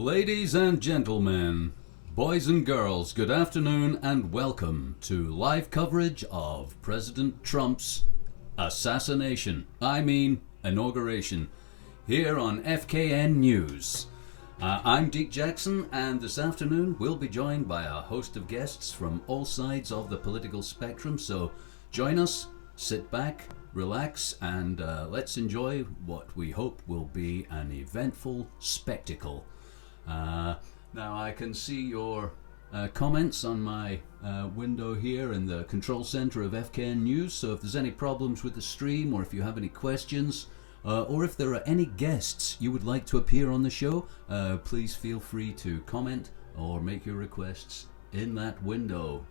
Ladies and gentlemen, boys and girls, good afternoon and welcome to live coverage of President Trump's inauguration, here on FKN News. I'm Deke Jackson, and this afternoon we'll be joined by a host of guests from all sides of the political spectrum, so join us, sit back, relax, and let's enjoy what we hope will be an eventful spectacle. Now I can see your comments on my window here in the control center of FKN News, so if there's any problems with the stream, or if you have any questions, or if there are any guests you would like to appear on the show, please feel free to comment or make your requests in that window.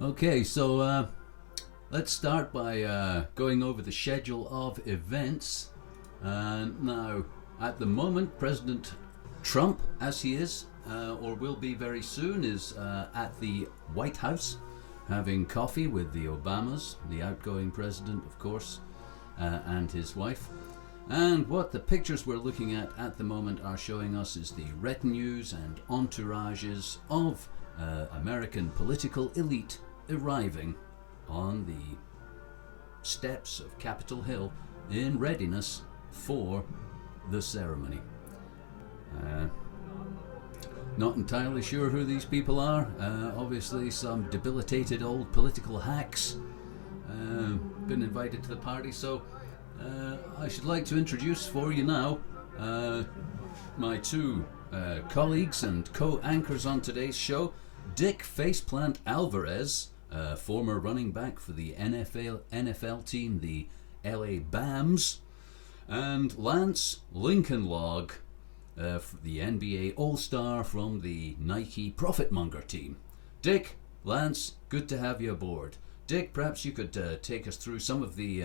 Okay, so let's start by going over the schedule of events. Now, at the moment, President Trump, as he is, or will be very soon, is at the White House having coffee with the Obamas, the outgoing president, of course, and his wife. And what the pictures we're looking at the moment are showing us is the retinues and entourages of American political elite arriving on the steps of Capitol Hill in readiness for the ceremony. Not entirely sure who these people are. Obviously some debilitated old political hacks been invited to the party, so I should like to introduce for you now my two colleagues and co-anchors on today's show. Dick Faceplant Alvarez, former running back for the NFL team, the LA Bams, and Lance Lincolnlog, the NBA All-Star from the Nike Profitmonger team. Dick, Lance, good to have you aboard. Dick, perhaps you could take us through some of the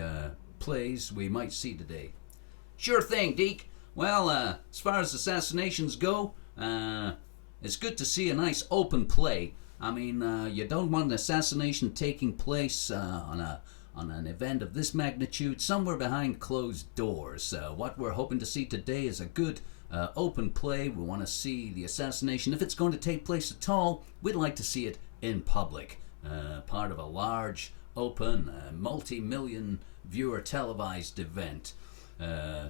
plays we might see today. Sure thing, Deke. Well, as far as assassinations go, it's good to see a nice open play. I mean, you don't want an assassination taking place on an event of this magnitude somewhere behind closed doors. What we're hoping to see today is a good open play. We want to see the assassination, if it's going to take place at all, we'd like to see it in public, part of a large, open, multi-million viewer televised event.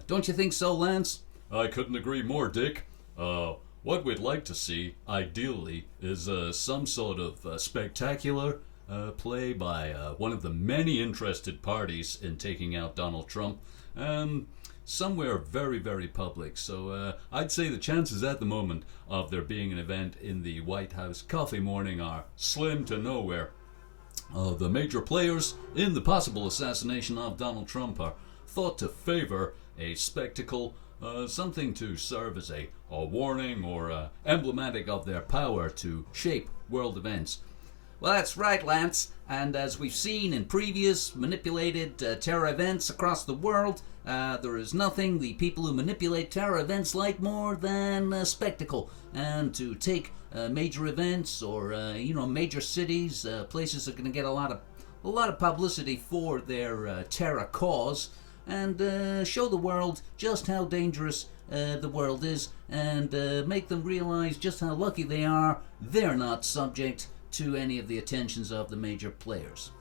Don't you think so, Lance? I couldn't agree more, Dick. What we'd like to see, ideally, is some sort of spectacular play by one of the many interested parties in taking out Donald Trump, and somewhere very, very public. So I'd say the chances at the moment of there being an event in the White House coffee morning are slim to nowhere. The major players in the possible assassination of Donald Trump are thought to favor a spectacle, something to serve as a warning or emblematic of their power to shape world events. Well, that's right, Lance. And as we've seen in previous manipulated terror events across the world, there is nothing the people who manipulate terror events like more than spectacle. And to take major events or major cities, places that are going to get a lot of publicity for their terror cause, and show the world just how dangerous the world is, and make them realize just how lucky they are they're not subject to any of the attentions of the major players.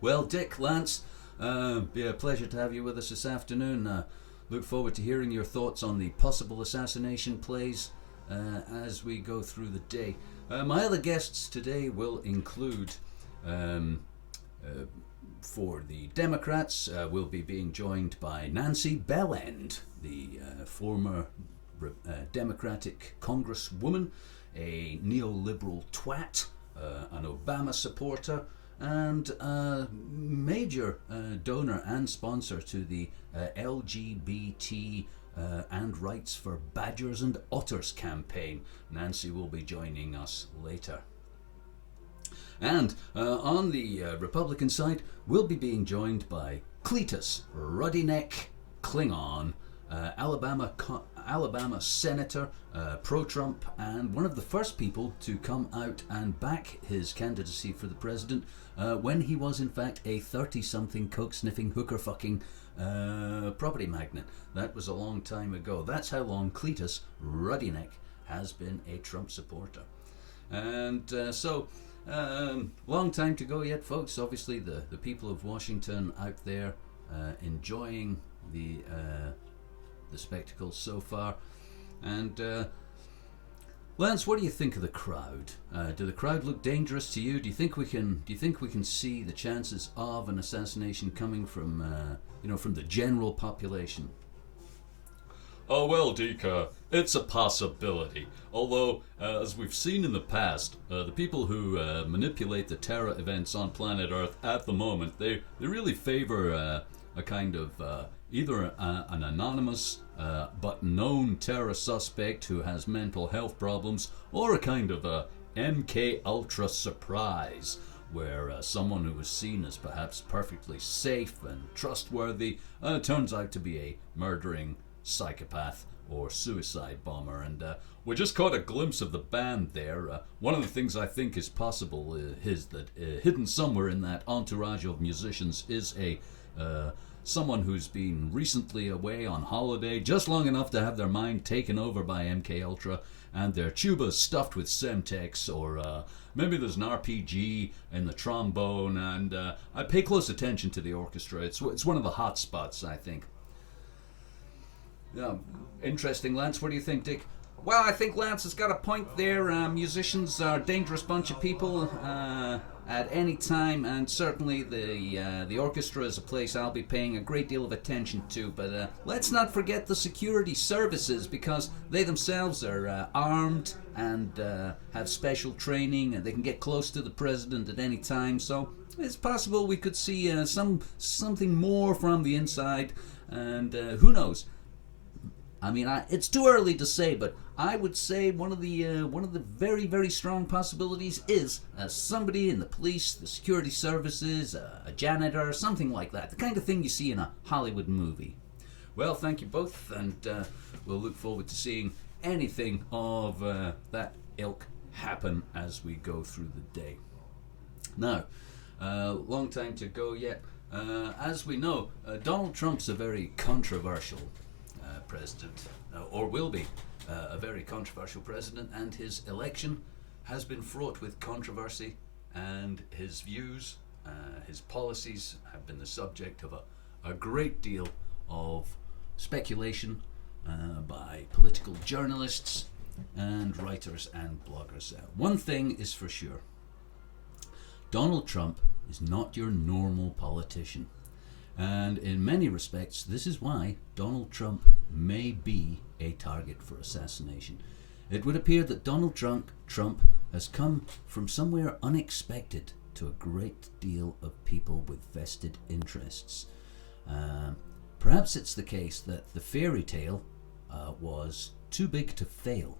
Well, Dick, Lance, be a pleasure to have you with us this afternoon. Look forward to hearing your thoughts on the possible assassination plays as we go through the day. My other guests today will include, for the Democrats, we'll be being joined by Nancy Bellend, the former Democratic Congresswoman, a neoliberal twat, an Obama supporter, and a major donor and sponsor to the LGBT and Rights for Badgers and Otters campaign. Nancy will be joining us later. And on the Republican side, we'll be being joined by Cletus Ruddyneck Klingon, Alabama senator, pro-Trump, and one of the first people to come out and back his candidacy for the president when he was in fact a 30-something coke-sniffing, hooker-fucking property magnate. That was a long time ago. That's how long Cletus Ruddyneck has been a Trump supporter. And long time to go yet, folks. Obviously, the people of Washington out there enjoying the spectacle so far. And Lance, what do you think of the crowd? Do the crowd look dangerous to you? Do you think we can see the chances of an assassination coming from from the general population? Oh, well, Deke, it's a possibility. Although, as we've seen in the past, the people who manipulate the terror events on planet Earth at the moment, they really favor a kind of either an anonymous but known terror suspect who has mental health problems, or a kind of a MK Ultra surprise, where someone who was seen as perhaps perfectly safe and trustworthy turns out to be a murdering psychopath or suicide bomber. And we just caught a glimpse of the band there. One of the things I think is possible is that hidden somewhere in that entourage of musicians is a someone who's been recently away on holiday, just long enough to have their mind taken over by MK Ultra, and their tubas stuffed with Semtex, or maybe there's an RPG in the trombone. And I pay close attention to the orchestra. It's one of the hot spots, I think. Yeah, interesting. Lance, what do you think, Dick? Well, I think Lance has got a point there. Musicians are a dangerous bunch of people at any time, and certainly the orchestra is a place I'll be paying a great deal of attention to. But let's not forget the security services, because they themselves are armed and have special training, and they can get close to the president at any time. So it's possible we could see something more from the inside, and who knows? I mean, it's too early to say, but I would say one of the very, very strong possibilities is somebody in the police, the security services, a janitor, something like that. The kind of thing you see in a Hollywood movie. Well, thank you both, and we'll look forward to seeing anything of that ilk happen as we go through the day. Now, long time to go yet. As we know, Donald Trump's a very controversial president, or will be a very controversial president, and his election has been fraught with controversy, and his views, his policies have been the subject of a great deal of speculation by political journalists and writers and bloggers. One thing is for sure: Donald Trump is not your normal politician. And in many respects, this is why Donald Trump may be a target for assassination. It would appear that Donald Trump has come from somewhere unexpected to a great deal of people with vested interests. Perhaps it's the case that the fairy tale was too big to fail.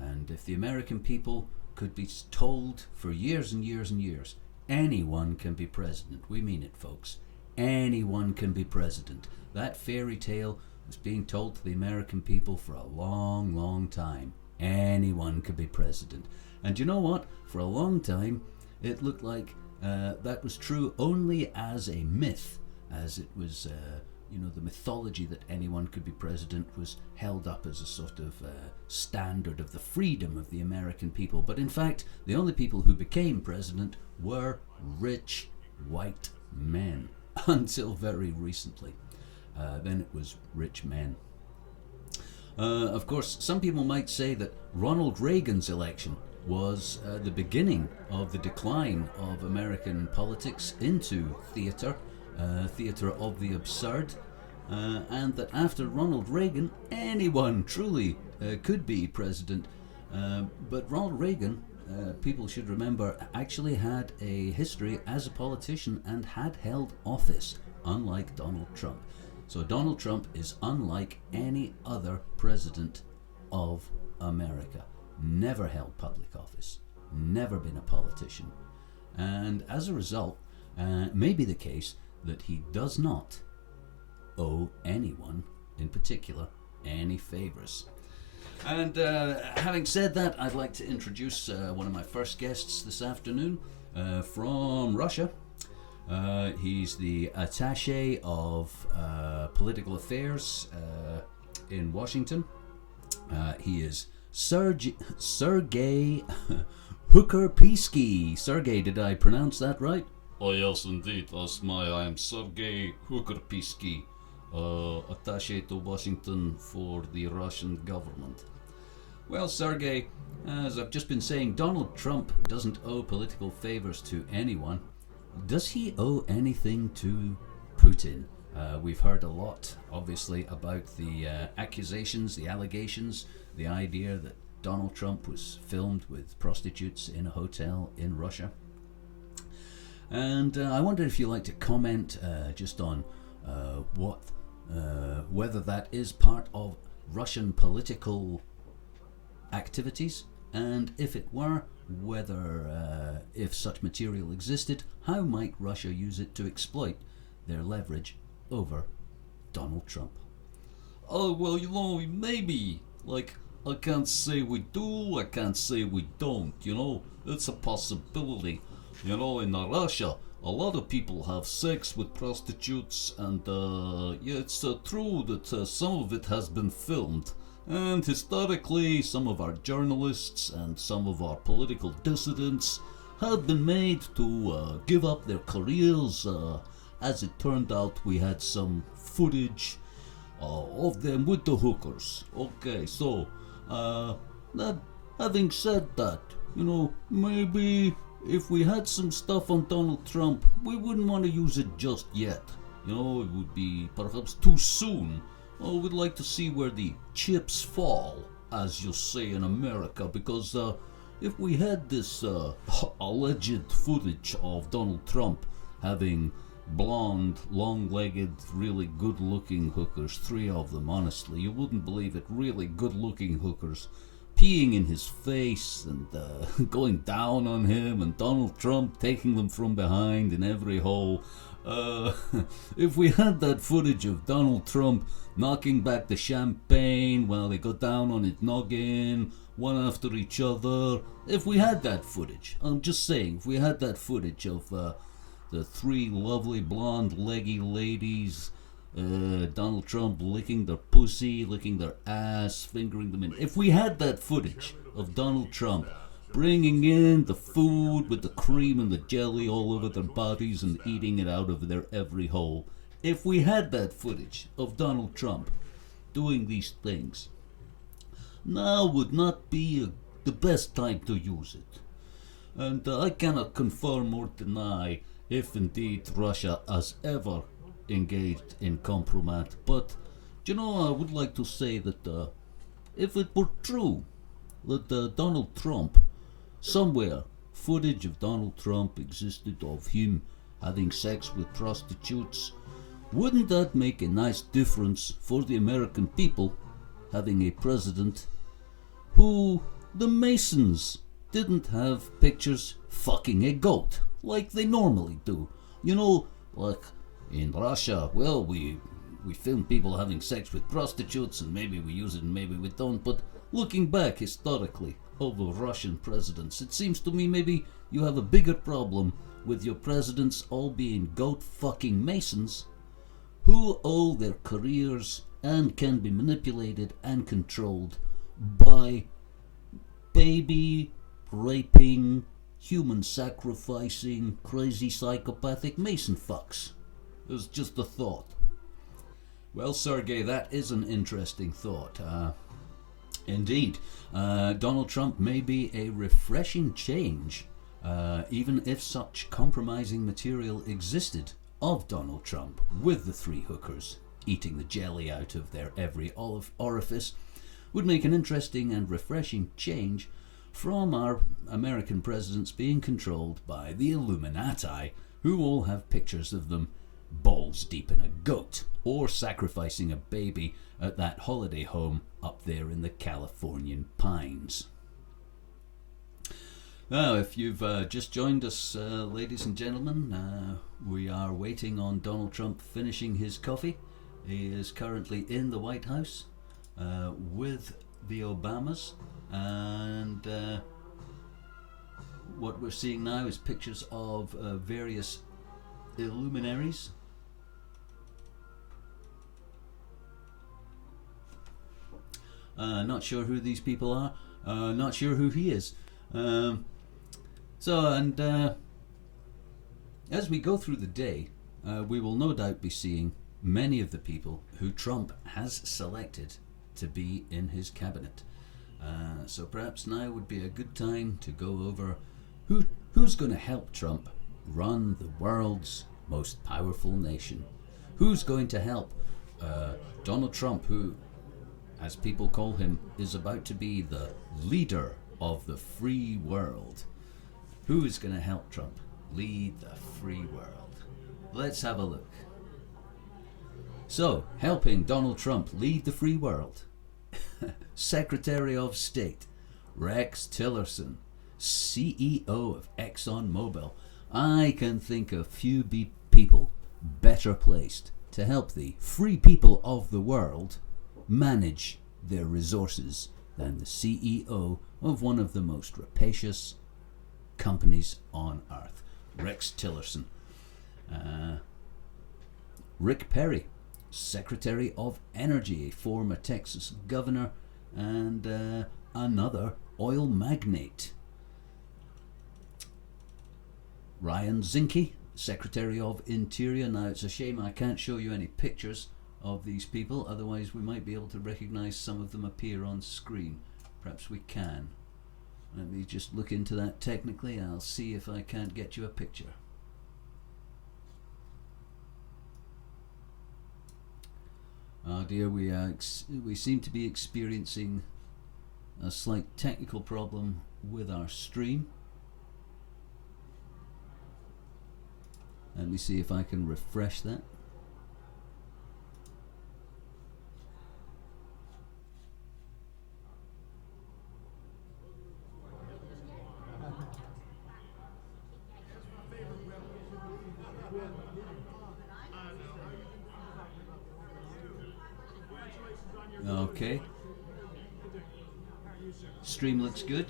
And if the American people could be told for years and years and years, anyone can be president. We mean it, folks. Anyone can be president. That fairy tale was being told to the American people for a long, long time. Anyone could be president. And you know what? For a long time, it looked like that was true only as a myth, as it was, the mythology that anyone could be president was held up as a sort of standard of the freedom of the American people. But in fact, the only people who became president were rich white men. Until very recently. Then it was rich men. Of course, some people might say that Ronald Reagan's election was the beginning of the decline of American politics into theatre of the absurd, and that after Ronald Reagan, anyone truly could be president. But Ronald Reagan, people should remember, actually had a history as a politician and had held office, unlike Donald Trump. So Donald Trump is unlike any other president of America. Never held public office, never been a politician. And as a result, it may be the case that he does not owe anyone, in particular, any favors. And having said that, I'd like to introduce one of my first guests this afternoon from Russia. He's the attaché of political affairs in Washington. He is Sergei Hooker-Pisky. Sergei, did I pronounce that right? Oh yes, indeed. I am Sergei Hooker-Pisky, attaché to Washington for the Russian government. Well, Sergei, as I've just been saying, Donald Trump doesn't owe political favors to anyone. Does he owe anything to Putin? We've heard a lot, obviously, about the accusations, the allegations, the idea that Donald Trump was filmed with prostitutes in a hotel in Russia. And I wonder if you'd like to comment just on whether that is part of Russian political activities, and if it were, whether if such material existed, how might Russia use it to exploit their leverage over Donald Trump? Oh, well, maybe. Like, I can't say we do, I can't say we don't, It's a possibility. In Russia, a lot of people have sex with prostitutes, and it's true that some of it has been filmed. And historically, some of our journalists and some of our political dissidents have been made to give up their careers. As it turned out, we had some footage of them with the hookers. Okay, so having said that, maybe if we had some stuff on Donald Trump, we wouldn't want to use it just yet. It would be perhaps too soon. We'd like to see where the chips fall, as you say in America, because if we had this alleged footage of Donald Trump having blonde, long-legged, really good-looking hookers, 3 of them, honestly, you wouldn't believe it, really good-looking hookers, peeing in his face and going down on him, and Donald Trump taking them from behind in every hole. If we had that footage of Donald Trump knocking back the champagne while they go down on his noggin, one after each other, if we had that footage, I'm just saying, if we had that footage of the 3 lovely blonde leggy ladies, Donald Trump licking their pussy, licking their ass, fingering them in, if we had that footage of Donald Trump bringing in the food with the cream and the jelly all over their bodies and eating it out of their every hole, if we had that footage of Donald Trump doing these things, now would not be the best time to use it. And I cannot confirm or deny if indeed Russia has ever engaged in compromat, but I would like to say that if it were true that Donald Trump, somewhere footage of Donald Trump existed of him having sex with prostitutes, wouldn't that make a nice difference for the American people, having a president who the Masons didn't have pictures fucking a goat like they normally do? Like in Russia, well, we film people having sex with prostitutes, and maybe we use it and maybe we don't, but looking back historically over Russian presidents, it seems to me maybe you have a bigger problem with your presidents all being goat fucking Masons who owe their careers and can be manipulated and controlled by baby raping, human sacrificing, crazy psychopathic Mason fucks. It was just a thought. Well, Sergei, that is an interesting thought. Indeed, Donald Trump may be a refreshing change, even if such compromising material existed of Donald Trump, with the 3 hookers eating the jelly out of their every orifice, would make an interesting and refreshing change from our American presidents being controlled by the Illuminati, who all have pictures of them balls deep in a goat, or sacrificing a baby at that holiday home up there in the Californian pines. Now, if you've just joined us, ladies and gentlemen, we are waiting on Donald Trump finishing his coffee. He is currently in the White House with the Obamas, and what we're seeing now is pictures of various Illuminaries. Not sure who these people are. Not sure who he is. As we go through the day, we will no doubt be seeing many of the people who Trump has selected to be in his cabinet. So perhaps now would be a good time to go over who's going to help Trump run the world's most powerful nation. Who's going to help Donald Trump, who, as people call him, is about to be the leader of the free world. Who is going to help Trump lead the free world? Let's have a look. So, helping Donald Trump lead the free world, Secretary of State Rex Tillerson, CEO of ExxonMobil. I can think of few people better placed to help the free people of the world manage their resources than the CEO of one of the most rapacious companies on earth, Rex Tillerson. Rick Perry, Secretary of Energy, former Texas governor and another oil magnate. Ryan Zinke, Secretary of Interior. Now, it's a shame I can't show you any pictures of these people, otherwise we might be able to recognize some of them appear on screen. Perhaps we can. Let me just look into that technically. I'll see if I can't get you a picture. Oh dear, we seem to be experiencing a slight technical problem with our stream. Let me see if I can refresh that. Okay. Stream looks good.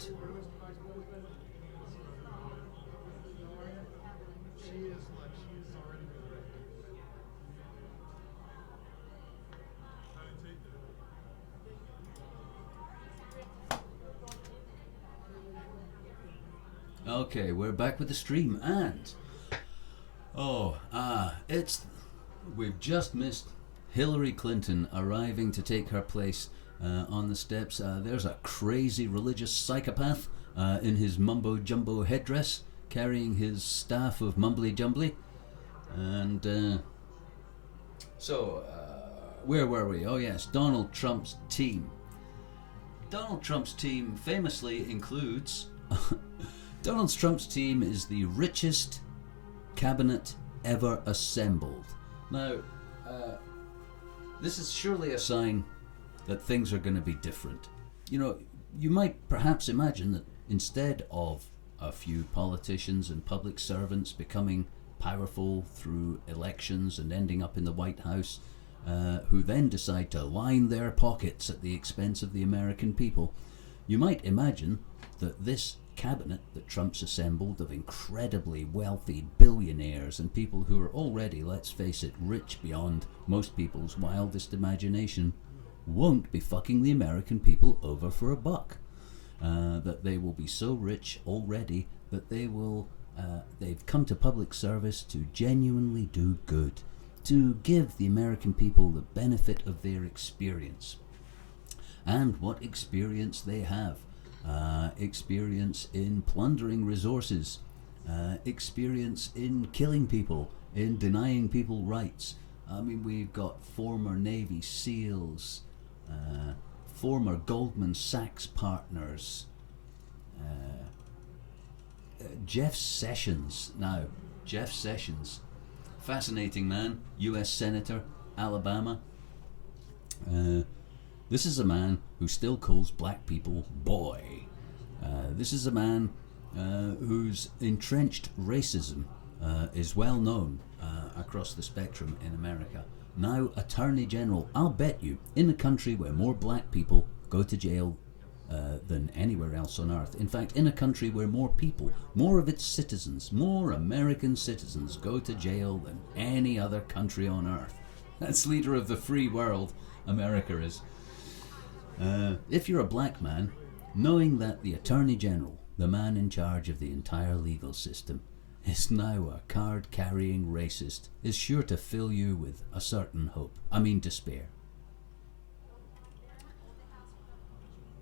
Okay, we're back with the stream, and we've just missed Hillary Clinton arriving to take her place on the steps. There's a crazy religious psychopath in his mumbo-jumbo headdress, carrying his staff of mumbly-jumbly. And where were we? Oh yes, Donald Trump's team. Donald Trump's team famously includes... Donald Trump's team is the richest cabinet ever assembled. Now, this is surely a sign that things are going to be different. You know, you might perhaps imagine that instead of a few politicians and public servants becoming powerful through elections and ending up in the White House, who then decide to line their pockets at the expense of the American people, you might imagine that this cabinet that Trump's assembled of incredibly wealthy billionaires and people who are already, let's face it, rich beyond most people's wildest imagination, won't be fucking the American people over for a buck. That they will be so rich already that they've come to public service to genuinely do good, to give the American people the benefit of their experience. And what experience they have. Experience in plundering resources, experience in killing people, in denying people rights. I mean, we've got former Navy SEALs, former Goldman Sachs partners, Jeff Sessions. Now, Jeff Sessions, fascinating man, US Senator, Alabama. This is a man who still calls black people boy. This is a man whose entrenched racism is well known across the spectrum in America. Now Attorney General, I'll bet you, in a country where more black people go to jail than anywhere else on earth. In fact, in a country where more people, more of its citizens, more American citizens go to jail than any other country on earth. That's leader of the free world, America is. If you're a black man, knowing that the Attorney General, the man in charge of the entire legal system, is now a card-carrying racist, is sure to fill you with a certain despair.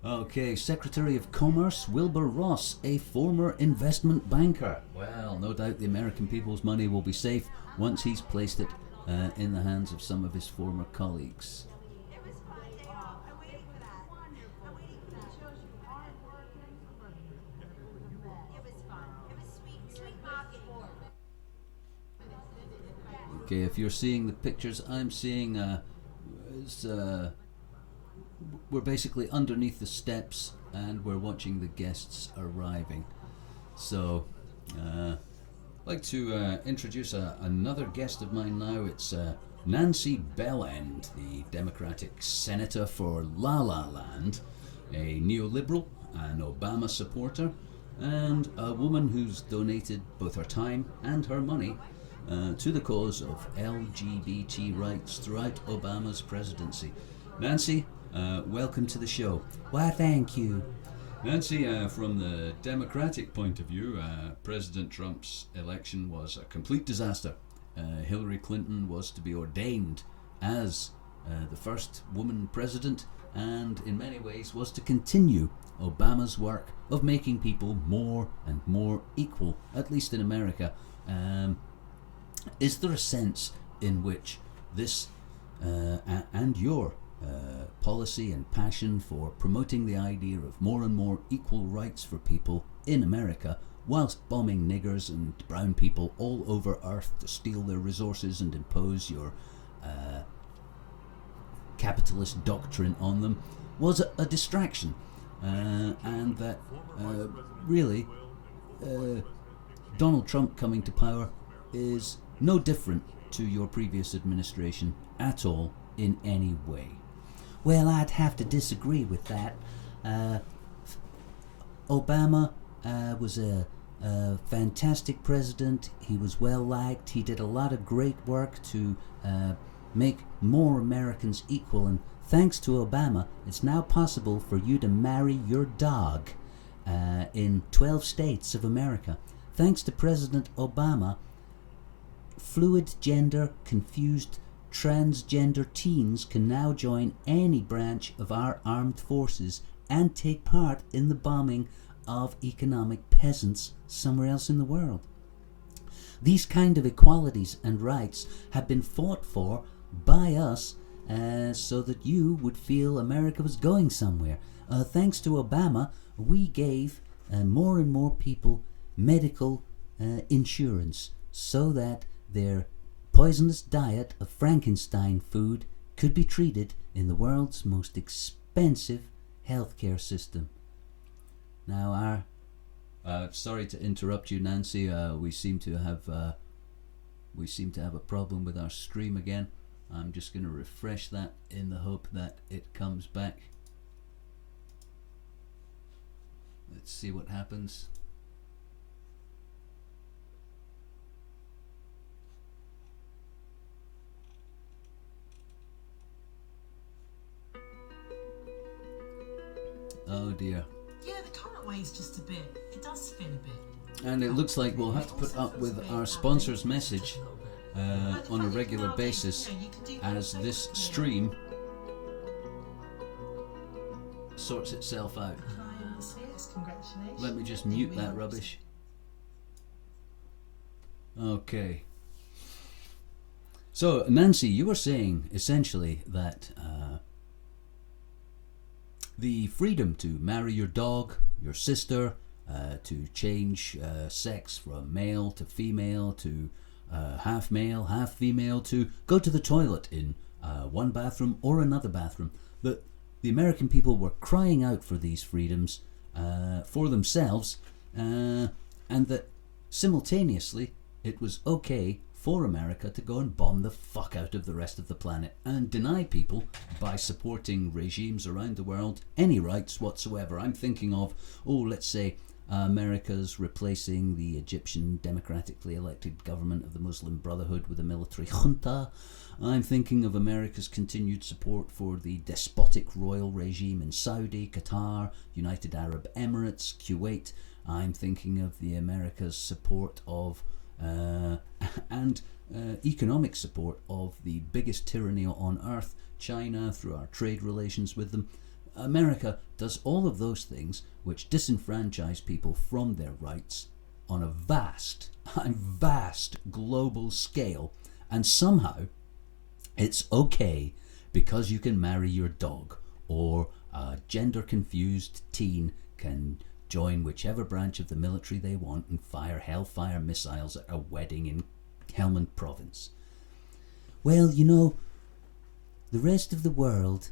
Okay, Secretary of Commerce Wilbur Ross, a former investment banker. Well, no doubt the American people's money will be safe once he's placed it in the hands of some of his former colleagues. Okay, if you're seeing the pictures I'm seeing, we're basically underneath the steps and we're watching the guests arriving. So, I'd like to introduce another guest of mine now. It's Nancy Bellend, the Democratic Senator for La La Land, a neoliberal, an Obama supporter, and a woman who's donated both her time and her money to the cause of LGBT rights throughout Obama's presidency. Nancy, welcome to the show. Why, thank you. Nancy, from the Democratic point of view, President Trump's election was a complete disaster. Hillary Clinton was to be ordained as the first woman president, and in many ways was to continue Obama's work of making people more and more equal, at least in America. Is there a sense in which this and your policy and passion for promoting the idea of more and more equal rights for people in America, whilst bombing niggers and brown people all over Earth to steal their resources and impose your capitalist doctrine on them, was a distraction, and that really Donald Trump coming to power is no different to your previous administration at all in any way? Well, I'd have to disagree with that. Obama was a fantastic president. He was well liked. He did a lot of great work to make more Americans equal. And thanks to Obama, it's now possible for you to marry your dog in 12 states of America. Thanks to President Obama, fluid gender, confused transgender teens can now join any branch of our armed forces and take part in the bombing of economic peasants somewhere else in the world. These kind of equalities and rights have been fought for by us so that you would feel America was going somewhere. Thanks to Obama, we gave more and more people medical insurance so that their poisonous diet of Frankenstein food could be treated in the world's most expensive healthcare system. Now, sorry to interrupt you, Nancy. We seem to have a problem with our stream again. I'm just going to refresh that in the hope that it comes back. Let's see what happens. Oh dear. Yeah, the current way is just a bit. It does spin a bit. And it looks like we'll have to put up with our sponsor's message on a regular basis as this stream sorts itself out. Yes, congratulations. Let me just mute that rubbish. Okay. So, Nancy, you were saying essentially that the freedom to marry your dog, your sister, to change sex from male to female, to half male, half female, to go to the toilet in one bathroom or another bathroom, that the American people were crying out for these freedoms for themselves, and that simultaneously it was okay for America to go and bomb the fuck out of the rest of the planet and deny people, by supporting regimes around the world, any rights whatsoever. I'm thinking of, let's say America's replacing the Egyptian democratically elected government of the Muslim Brotherhood with a military junta. I'm thinking of America's continued support for the despotic royal regime in Saudi, Qatar, United Arab Emirates, Kuwait. I'm thinking of the America's support of and economic support of the biggest tyranny on earth, China, through our trade relations with them. America does all of those things which disenfranchise people from their rights on a vast global scale, and somehow it's okay because you can marry your dog, or a gender-confused teen can join whichever branch of the military they want and fire hellfire missiles at a wedding in Helmand Province. Well, the rest of the world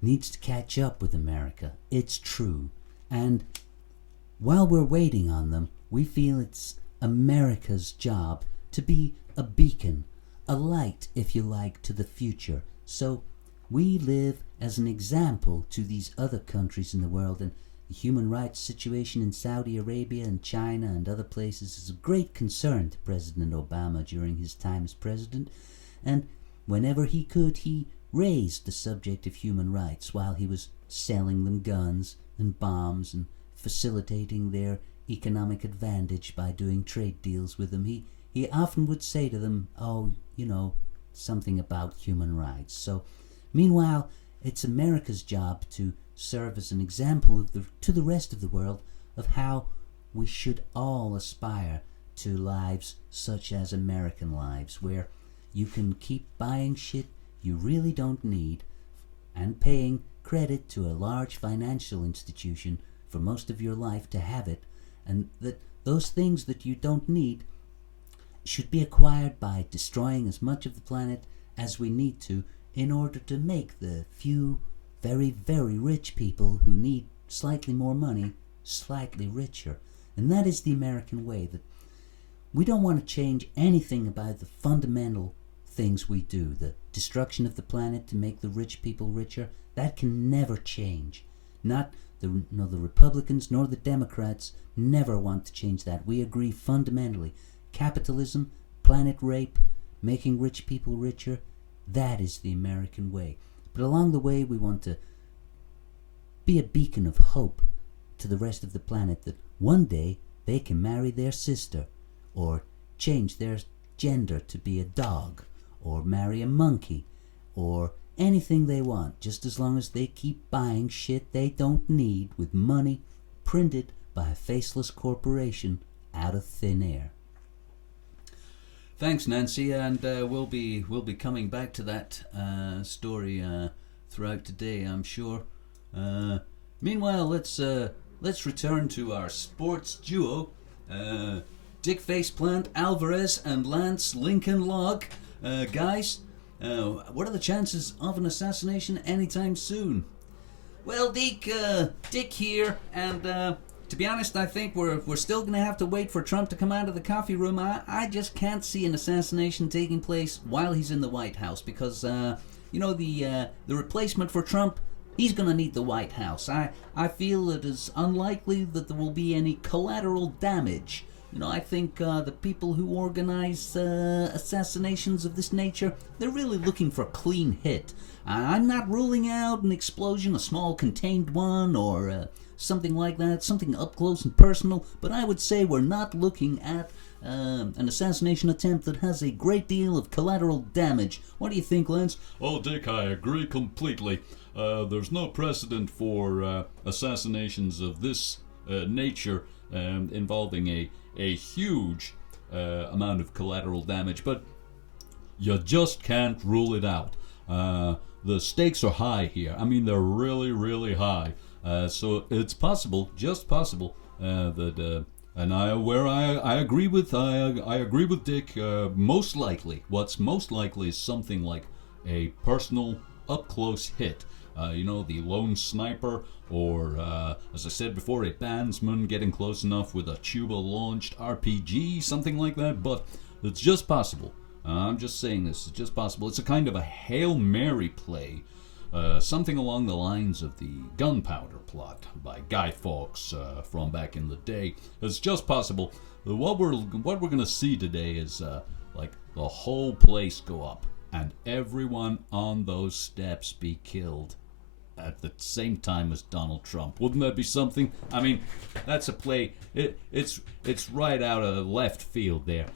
needs to catch up with America. It's true. And while we're waiting on them, we feel it's America's job to be a beacon, a light, if you like, to the future. So we live as an example to these other countries in the world, and the human rights situation in Saudi Arabia and China and other places is of great concern to President Obama during his time as president, and whenever he could, he raised the subject of human rights while he was selling them guns and bombs and facilitating their economic advantage by doing trade deals with them. He often would say to them, something about human rights. So, meanwhile, it's America's job to serve as an example to the rest of the world of how we should all aspire to lives such as American lives, where you can keep buying shit you really don't need and paying credit to a large financial institution for most of your life to have it, and that those things that you don't need should be acquired by destroying as much of the planet as we need to in order to make the few very, very rich people who need slightly more money slightly richer. And that is the American way, that we don't want to change anything about the fundamental things we do. The destruction of the planet to make the rich people richer, that can never change. Not the Republicans nor the Democrats never want to change that. We agree fundamentally. Capitalism, planet rape, making rich people richer, that is the American way. But along the way, we want to be a beacon of hope to the rest of the planet, that one day they can marry their sister, or change their gender to be a dog, or marry a monkey, or anything they want, just as long as they keep buying shit they don't need with money printed by a faceless corporation out of thin air. Thanks, Nancy, and we'll be coming back to that story throughout today, I'm sure. Meanwhile, let's return to our sports duo, Dick Faceplant Alvarez and Lance Lincoln Log. Guys, what are the chances of an assassination anytime soon? Well, Dick here, and to be honest, I think we're still going to have to wait for Trump to come out of the coffee room. I just can't see an assassination taking place while he's in the White House, because the replacement for Trump, he's going to need the White House. I feel it is unlikely that there will be any collateral damage. I think the people who organize assassinations of this nature, they're really looking for a clean hit. I'm not ruling out an explosion, a small contained one, or something like that, something up close and personal, but I would say we're not looking at an assassination attempt that has a great deal of collateral damage. What do you think, Lance? Oh, Dick, I agree completely. There's no precedent for assassinations of this nature involving a huge amount of collateral damage, but you just can't rule it out. The stakes are high here. I mean, they're really, really high. So it's possible, just possible, that and I agree with Dick. Most likely, what's most likely is something like a personal, up close hit. The lone sniper, or as I said before, a bandsman getting close enough with a tuba launched RPG, something like that. But It's just possible. I'm just saying this. It's just possible. It's a kind of a Hail Mary play. Something along the lines of the gunpowder plot by Guy Fawkes from back in the day. It's just possible. What we're going to see today is like the whole place go up and everyone on those steps be killed at the same time as Donald Trump. Wouldn't that be something? I mean, that's a play. It's right out of left field there.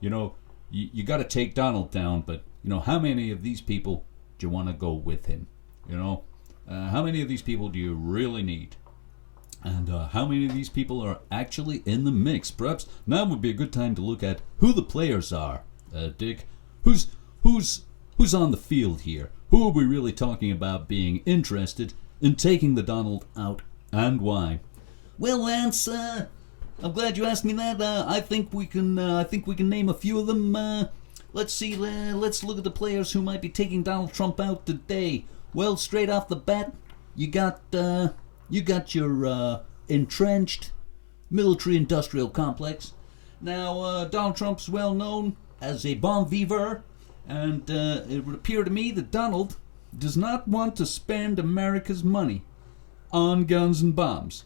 You know, you got to take Donald down, but you know, how many of these people do you want to go with him? You know, how many of these people do you really need? And how many of these people are actually in the mix? Perhaps now would be a good time to look at who the players are. Dick, who's on the field here? Who are we really talking about being interested in taking the Donald out, and why? Well, Lance, I'm glad you asked me that. I think we can name a few of them. Let's see. Let's look at the players who might be taking Donald Trump out today. Well, straight off the bat, you got your entrenched military-industrial complex. Now, Donald Trump's well known as a bon vivant, and it would appear to me that Donald does not want to spend America's money on guns and bombs.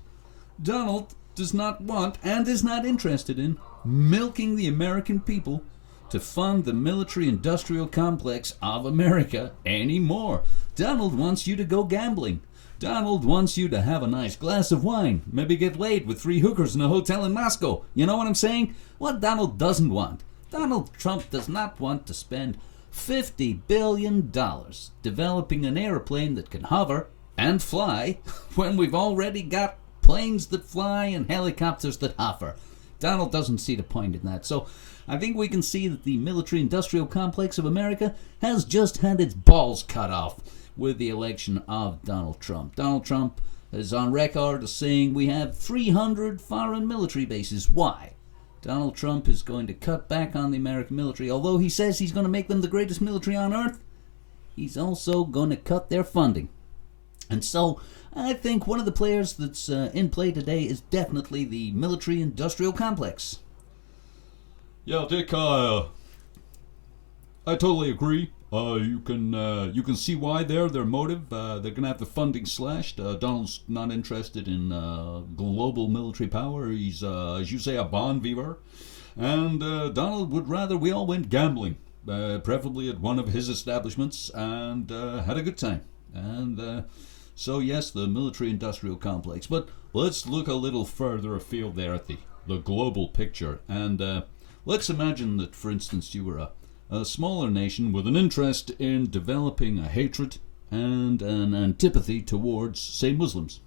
Donald does not want and is not interested in milking the American people to fund the military-industrial complex of America anymore. Donald wants you to go gambling. Donald wants you to have a nice glass of wine, maybe get laid with 3 hookers in a hotel in Moscow. You know what I'm saying? What Donald doesn't want. Donald Trump does not want to spend $50 billion developing an airplane that can hover and fly when we've already got planes that fly and helicopters that hover. Donald doesn't see the point in that. So I think we can see that the military-industrial complex of America has just had its balls cut off with the election of Donald Trump. Donald Trump is on record as saying we have 300 foreign military bases. Why? Donald Trump is going to cut back on the American military. Although he says he's going to make them the greatest military on earth, he's also going to cut their funding. And so I think one of the players that's in play today is definitely the military-industrial complex. Yeah, Dick, I totally agree. You can see why their motive. They're going to have the funding slashed. Donald's not interested in global military power. He's, as you say, a bon vivant. And Donald would rather we all went gambling, preferably at one of his establishments, and had a good time. And so, yes, the military-industrial complex. But let's look a little further afield there at the global picture. And let's imagine that, for instance, you were a smaller nation with an interest in developing a hatred and an antipathy towards, say, Muslims.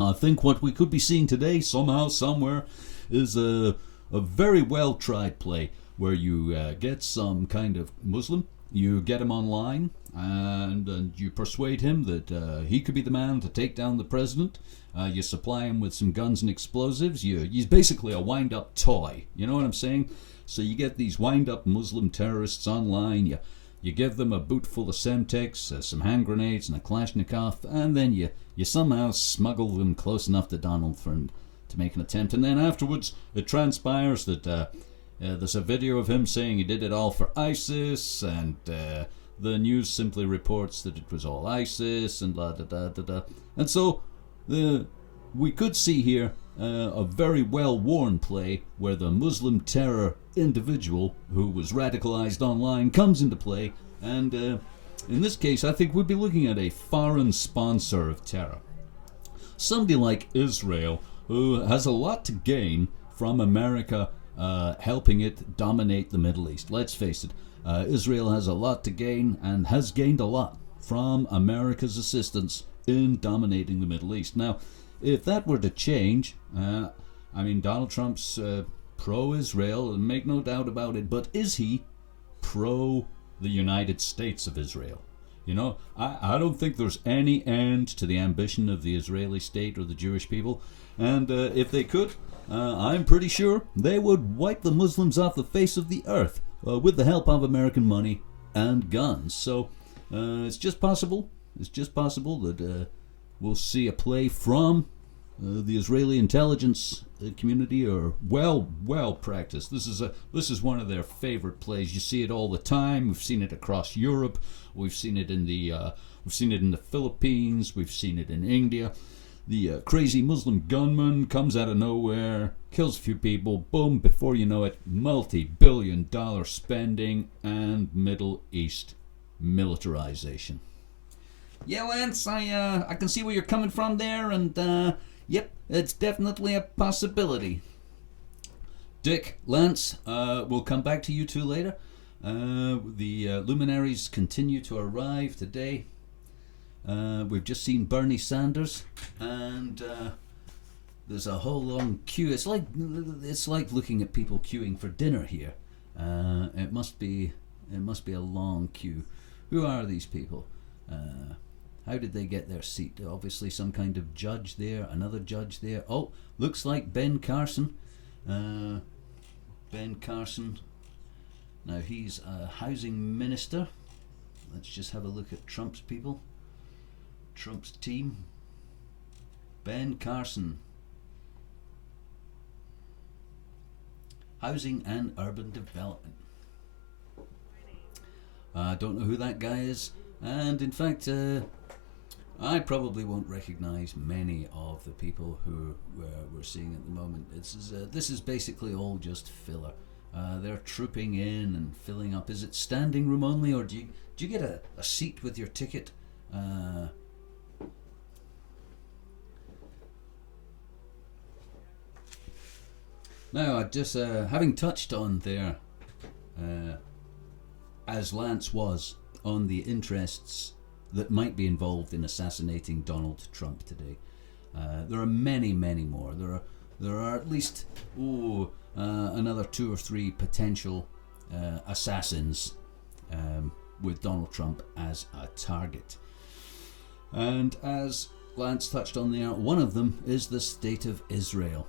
I think what we could be seeing today, somehow, somewhere, is a very well-tried play where you get some kind of Muslim, you get him online, and you persuade him that he could be the man to take down the president. You supply him with some guns and explosives. He's basically a wind-up toy. You know what I'm saying? So you get these wind-up Muslim terrorists online. You give them a boot full of Semtex, some hand grenades, and a Kalashnikov, and then you somehow smuggle them close enough to Donald to make an attempt. And then afterwards, it transpires that there's a video of him saying he did it all for ISIS, and the news simply reports that it was all ISIS, and blah, da, da, da, da. And so we could see here a very well-worn play where the Muslim terror individual who was radicalized online comes into play, and in this case I think we'd be looking at a foreign sponsor of terror. Somebody like Israel, who has a lot to gain from America helping it dominate the Middle East. Let's face it, Israel has a lot to gain and has gained a lot from America's assistance in dominating the Middle East. Now, if that were to change, I mean, Donald Trump's pro-Israel, and make no doubt about it, but is he pro the United States of Israel? You know, I don't think there's any end to the ambition of the Israeli state or the Jewish people, and if they could, I'm pretty sure they would wipe the Muslims off the face of the earth with the help of American money and guns. So it's just possible that we'll see a play from the Israeli intelligence community are well practiced. This is one of their favorite plays. You see it all the time. We've seen it across Europe. We've seen it in the Philippines. We've seen it in India. The crazy Muslim gunman comes out of nowhere, kills a few people, boom, before you know it, multi-billion-dollar spending and Middle East militarization. Yeah, Lance, I can see where you're coming from there, and yep, it's definitely a possibility. Dick, Lance, we'll come back to you two later. The luminaries continue to arrive today. We've just seen Bernie Sanders, and there's a whole long queue. It's like looking at people queuing for dinner here. It must be a long queue. Who are these people? How did they get their seat? Obviously some kind of judge there, another judge there. Oh, looks like Ben Carson. Ben Carson. Now he's a housing minister. Let's just have a look at Trump's people. Trump's team. Ben Carson. Housing and Urban Development. I don't know who that guy is, and in fact I probably won't recognize many of the people who we're seeing at the moment. This is basically all just filler. They're trooping in and filling up. Is it standing room only, or do you get a seat with your ticket? Now, I just having touched on there, as Lance was, on the interests that might be involved in assassinating Donald Trump today. There are many more. There are at least another 2 or 3 potential assassins with Donald Trump as a target. And as Lance touched on there, one of them is the state of Israel.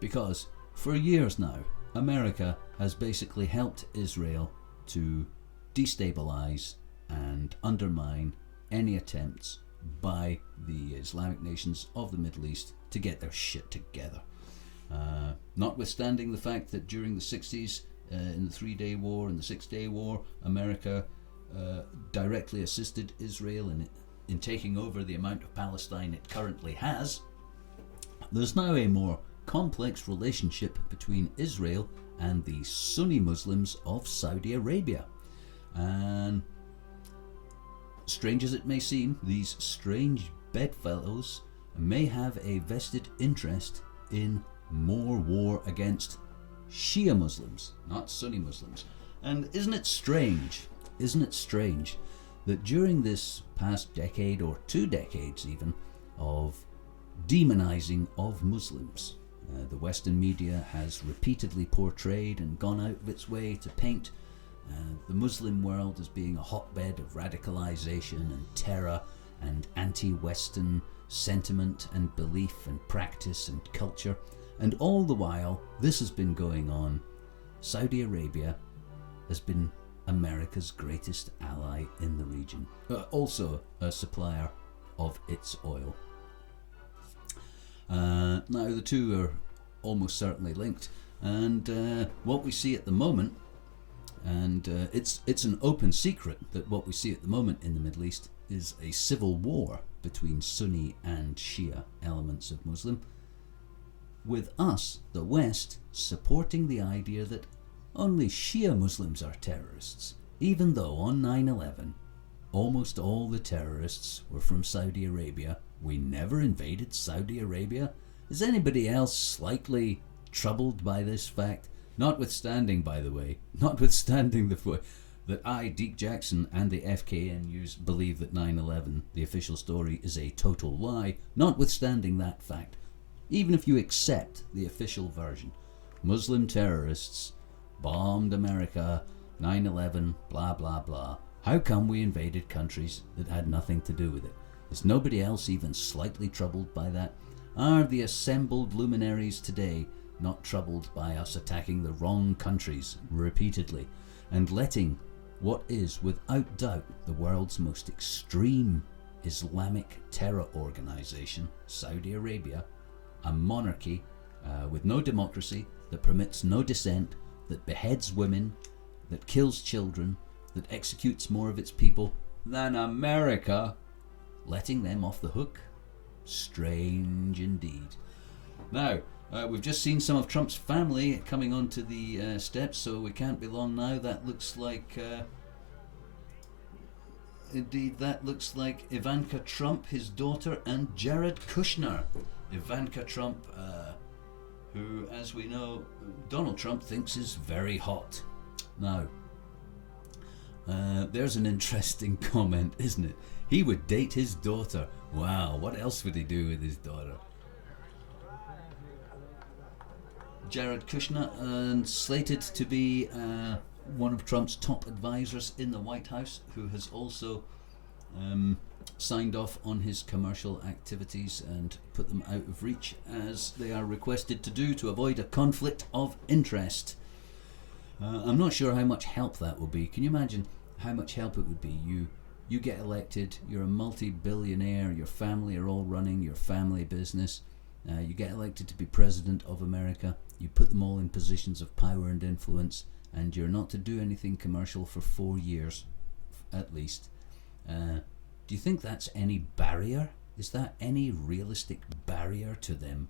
Because for years now, America has basically helped Israel to destabilize and undermine any attempts by the Islamic nations of the Middle East to get their shit together. Notwithstanding the fact that during the 60s, in the 3-Day War and the 6-Day War, America directly assisted Israel in taking over the amount of Palestine it currently has, there's now a more complex relationship between Israel and the Sunni Muslims of Saudi Arabia. And strange as it may seem, these strange bedfellows may have a vested interest in more war against Shia Muslims, not Sunni Muslims. And isn't it strange that during this past decade or 2 decades even of demonizing of Muslims, the Western media has repeatedly portrayed and gone out of its way to paint the Muslim world as being a hotbed of radicalization and terror and anti-Western sentiment and belief and practice and culture. And all the while this has been going on, Saudi Arabia has been America's greatest ally in the region, also a supplier of its oil. Now the two are almost certainly linked, and what we see at the moment, and it's an open secret that what we see at the moment in the Middle East is a civil war between Sunni and Shia elements of Muslim, with us, the West, supporting the idea that only Shia Muslims are terrorists, even though on 9/11 almost all the terrorists were from Saudi Arabia. We never invaded Saudi Arabia. Is anybody else slightly troubled by this fact? Notwithstanding, by the way, that I, Deke Jackson, and the FKN News believe that 9/11, the official story, is a total lie. Notwithstanding that fact, even if you accept the official version, Muslim terrorists bombed America, 9/11, blah blah blah. How come we invaded countries that had nothing to do with it? Is nobody else even slightly troubled by that? Are the assembled luminaries today not troubled by us attacking the wrong countries repeatedly and letting what is without doubt the world's most extreme Islamic terror organization, Saudi Arabia, a monarchy with no democracy, that permits no dissent, that beheads women, that kills children, that executes more of its people than America, letting them off the hook? Strange indeed. Now, we've just seen some of Trump's family coming onto the steps, so we can't be long now. That looks like... Indeed, that looks like Ivanka Trump, his daughter, and Jared Kushner. Ivanka Trump, who, as we know, Donald Trump thinks is very hot. Now, there's an interesting comment, isn't it? He would date his daughter. Wow, what else would he do with his daughter? Jared Kushner, slated to be one of Trump's top advisors in the White House, who has also signed off on his commercial activities and put them out of reach, as they are requested to do to avoid a conflict of interest. I'm not sure how much help that will be. Can you imagine how much help it would be? You get elected, you're a multi-billionaire, your family are all running your family business, you get elected to be president of America, you put them all in positions of power and influence, and you're not to do anything commercial for 4 years, at least. Do you think that's any barrier? Is that any realistic barrier to them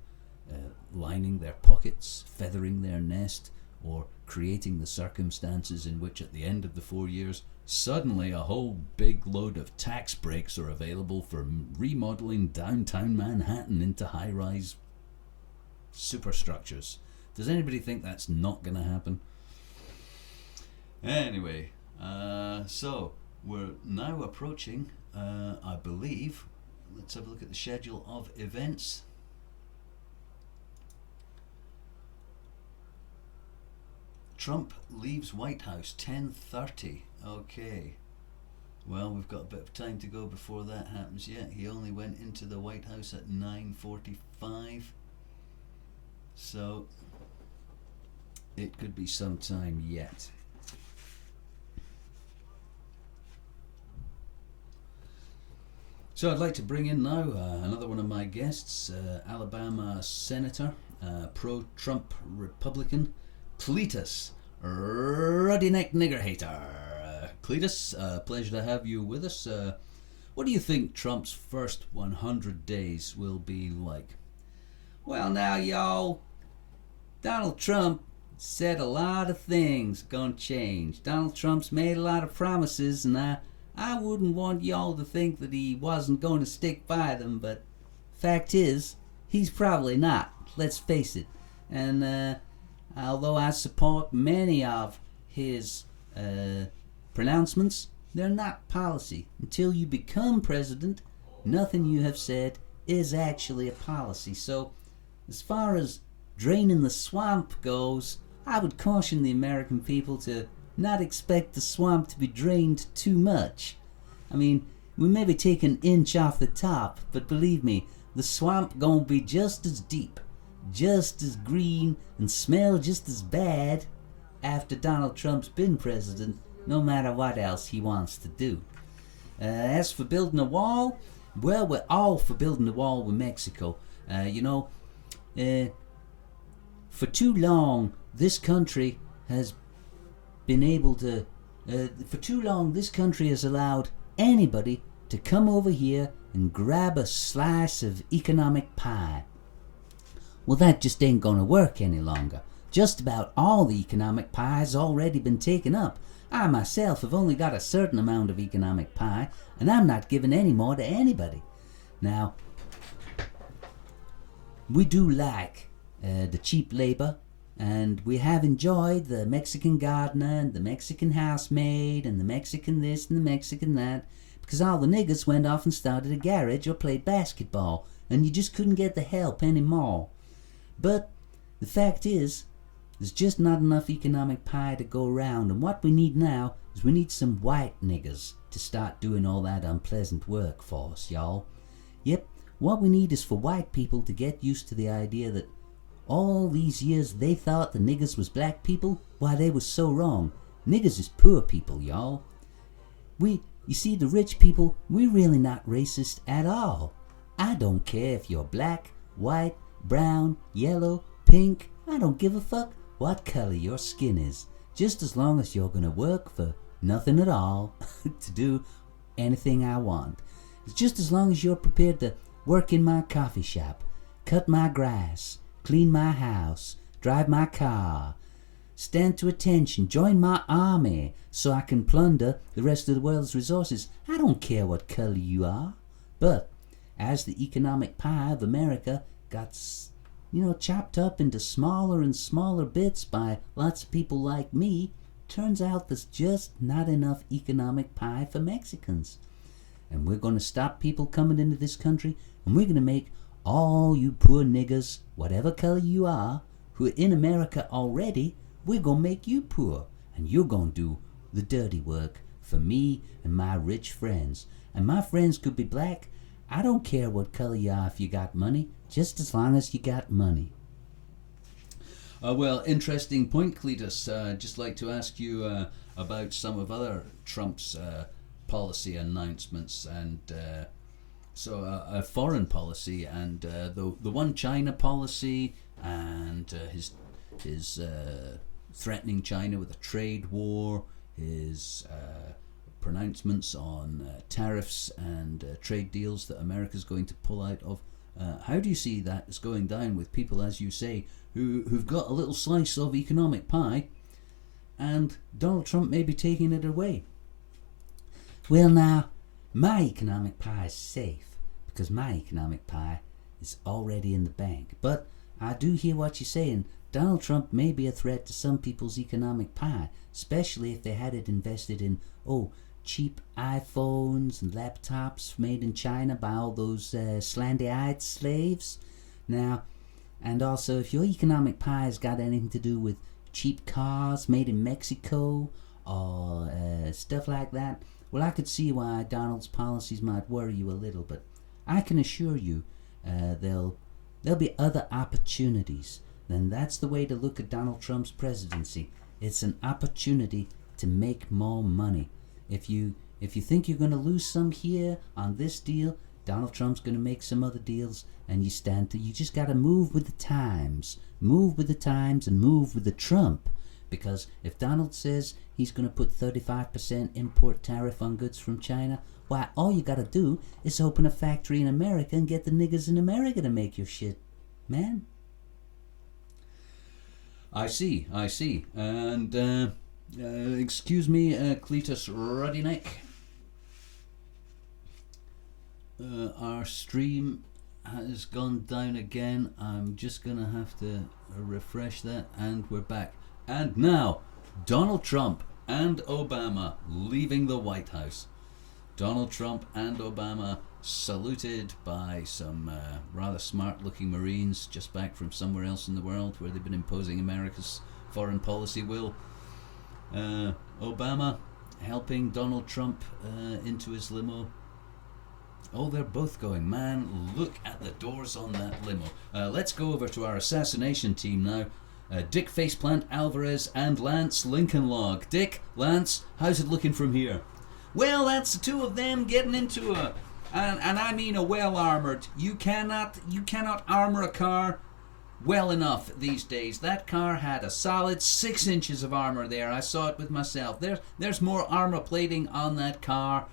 lining their pockets, feathering their nest, or creating the circumstances in which at the end of the 4 years, suddenly a whole big load of tax breaks are available for remodeling downtown Manhattan into high-rise superstructures? Does anybody think that's not going to happen? Anyway, so we're now approaching, I believe, let's have a look at the schedule of events. Trump leaves White House 10:30. Okay. Well, we've got a bit of time to go before that happens yet. He only went into the White House at 9:45. So it could be some time yet. So I'd like to bring in now another one of my guests, Alabama Senator, pro-Trump Republican, Cletus, Ruddy-neck nigger hater. Cletus, pleasure to have you with us. What do you think Trump's first 100 days will be like? Well, now, y'all, Donald Trump said a lot of things gonna change. Donald Trump's made a lot of promises, and I wouldn't want y'all to think that he wasn't going to stick by them, but fact is, he's probably not. Let's face it. And although I support many of his pronouncements, they're not policy. Until you become president, nothing you have said is actually a policy. So, as far as draining the swamp goes, I would caution the American people to not expect the swamp to be drained too much. I mean, we maybe take an inch off the top, but believe me, the swamp gonna be just as deep, just as green, and smell just as bad after Donald Trump's been president, no matter what else he wants to do. As for building a wall, well, we're all for building a wall with Mexico. For too long, this country has been able to, this country has allowed anybody to come over here and grab a slice of economic pie. Well, that just ain't gonna work any longer. Just about all the economic pie has already been taken up. I myself have only got a certain amount of economic pie, and I'm not giving any more to anybody. Now, we do like the cheap labor, and we have enjoyed the Mexican gardener and the Mexican housemaid and the Mexican this and the Mexican that, because all the niggers went off and started a garage or played basketball, and you just couldn't get the help anymore. But the fact is, there's just not enough economic pie to go around, and what we need now is we need some white niggers to start doing all that unpleasant work for us, y'all. Yep, what we need is for white people to get used to the idea that all these years they thought the niggers was black people. Why, they was so wrong. Niggers is poor people, y'all. You see, the rich people, we're really not racist at all. I don't care if you're black, white, brown, yellow, pink. I don't give a fuck what color your skin is. Just as long as you're gonna work for nothing at all to do anything I want. It's just as long as you're prepared to work in my coffee shop, cut my grass, clean my house, drive my car, stand to attention, join my army so I can plunder the rest of the world's resources. I don't care what color you are. But as the economic pie of America got, chopped up into smaller and smaller bits by lots of people like me, turns out there's just not enough economic pie for Mexicans. And we're going to stop people coming into this country, and we're going to make all you poor niggers, whatever color you are, who are in America already, we're going to make you poor. And you're going to do the dirty work for me and my rich friends. And my friends could be black. I don't care what color you are if you got money, just as long as you got money. Well, interesting point, Cletus. Just like to ask you about some of other Trump's policy announcements and foreign policy and the one China policy and his threatening China with a trade war, his pronouncements on tariffs and trade deals that America's going to pull out of. How do you see that is going down with people, as you say, who've got a little slice of economic pie, and Donald Trump may be taking it away? Well, now, my economic pie is safe, because my economic pie is already in the bank. But I do hear what you're saying. Donald Trump may be a threat to some people's economic pie, especially if they had it invested in, cheap iPhones and laptops made in China by all those slanty-eyed slaves. Now, and also, if your economic pie has got anything to do with cheap cars made in Mexico or stuff like that, well, I could see why Donald's policies might worry you a little, but I can assure you there'll be other opportunities. Then that's the way to look at Donald Trump's presidency. It's an opportunity to make more money. If you think you're going to lose some here on this deal, Donald Trump's going to make some other deals, and you just got to move with the times. Move with the times and move with the Trump. Because if Donald says he's going to put 35% import tariff on goods from China, why, all you got to do is open a factory in America and get the niggers in America to make your shit, man. I see. And excuse me, Cletus Ruddyneck. Our stream has gone down again. I'm just going to have to refresh that, and we're back. And now, Donald Trump and Obama leaving the White House. Donald Trump and Obama saluted by some rather smart-looking Marines just back from somewhere else in the world where they've been imposing America's foreign policy will. Obama helping Donald Trump into his limo. Oh, they're both going. Man, look at the doors on that limo. Let's go over to our assassination team now. Dick Faceplant Alvarez and Lance Lincoln Log. Dick, Lance, how's it looking from here? Well, that's the two of them getting into and I mean a well-armored. You cannot armor a car well enough these days. That car had a solid 6 inches of armor there. I saw it with myself. There's more armor plating on that car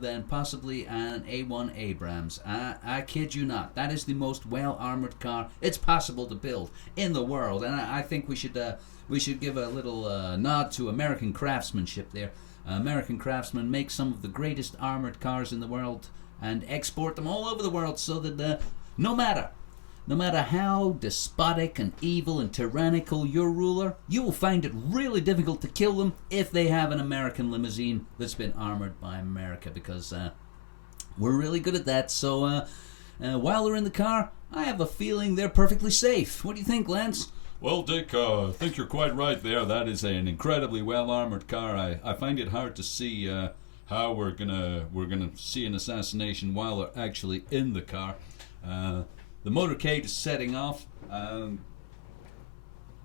than possibly an A1 Abrams. I kid you not. That is the most well-armored car it's possible to build in the world, and I think we should give a little nod to American craftsmanship there. American craftsmen make some of the greatest armored cars in the world and export them all over the world, so that no matter how despotic and evil and tyrannical your ruler, you will find it really difficult to kill them if they have an American limousine that's been armored by America, because we're really good at that. So while they're in the car, I have a feeling they're perfectly safe. What do you think, Lance? Well, Dick, I think you're quite right there. That is an incredibly well-armored car. I find it hard to see how we're gonna see an assassination while they're actually in the car. The motorcade is setting off.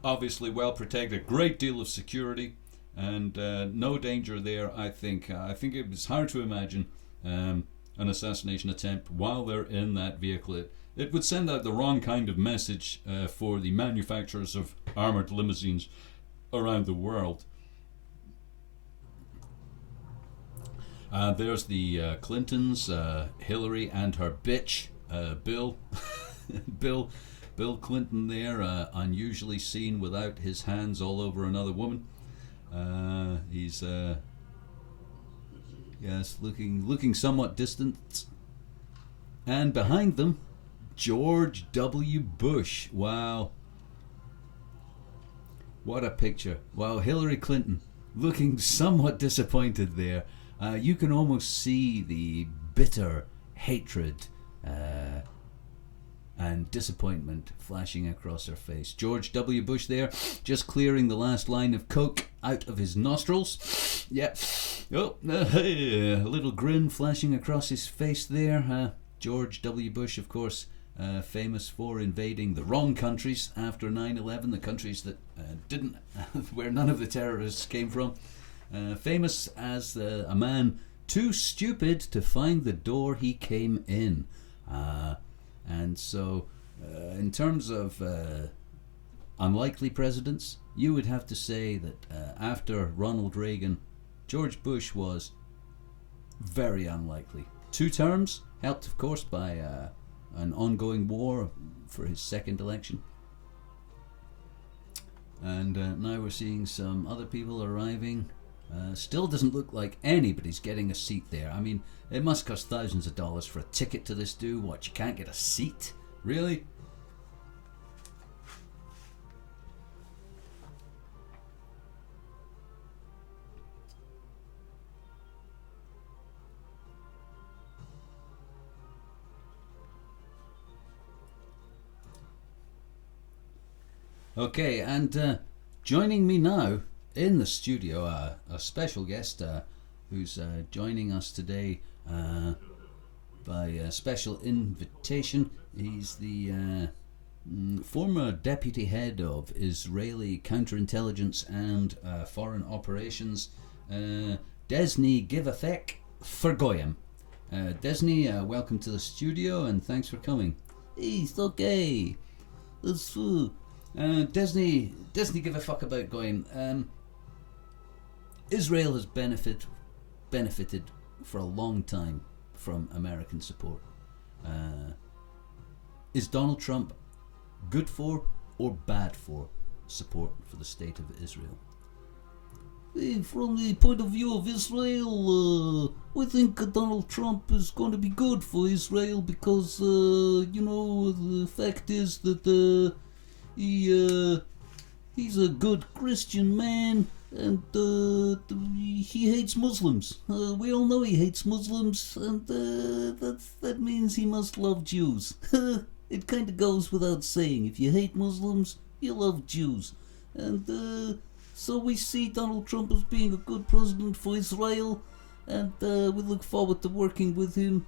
Obviously well protected, great deal of security, and no danger there. I think it was hard to imagine an assassination attempt while they're in that vehicle. it would send out the wrong kind of message for the manufacturers of armoured limousines around the world. There's the Clintons, Hillary and her bitch, Bill. Bill Clinton there, unusually seen without his hands all over another woman. He's yes, looking somewhat distant. And behind them, George W. Bush. Wow. What a picture. Wow, Hillary Clinton looking somewhat disappointed there. You can almost see the bitter hatred and disappointment flashing across her face. George W. Bush there, just clearing the last line of coke out of his nostrils. Yeah. Oh, hey, a little grin flashing across his face there. George W. Bush, of course, famous for invading the wrong countries after 9/11, the countries that didn't, where none of the terrorists came from. Famous as a man too stupid to find the door he came in. And so, in terms of unlikely presidents, you would have to say that after Ronald Reagan, George Bush was very unlikely. 2 terms, helped of course by an ongoing war for his second election. And now we're seeing some other people arriving. Still doesn't look like anybody's getting a seat there. I mean, it must cost thousands of dollars for a ticket to this do. What, you can't get a seat? Really? Okay, and joining me now in the studio, a special guest who's joining us today by a special invitation. He's the former deputy head of Israeli counterintelligence and foreign operations, Desni Givafek for Goyim. Desni, welcome to the studio and thanks for coming. It's okay. It's Desni, give a fuck about Goyim. Israel has benefited for a long time from American support. Is Donald Trump good for or bad for support for the state of Israel? From the point of view of Israel, I think Donald Trump is going to be good for Israel because, the fact is that he's a good Christian man and he hates Muslims. We all know he hates Muslims, and that means he must love Jews. It kind of goes without saying. If you hate Muslims, you love Jews. And so we see Donald Trump as being a good president for Israel, and we look forward to working with him.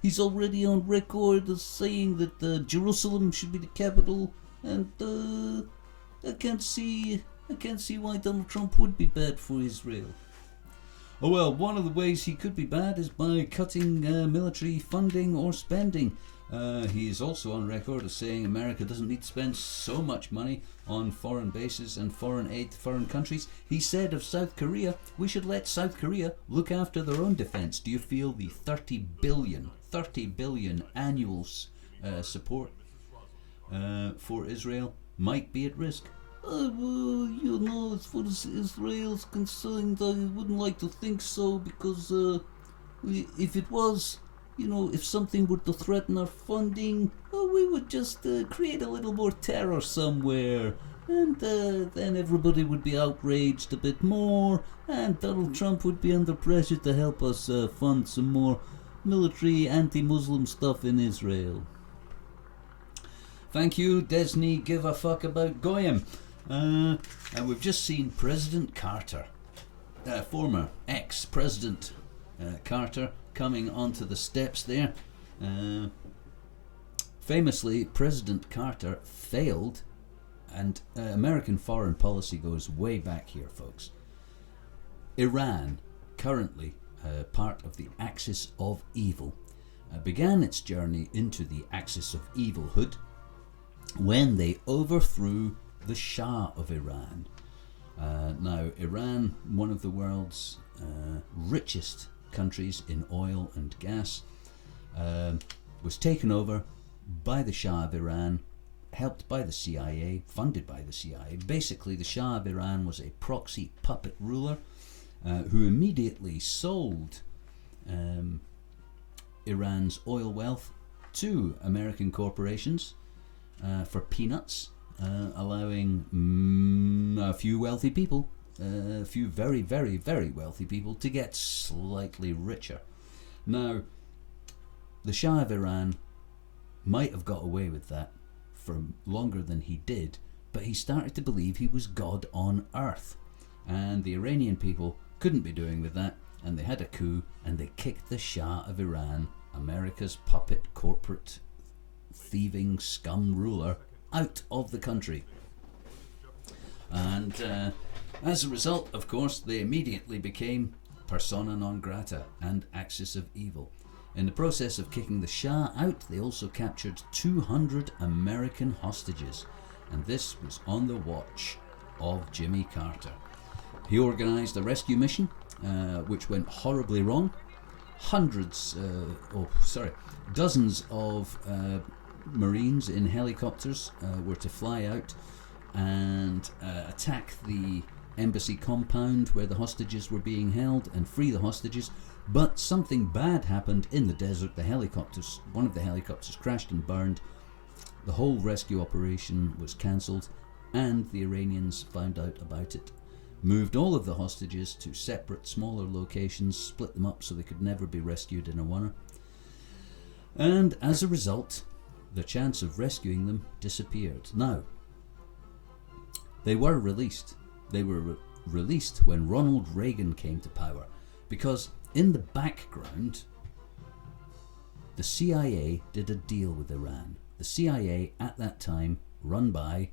He's already on record as saying that Jerusalem should be the capital, and I can't see why Donald Trump would be bad for Israel. Oh well, one of the ways he could be bad is by cutting military funding or spending. He is also on record as saying America doesn't need to spend so much money on foreign bases and foreign aid to foreign countries. He said of South Korea, we should let South Korea look after their own defense. Do you feel the 30 billion annual support for Israel might be at risk? As far as Israel's concerned, I wouldn't like to think so, because if it was, if something were to threaten our funding, we would just create a little more terror somewhere, and then everybody would be outraged a bit more, and Donald Trump would be under pressure to help us fund some more military anti-Muslim stuff in Israel. Thank you, Desni. Give a fuck about Goyim. And we've just seen President Carter, former ex-President Carter, coming onto the steps there. Famously, President Carter failed, and American foreign policy goes way back here, folks. Iran, currently part of the axis of evil. began its journey into the axis of evilhood when they overthrew the Shah of Iran. Now, Iran, one of the world's richest countries in oil and gas, was taken over by the Shah of Iran, helped by the CIA, funded by the CIA. Basically, the Shah of Iran was a proxy puppet ruler who immediately sold Iran's oil wealth to American corporations for peanuts, allowing a few wealthy people, a few very, very, very wealthy people, to get slightly richer. Now, the Shah of Iran might have got away with that for longer than he did, but he started to believe he was God on earth, and the Iranian people couldn't be doing with that, and they had a coup, and they kicked the Shah of Iran, America's puppet corporate thieving scum ruler, out of the country. And as a result, of course, they immediately became persona non grata and axis of evil. In the process of kicking the Shah out, they also captured 200 American hostages, and this was on the watch of Jimmy Carter. He organised a rescue mission, which went horribly wrong. Dozens of Marines in helicopters were to fly out and attack the embassy compound where the hostages were being held and free the hostages. But something bad happened in the desert. One of the helicopters crashed and burned. The whole rescue operation was cancelled, and the Iranians found out about it, moved all of the hostages to separate, smaller locations, split them up so they could never be rescued in a one. And as a result, the chance of rescuing them disappeared. Now, they were released. They were released when Ronald Reagan came to power, because in the background, the CIA did a deal with Iran. The CIA at that time, run by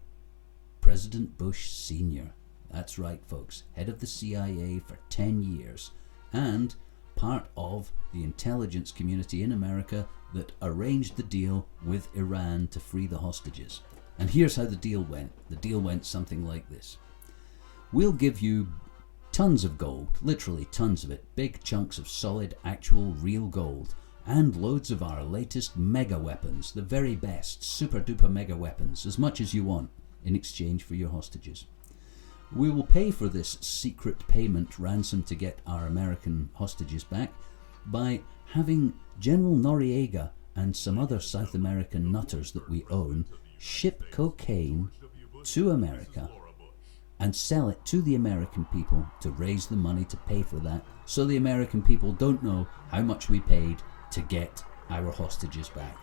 President Bush Sr. That's right, folks, head of the CIA for 10 years, and part of the intelligence community in America that arranged the deal with Iran to free the hostages. And here's how the deal went. The deal went something like this. We'll give you tons of gold, literally tons of it, big chunks of solid, actual, real gold, and loads of our latest mega weapons, the very best, super duper mega weapons, as much as you want, in exchange for your hostages. We will pay for this secret payment ransom to get our American hostages back by having General Noriega and some other South American nutters that we own ship cocaine to America and sell it to the American people to raise the money to pay for that, so the American people don't know how much we paid to get our hostages back.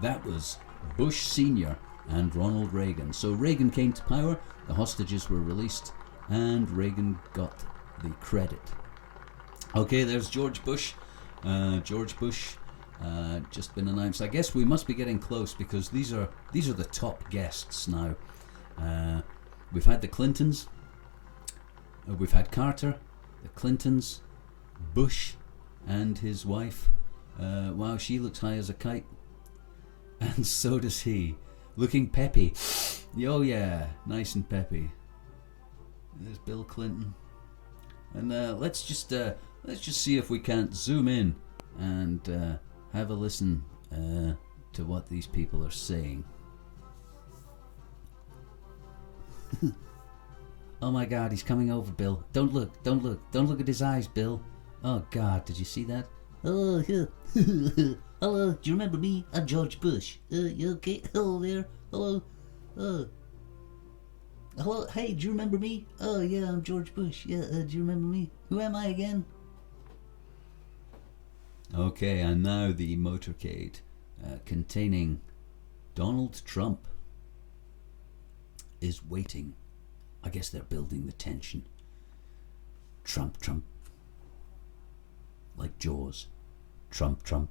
That was Bush Sr. and Ronald Reagan. So Reagan came to power, the hostages were released, and Reagan got the credit. Okay, there's George Bush. George Bush just been announced. I guess we must be getting close, because these are the top guests now. We've had the Clintons, we've had Carter, the Clintons, Bush, and his wife. Wow, she looks high as a kite, and so does he, looking peppy. Oh yeah, nice and peppy. There's Bill Clinton, and let's just see if we can't zoom in and have a listen to what these people are saying. Oh my God, he's coming over, Bill. Don't look at his eyes, Bill. Oh God, did you see that? Oh, hello, do you remember me? I'm George Bush. You okay? Hello there. Hello. Hello, hey, do you remember me? Oh yeah, I'm George Bush. Yeah, do you remember me? Who am I again? Okay, and now the motorcade containing Donald Trump is waiting. I guess they're building the tension. Trump. Like Jaws. Trump. Trump.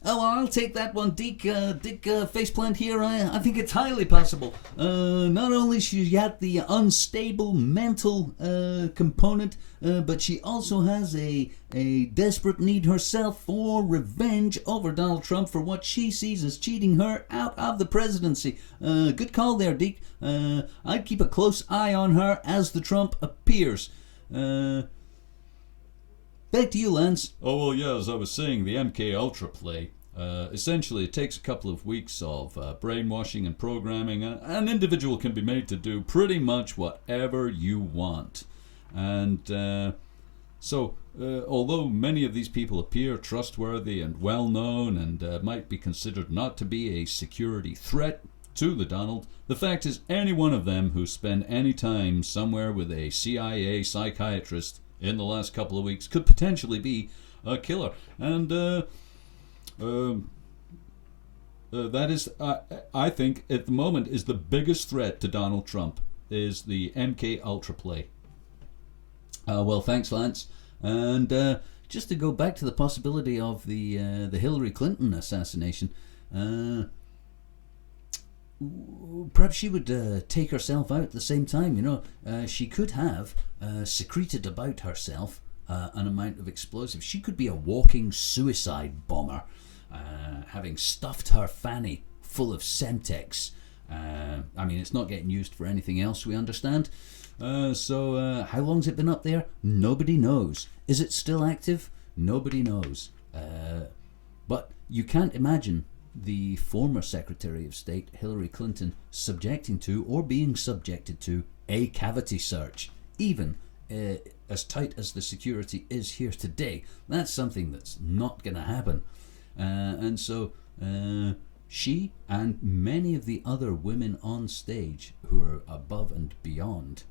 Oh, well, I'll take that one, Dick. Dick Faceplant here. I think it's highly possible. Not only she had the unstable mental component, but she also has a desperate need herself for revenge over Donald Trump for what she sees as cheating her out of the presidency. Good call there, Dick. I'd keep a close eye on her as the Trump appears. Back to you, Lance. Oh, well, yeah, as I was saying, the MK Ultra play, essentially it takes a couple of weeks of brainwashing and programming. An individual can be made to do pretty much whatever you want. And so, although many of these people appear trustworthy and well-known and might be considered not to be a security threat to the Donald, the fact is any one of them who spend any time somewhere with a CIA psychiatrist in the last couple of weeks could potentially be a killer. And that is, I think, at the moment, is the biggest threat to Donald Trump, is the MK Ultra play. Well, thanks, Lance. And just to go back to the possibility of the Hillary Clinton assassination, perhaps she would take herself out at the same time. You know, she could have secreted about herself an amount of explosives. She could be a walking suicide bomber, having stuffed her fanny full of Semtex. I mean, it's not getting used for anything else, we understand. So how long's it been up there? Nobody knows. Is it still active? Nobody knows. But you can't imagine the former Secretary of State, Hillary Clinton, subjecting to or being subjected to a cavity search, even as tight as the security is here today. That's something that's not going to happen. And so she and many of the other women on stage who are above and beyond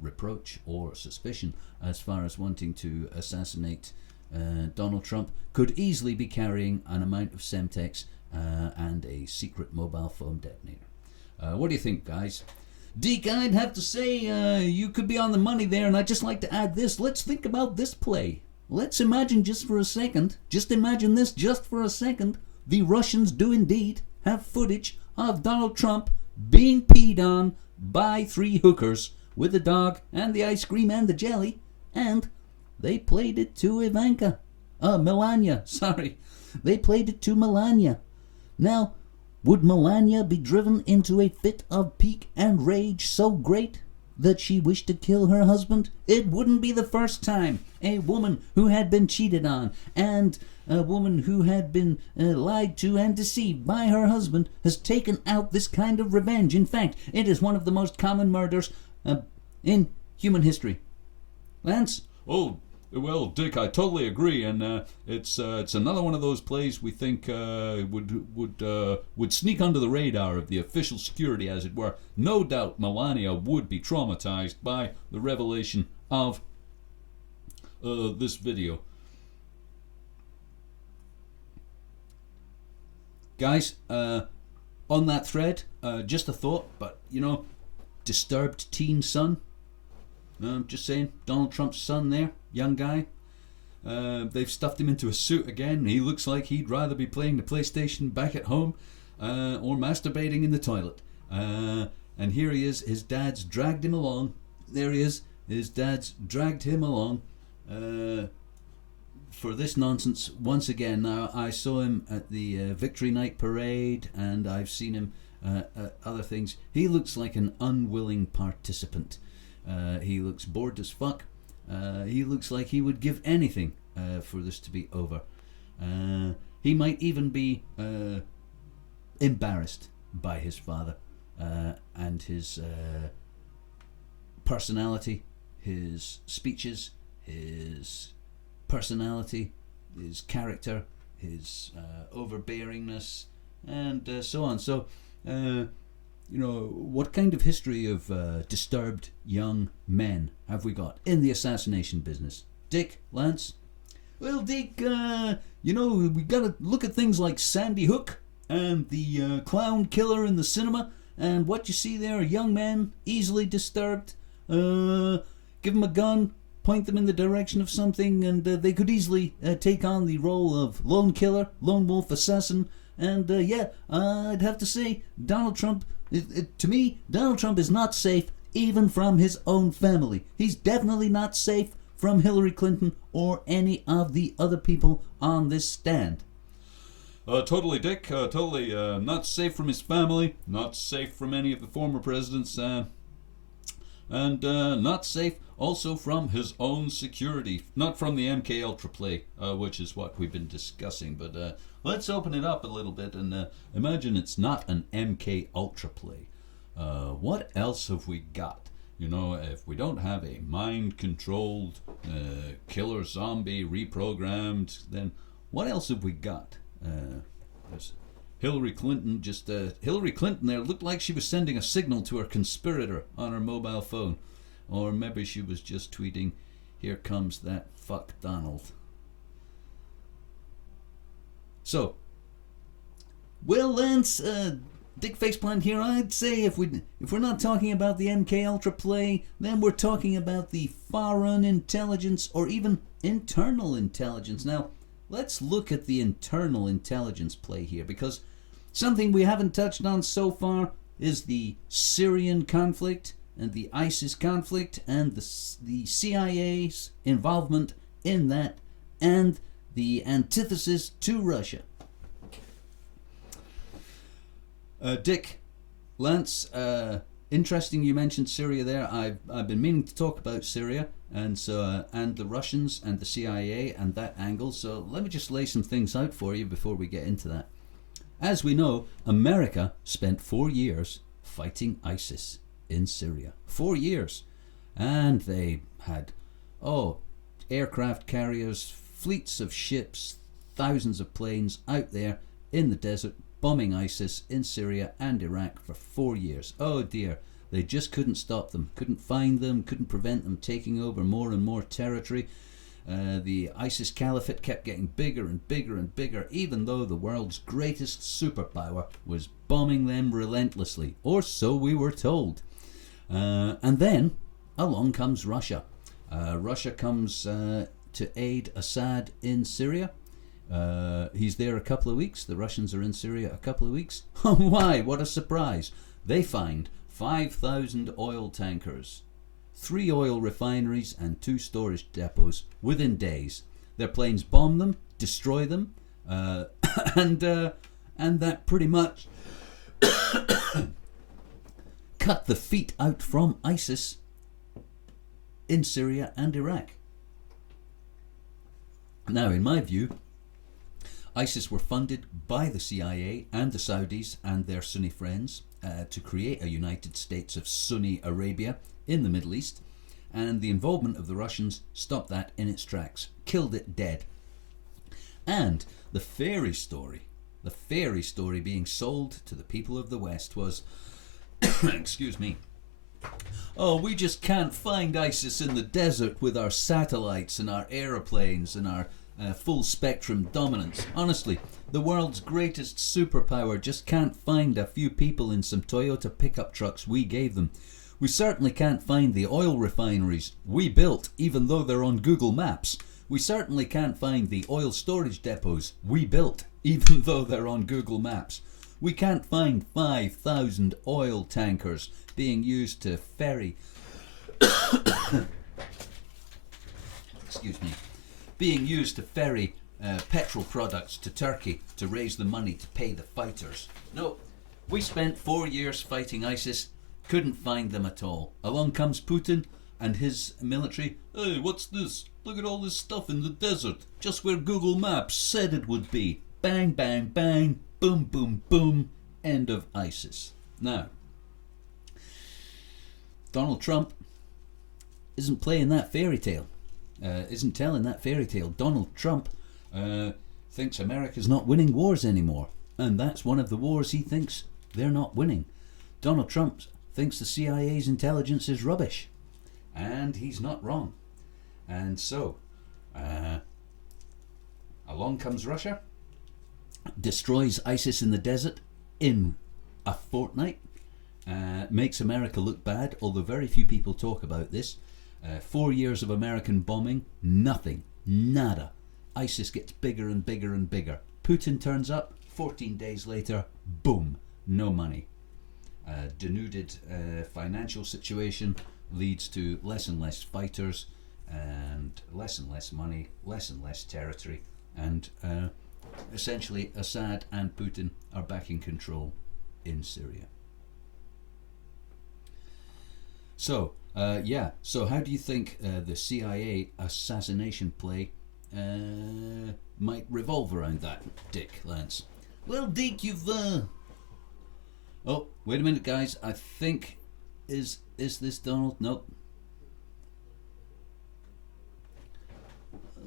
reproach or suspicion as far as wanting to assassinate Donald Trump could easily be carrying an amount of Semtex and a secret mobile phone detonator. What do you think, guys? Deke, I'd have to say you could be on the money there, and I'd just like to add this. Let's think about this play. Let's imagine just for a second, just imagine this just for a second, the Russians do indeed have footage of Donald Trump being peed on by 3 hookers with the dog and the ice cream and the jelly, and they played it to Melania, sorry. They played it to Melania. Now, would Melania be driven into a fit of pique and rage so great that she wished to kill her husband? It wouldn't be the first time a woman who had been cheated on and a woman who had been lied to and deceived by her husband has taken out this kind of revenge. In fact, it is one of the most common murders in human history. Lance? Oh, well, Dick, I totally agree, and it's another one of those plays we think would sneak under the radar of the official security, as it were. No doubt Melania would be traumatized by the revelation of this video. Guys, on that thread, just a thought, but, you know, disturbed teen son. Just saying, Donald Trump's son there, young guy. They've stuffed him into a suit again. He looks like he'd rather be playing the PlayStation back at home or masturbating in the toilet. And here he is, his dad's dragged him along. There he is, his dad's dragged him along for this nonsense once again. Now, I saw him at the Victory Night Parade, and I've seen him at other things. He looks like an unwilling participant. He looks bored as fuck. He looks like he would give anything for this to be over. He might even be embarrassed by his father and his personality, his speeches, his personality, his character, his overbearingness, and so on. So, you know, what kind of history of disturbed young men have we got in the assassination business? Dick, Lance? Well, Dick, you know, we got to look at things like Sandy Hook and the clown killer in the cinema, and what you see there are young men, easily disturbed. Give them a gun, point them in the direction of something, and they could easily take on the role of lone killer, lone wolf assassin. And I'd have to say, Donald Trump, to me, Donald Trump is not safe even from his own family. He's definitely not safe from Hillary Clinton or any of the other people on this stand. Totally, Dick. Totally not safe from his family, not safe from any of the former presidents, and not safe also from his own security. Not from the MK Ultra play, which is what we've been discussing. But let's open it up a little bit and imagine it's not an MK Ultra play. What else have we got? You know, if we don't have a mind-controlled killer zombie reprogrammed, then what else have we got? There's Hillary Clinton. Hillary Clinton there looked like she was sending a signal to her conspirator on her mobile phone. Or maybe she was just tweeting, "Here comes that fuck Donald." So, well, Lance, Dick Faceplant here. I'd say if we're not talking about the MK Ultra play, then we're talking about the foreign intelligence or even internal intelligence. Now, let's look at the internal intelligence play here, because something we haven't touched on so far is the Syrian conflict and the ISIS conflict and the CIA's involvement in that and the antithesis to Russia. Dick, Lance, interesting you mentioned Syria there. I've been meaning to talk about Syria and the Russians and the CIA and that angle. So let me just lay some things out for you before we get into that. As we know, America spent 4 years fighting ISIS in Syria. 4 years. And they had, aircraft carriers, fleets of ships, thousands of planes out there in the desert bombing ISIS in Syria and Iraq for 4 years. Oh dear, they just couldn't stop them, couldn't find them, couldn't prevent them taking over more and more territory. The ISIS caliphate kept getting bigger and bigger and bigger, even though the world's greatest superpower was bombing them relentlessly, or so we were told. And then along comes Russia. Russia comes to aid Assad in Syria. He's there a couple of weeks. The Russians are in Syria a couple of weeks. Why? What a surprise. They find 5,000 oil tankers, 3 oil refineries and 2 storage depots within days. Their planes bomb them, destroy them, and that pretty much cut the feet out from ISIS in Syria and Iraq. Now, in my view, ISIS were funded by the CIA and the Saudis and their Sunni friends to create a United States of Sunni Arabia in the Middle East, and the involvement of the Russians stopped that in its tracks, killed it dead. And the fairy story being sold to the people of the West was, excuse me, we just can't find ISIS in the desert with our satellites and our aeroplanes and our full spectrum dominance. Honestly, the world's greatest superpower just can't find a few people in some Toyota pickup trucks we gave them. We certainly can't find the oil refineries we built, even though they're on Google Maps. We certainly can't find the oil storage depots we built, even though they're on Google Maps. We can't find 5,000 oil tankers being used to ferry petrol products to Turkey to raise the money to pay the fighters. No, we spent 4 years fighting ISIS, couldn't find them at all. Along comes Putin and his military. Hey, what's this? Look at all this stuff in the desert, just where Google Maps said it would be. Bang, bang, bang, boom, boom, boom, end of ISIS. Now, Donald Trump isn't playing that fairy tale, isn't telling that fairy tale. Donald Trump thinks America's not winning wars anymore, and that's one of the wars he thinks they're not winning. Donald Trump thinks the CIA's intelligence is rubbish, and he's not wrong. And so, along comes Russia, destroys ISIS in the desert in a fortnight, makes America look bad, although very few people talk about this. 4 years of American bombing, nothing, nada. ISIS gets bigger and bigger and bigger. Putin turns up, 14 days later, boom, no money. Denuded financial situation leads to less and less fighters and less money, less and less territory, and essentially Assad and Putin are back in control in Syria. So, so how do you think the CIA assassination play might revolve around that, Dick Lance? Well, Dick, you've Oh, wait a minute, guys. I think is this Donald? Nope.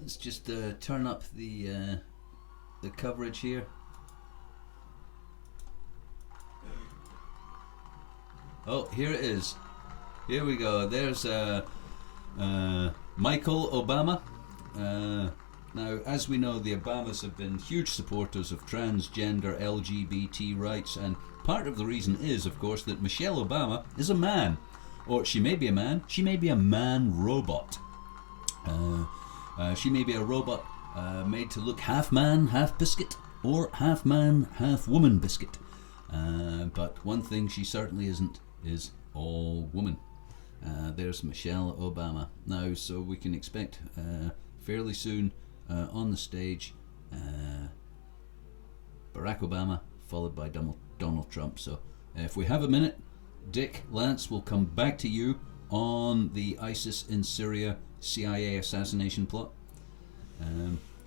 Let's just turn up the coverage here. Oh, here it is. Here we go. There's Michael Obama. Now, as we know, the Obamas have been huge supporters of transgender LGBT rights, and part of the reason is, of course, that Michelle Obama is a man. Or she may be a man. She may be a man robot. She may be a robot made to look half man, half biscuit, or half man, half woman biscuit. But one thing she certainly isn't is all woman. There's Michelle Obama. Now, so we can expect fairly soon on the stage Barack Obama, followed by Donald Trump. So if we have a minute, Dick Lance will come back to you on the ISIS in Syria CIA assassination plot.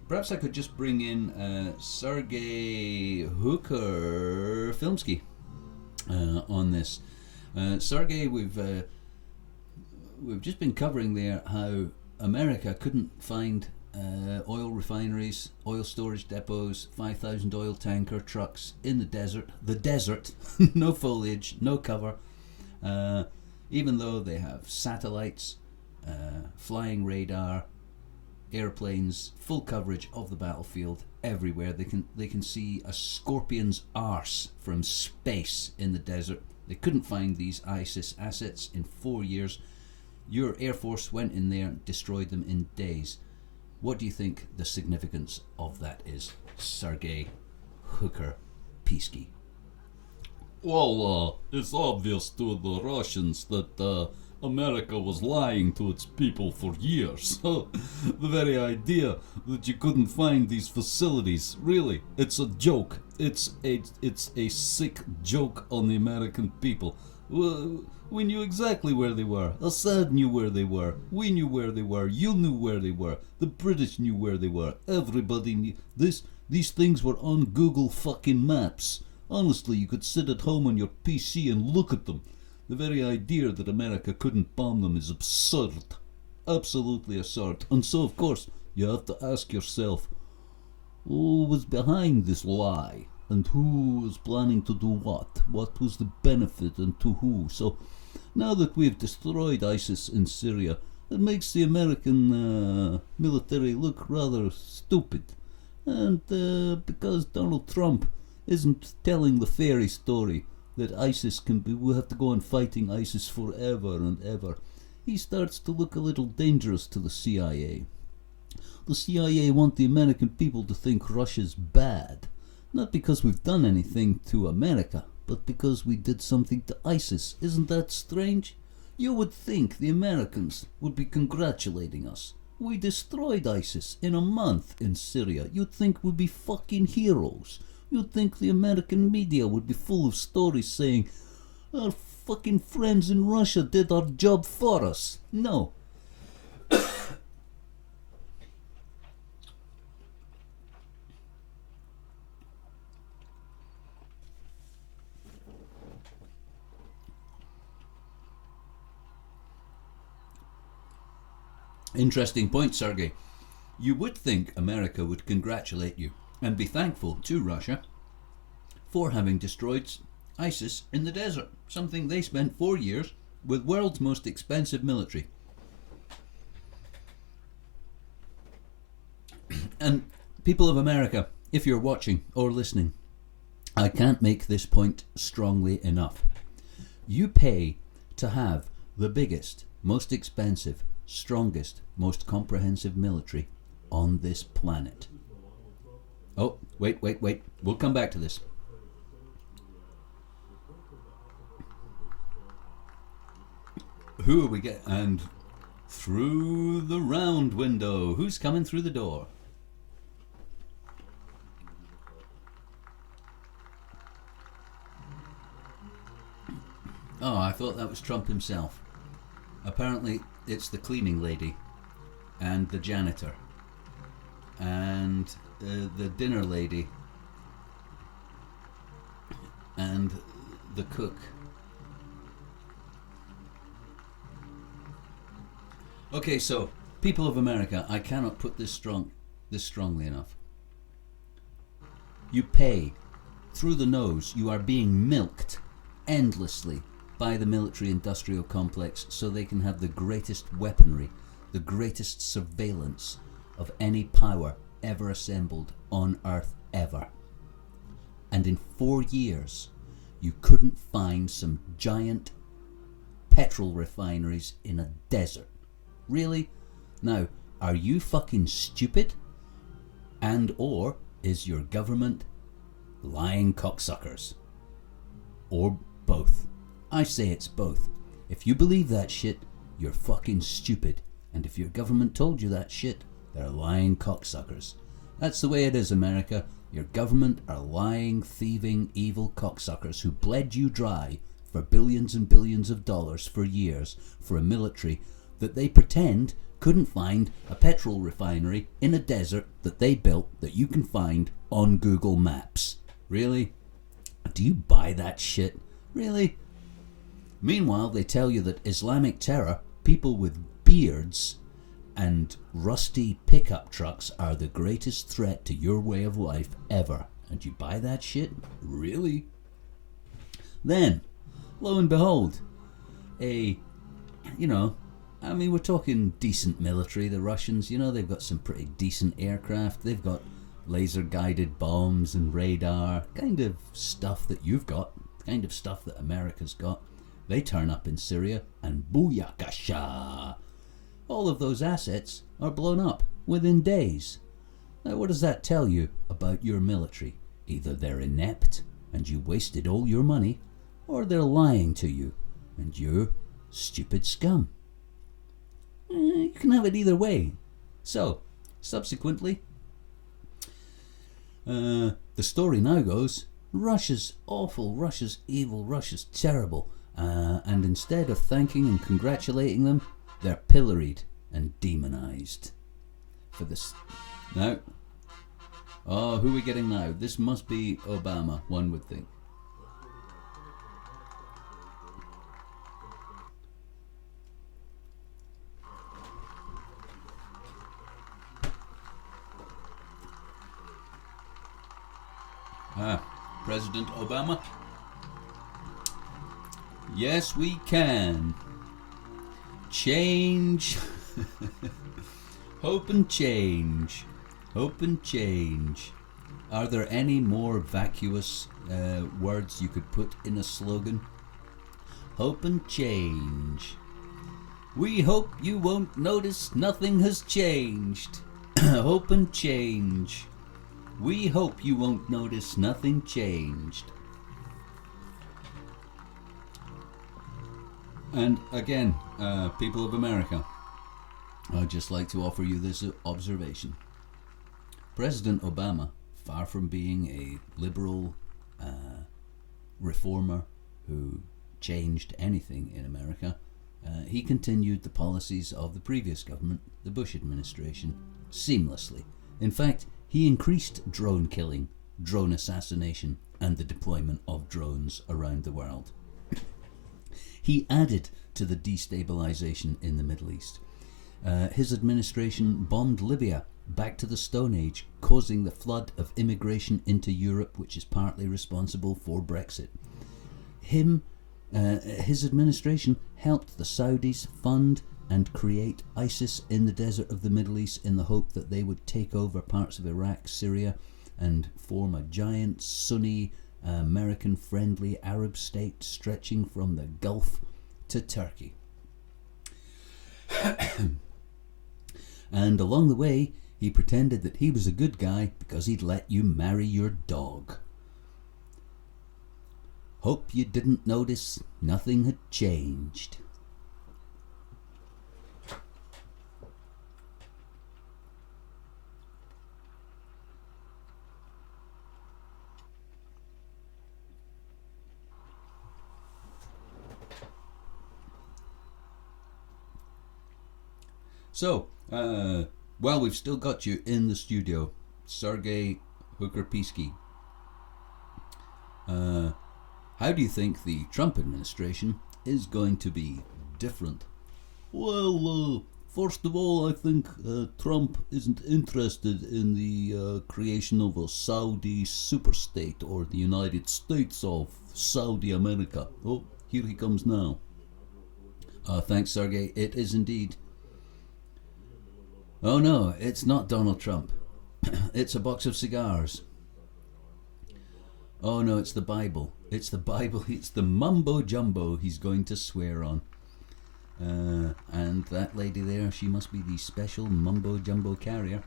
Perhaps I could just bring in Sergei Hooker Filmsky on this. Sergei, we've just been covering there how America couldn't find oil refineries, oil storage depots, 5,000 oil tanker trucks in the desert, no foliage, no cover, even though they have satellites, flying radar, airplanes, full coverage of the battlefield everywhere. They can see a scorpion's arse from space in the desert. They couldn't find these ISIS assets in 4 years. Your Air Force went in there and destroyed them in days. What do you think the significance of that is, Sergei Hooker Peasky? Well, it's obvious to the Russians that America was lying to its people for years. The very idea that you couldn't find these facilities, really, it's a joke. It's a sick joke on the American people. We knew exactly where they were. Assad knew where they were. We knew where they were. You knew where they were. The British knew where they were. Everybody knew. These things were on Google fucking Maps. Honestly, you could sit at home on your PC and look at them. The very idea that America couldn't bomb them is absurd. Absolutely absurd. And so, of course, you have to ask yourself, who was behind this lie? And who was planning to do what? What was the benefit and to who? So, now that we've destroyed ISIS in Syria, it makes the American military look rather stupid. And because Donald Trump isn't telling the fairy story that ISIS we'll have to go on fighting ISIS forever and ever, he starts to look a little dangerous to the CIA. The CIA want the American people to think Russia's bad, not because we've done anything to America, but because we did something to ISIS. Isn't that strange? You would think the Americans would be congratulating us. We destroyed ISIS in a month in Syria. You'd think we'd be fucking heroes. You'd think the American media would be full of stories saying, our fucking friends in Russia did our job for us. No. Interesting point, Sergei. You would think America would congratulate you and be thankful to Russia for having destroyed ISIS in the desert, something they spent 4 years with world's most expensive military. And people of America, if you're watching or listening, I can't make this point strongly enough. You pay to have the biggest, most expensive, strongest, most comprehensive military on this planet. Oh, wait. We'll come back to this. Who are we getting? And through the round window. Who's coming through the door? Oh, I thought that was Trump himself. Apparently, it's the cleaning lady and the janitor and the dinner lady and the cook. Okay, so people of America, I cannot put this strongly enough. You pay through the nose. You are being milked endlessly by the military-industrial complex so they can have the greatest weaponry, the greatest surveillance of any power ever assembled on Earth ever. And in 4 years, you couldn't find some giant petrol refineries in a desert. Really? Now, are you fucking stupid? And or is your government lying cocksuckers? Or both? I say it's both. If you believe that shit, you're fucking stupid. And if your government told you that shit, they're lying cocksuckers. That's the way it is, America. Your government are lying, thieving, evil cocksuckers who bled you dry for billions and billions of dollars for years for a military that they pretend couldn't find a petrol refinery in a desert that they built that you can find on Google Maps. Really? Do you buy that shit? Really? Meanwhile, they tell you that Islamic terror, people with beards and rusty pickup trucks are the greatest threat to your way of life ever. And you buy that shit? Really? Then, lo and behold, we're talking decent military, the Russians. They've got some pretty decent aircraft. They've got laser-guided bombs and radar, kind of stuff that you've got, kind of stuff that America's got. They turn up in Syria and booyakasha! All of those assets are blown up within days. Now, what does that tell you about your military? Either they're inept and you wasted all your money, or they're lying to you and you're stupid scum. You can have it either way. So, subsequently, the story now goes, Russia's awful, Russia's evil, Russia's terrible. And instead of thanking and congratulating them, they're pilloried and demonized for this. Now, who are we getting now? This must be Obama, one would think. President Obama. Yes, we can. Change. Hope and change. Hope and change. Are there any more vacuous words you could put in a slogan? Hope and change. We hope you won't notice nothing has changed. Hope and change. We hope you won't notice nothing changed. And again, people of America, I'd just like to offer you this observation. President Obama, far from being a liberal reformer who changed anything in America, he continued the policies of the previous government, the Bush administration, seamlessly. In fact, he increased drone killing, drone assassination, and the deployment of drones around the world. He added to the destabilization in the Middle East. His administration bombed Libya back to the Stone Age, causing the flood of immigration into Europe, which is partly responsible for Brexit. His administration helped the Saudis fund and create ISIS in the desert of the Middle East in the hope that they would take over parts of Iraq, Syria, and form a giant Sunni, American-friendly Arab state stretching from the Gulf to Turkey. And along the way, he pretended that he was a good guy because he'd let you marry your dog. Hope you didn't notice nothing had changed. So, well, we've still got you in the studio, Sergei Hooker-Pisky. How do you think the Trump administration is going to be different? Well, first of all, I think Trump isn't interested in the creation of a Saudi superstate or the United States of Saudi America. Oh, here he comes now. Thanks, Sergei. It is indeed. Oh no, it's not Donald Trump. It's a box of cigars. Oh no, it's the Bible. It's the Bible. It's the mumbo jumbo he's going to swear on. And that lady there, she must be the special mumbo jumbo carrier.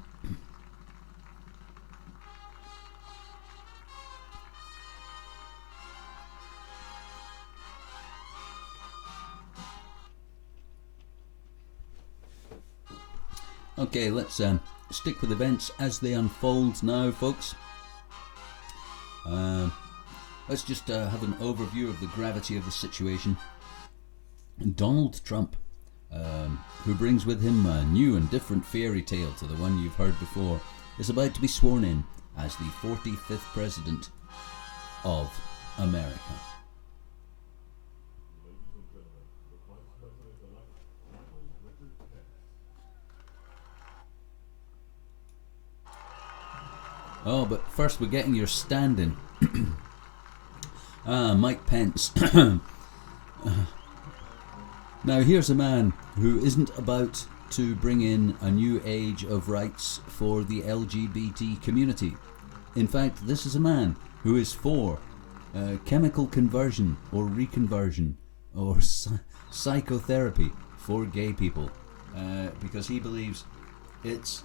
Okay, let's stick with events as they unfold now, folks. Let's just have an overview of the gravity of the situation. Donald Trump, who brings with him a new and different fairy tale to the one you've heard before, is about to be sworn in as the 45th President of America. Oh, but first we're getting your stand-in. Mike Pence. Now here's a man who isn't about to bring in a new age of rights for the LGBT community. In fact, this is a man who is for chemical conversion or reconversion or psychotherapy for gay people, because he believes it's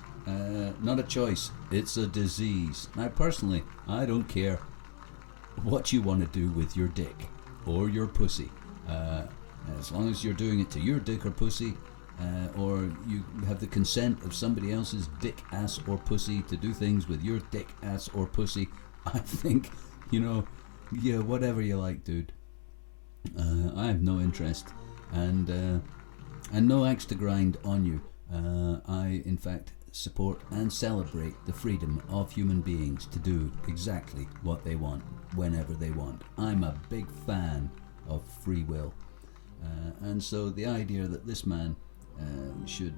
not a choice, it's a disease. Now personally, I don't care what you want to do with your dick or your pussy, as long as you're doing it to your dick or pussy, or you have the consent of somebody else's dick, ass or pussy to do things with your dick, ass or pussy. I think, yeah, whatever you like, dude. I have no interest and no axe to grind on you. I in fact support and celebrate the freedom of human beings to do exactly what they want, whenever they want. I'm a big fan of free will. And so the idea that this man should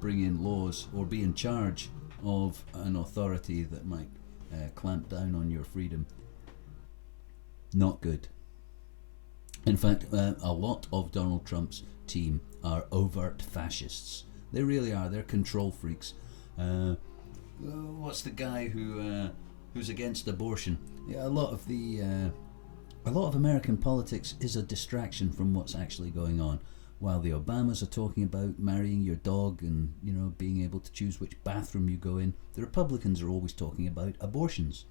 bring in laws or be in charge of an authority that might clamp down on your freedom, not good. In fact, a lot of Donald Trump's team are overt fascists. They really are. They're control freaks. What's the guy who's against abortion? Yeah, a lot of American politics is a distraction from what's actually going on. While the Obamas are talking about marrying your dog and being able to choose which bathroom you go in, the Republicans are always talking about abortions.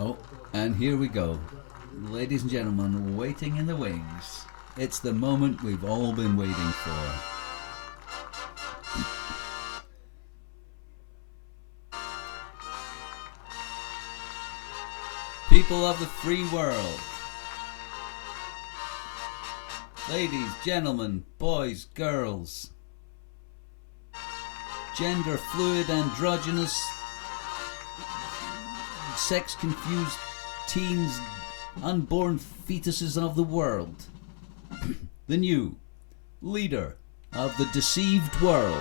Oh, and here we go. Ladies and gentlemen, waiting in the wings. It's the moment we've all been waiting for. People of the free world. Ladies, gentlemen, boys, girls. Gender fluid, androgynous, sex confused teens, unborn fetuses of the world. The new leader of the deceived world.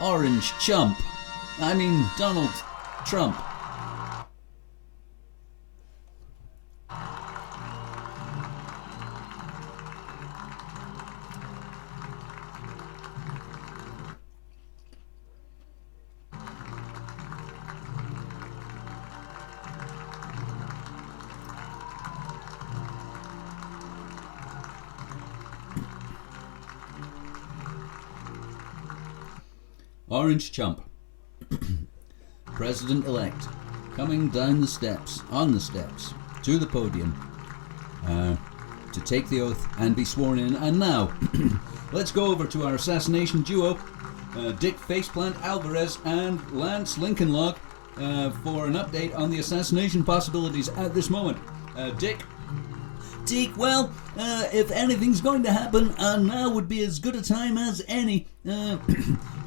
Orange chump. I mean, Donald Trump. Orange chump. President-elect. Coming down the steps, on the steps, to the podium, to take the oath and be sworn in. And now, let's go over to our assassination duo, Dick Faceplant Alvarez and Lance Lincolnlock, for an update on the assassination possibilities at this moment. Dick? Well, if anything's going to happen, now would be as good a time as any.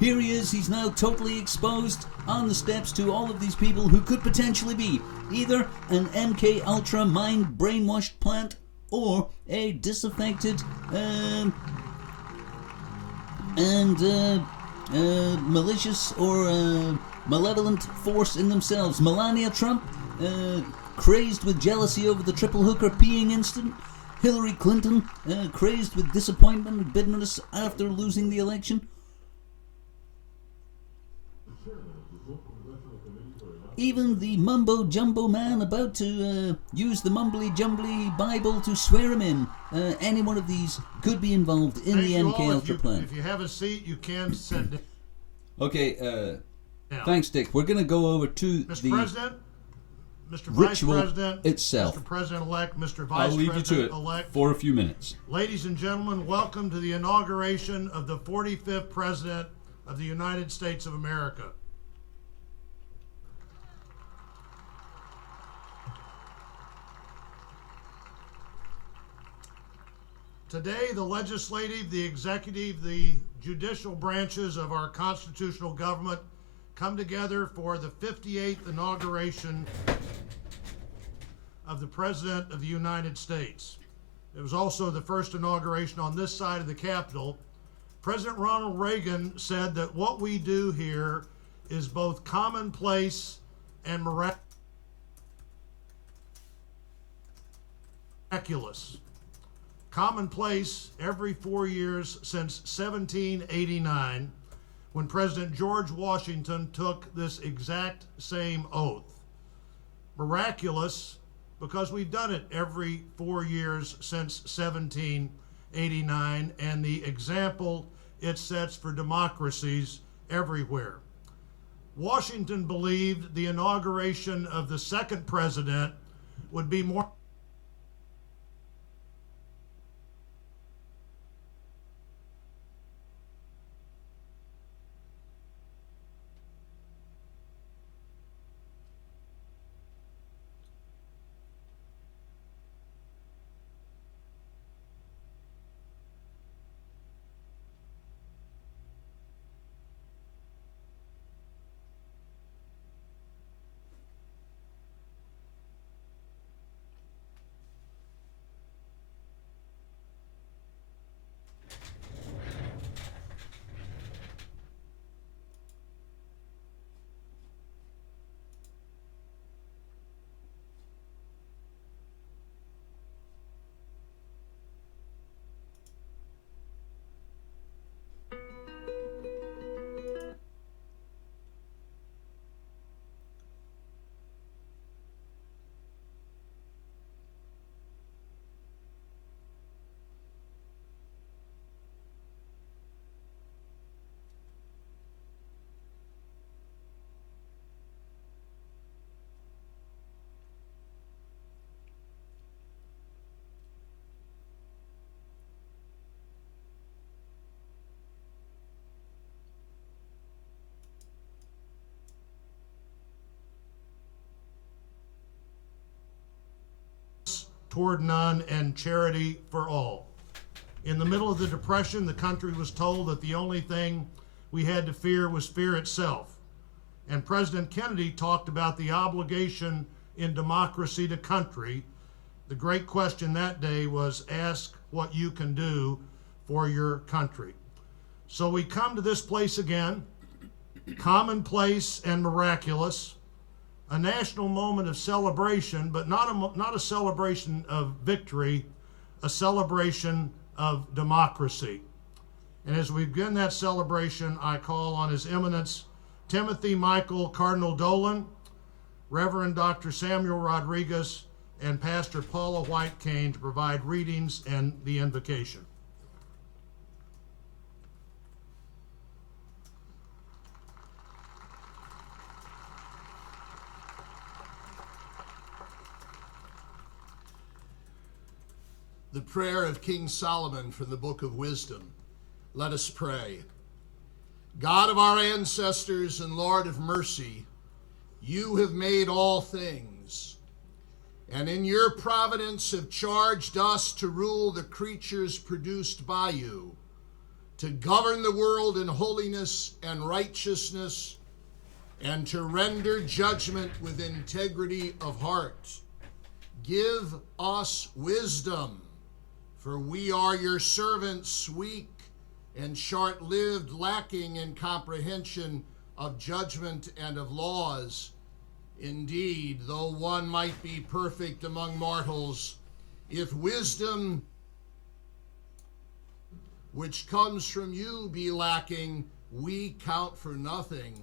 Here he is, he's now totally exposed on the steps to all of these people who could potentially be either an MK Ultra mind brainwashed plant or a disaffected and malicious or malevolent force in themselves. Melania Trump, crazed with jealousy over the triple hooker peeing incident. Hillary Clinton, crazed with disappointment and bitterness after losing the election. Even the mumbo-jumbo man about to use the mumbly-jumbly Bible to swear him in. Any one of these could be involved in the MK Ultra plan. If you have a seat, you can sit down. Okay, thanks, Dick. We're going to go over to Mr. President, Mr. Vice ritual President, itself. Mr. President-elect, Mr. I'll Vice leave you to it President-elect. for a few minutes. Ladies and gentlemen, welcome to the inauguration of the 45th President of the United States of America. Today, the legislative, the executive, the judicial branches of our constitutional government come together for the 58th inauguration of the President of the United States. It was also the first inauguration on this side of the Capitol. President Ronald Reagan said that what we do here is both commonplace and miraculous. Commonplace every 4 years since 1789, when President George Washington took this exact same oath. Miraculous because we've done it every 4 years since 1789, and the example it sets for democracies everywhere. Washington believed the inauguration of the second president would be more toward none and charity for all. In the middle of the Depression, the country was told that the only thing we had to fear was fear itself. And President Kennedy talked about the obligation in democracy to country. The great question that day was, ask what you can do for your country. So we come to this place again, commonplace and miraculous, a national moment of celebration, but not a celebration of victory, a celebration of democracy. And as we begin that celebration, I call on His Eminence Timothy Michael Cardinal Dolan, Reverend Dr. Samuel Rodriguez, and Pastor Paula White Kane to provide readings and the invocation. The prayer of King Solomon from the Book of Wisdom. Let us pray. God of our ancestors and Lord of mercy, you have made all things, and in your providence have charged us to rule the creatures produced by you, to govern the world in holiness and righteousness, and to render judgment with integrity of heart. Give us wisdom, for we are your servants, weak and short-lived, lacking in comprehension of judgment and of laws. Indeed, though one might be perfect among mortals, if wisdom which comes from you be lacking, we count for nothing.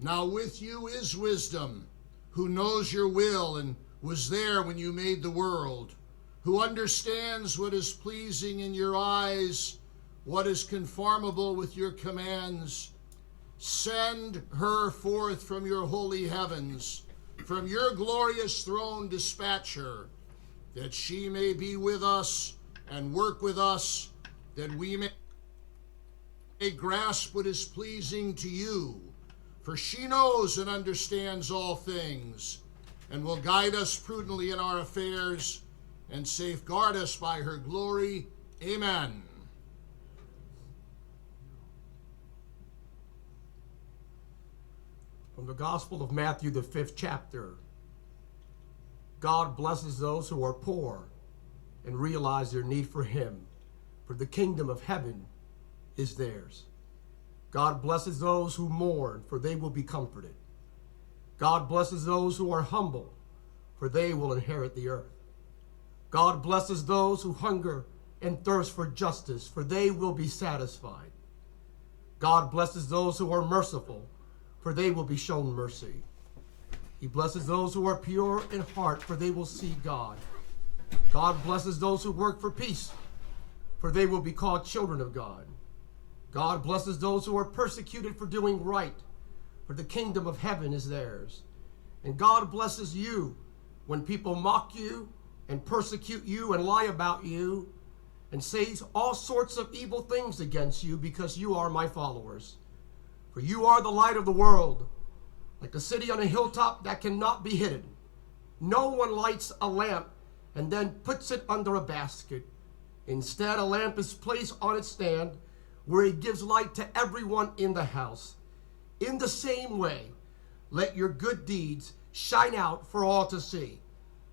Now with you is wisdom, who knows your will and was there when you made the world, who understands what is pleasing in your eyes, what is conformable with your commands. Send her forth from your holy heavens, from your glorious throne dispatch her, that she may be with us and work with us, that we may grasp what is pleasing to you. For she knows and understands all things, and will guide us prudently in our affairs, and safeguard us by her glory. Amen. From the Gospel of Matthew, the 5th chapter. God blesses those who are poor and realize their need for Him, for the kingdom of heaven is theirs. God blesses those who mourn, for they will be comforted. God blesses those who are humble, for they will inherit the earth. God blesses those who hunger and thirst for justice, for they will be satisfied. God blesses those who are merciful, for they will be shown mercy. He blesses those who are pure in heart, for they will see God. God blesses those who work for peace, for they will be called children of God. God blesses those who are persecuted for doing right, for the kingdom of heaven is theirs. And God blesses you when people mock you and persecute you and lie about you and say all sorts of evil things against you because you are my followers. For you are the light of the world, like a city on a hilltop that cannot be hidden. No one lights a lamp and then puts it under a basket. Instead, a lamp is placed on its stand where it gives light to everyone in the house. In the same way, let your good deeds shine out for all to see,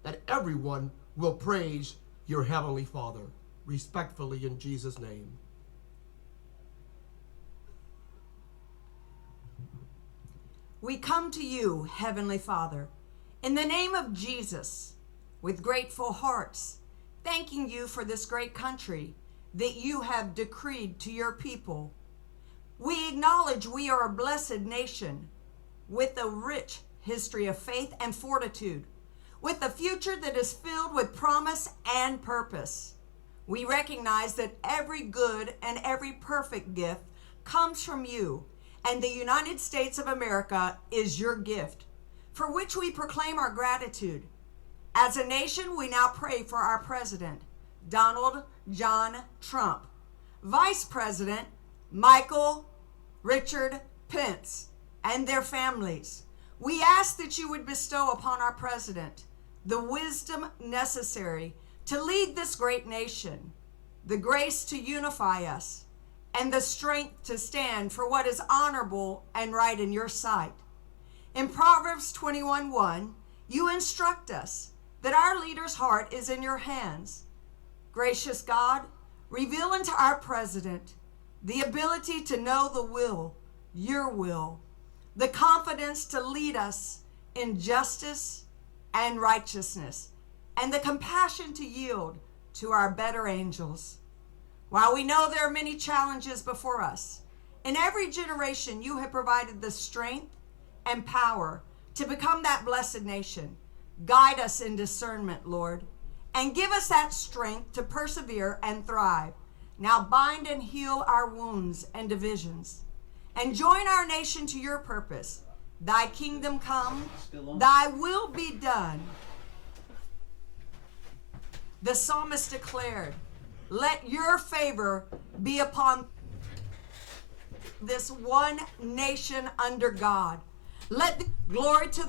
that everyone will praise your heavenly Father. Respectfully, in Jesus' name. We come to you, Heavenly Father, in the name of Jesus, with grateful hearts, thanking you for this great country that you have decreed to your people. We acknowledge we are a blessed nation with a rich history of faith and fortitude, with a future that is filled with promise and purpose. We recognize that every good and every perfect gift comes from you, and the United States of America is your gift, for which we proclaim our gratitude. As a nation, we now pray for our President, Donald John Trump, Vice President Michael Richard Pence, and their families. We ask that you would bestow upon our President the wisdom necessary to lead this great nation, the grace to unify us, and the strength to stand for what is honorable and right in your sight. In Proverbs 21:1, you instruct us that our leader's heart is in your hands. Gracious God, reveal unto our president the ability to know the will, your will, the confidence to lead us in justice and righteousness, and the compassion to yield to our better angels. While we know there are many challenges before us, in every generation you have provided the strength and power to become that blessed nation. Guide us in discernment, Lord, and give us that strength to persevere and thrive. Now bind and heal our wounds and divisions, and join our nation to your purpose. Thy kingdom come, thy will be done. The psalmist declared, let your favor be upon this one nation under God. Let the glory to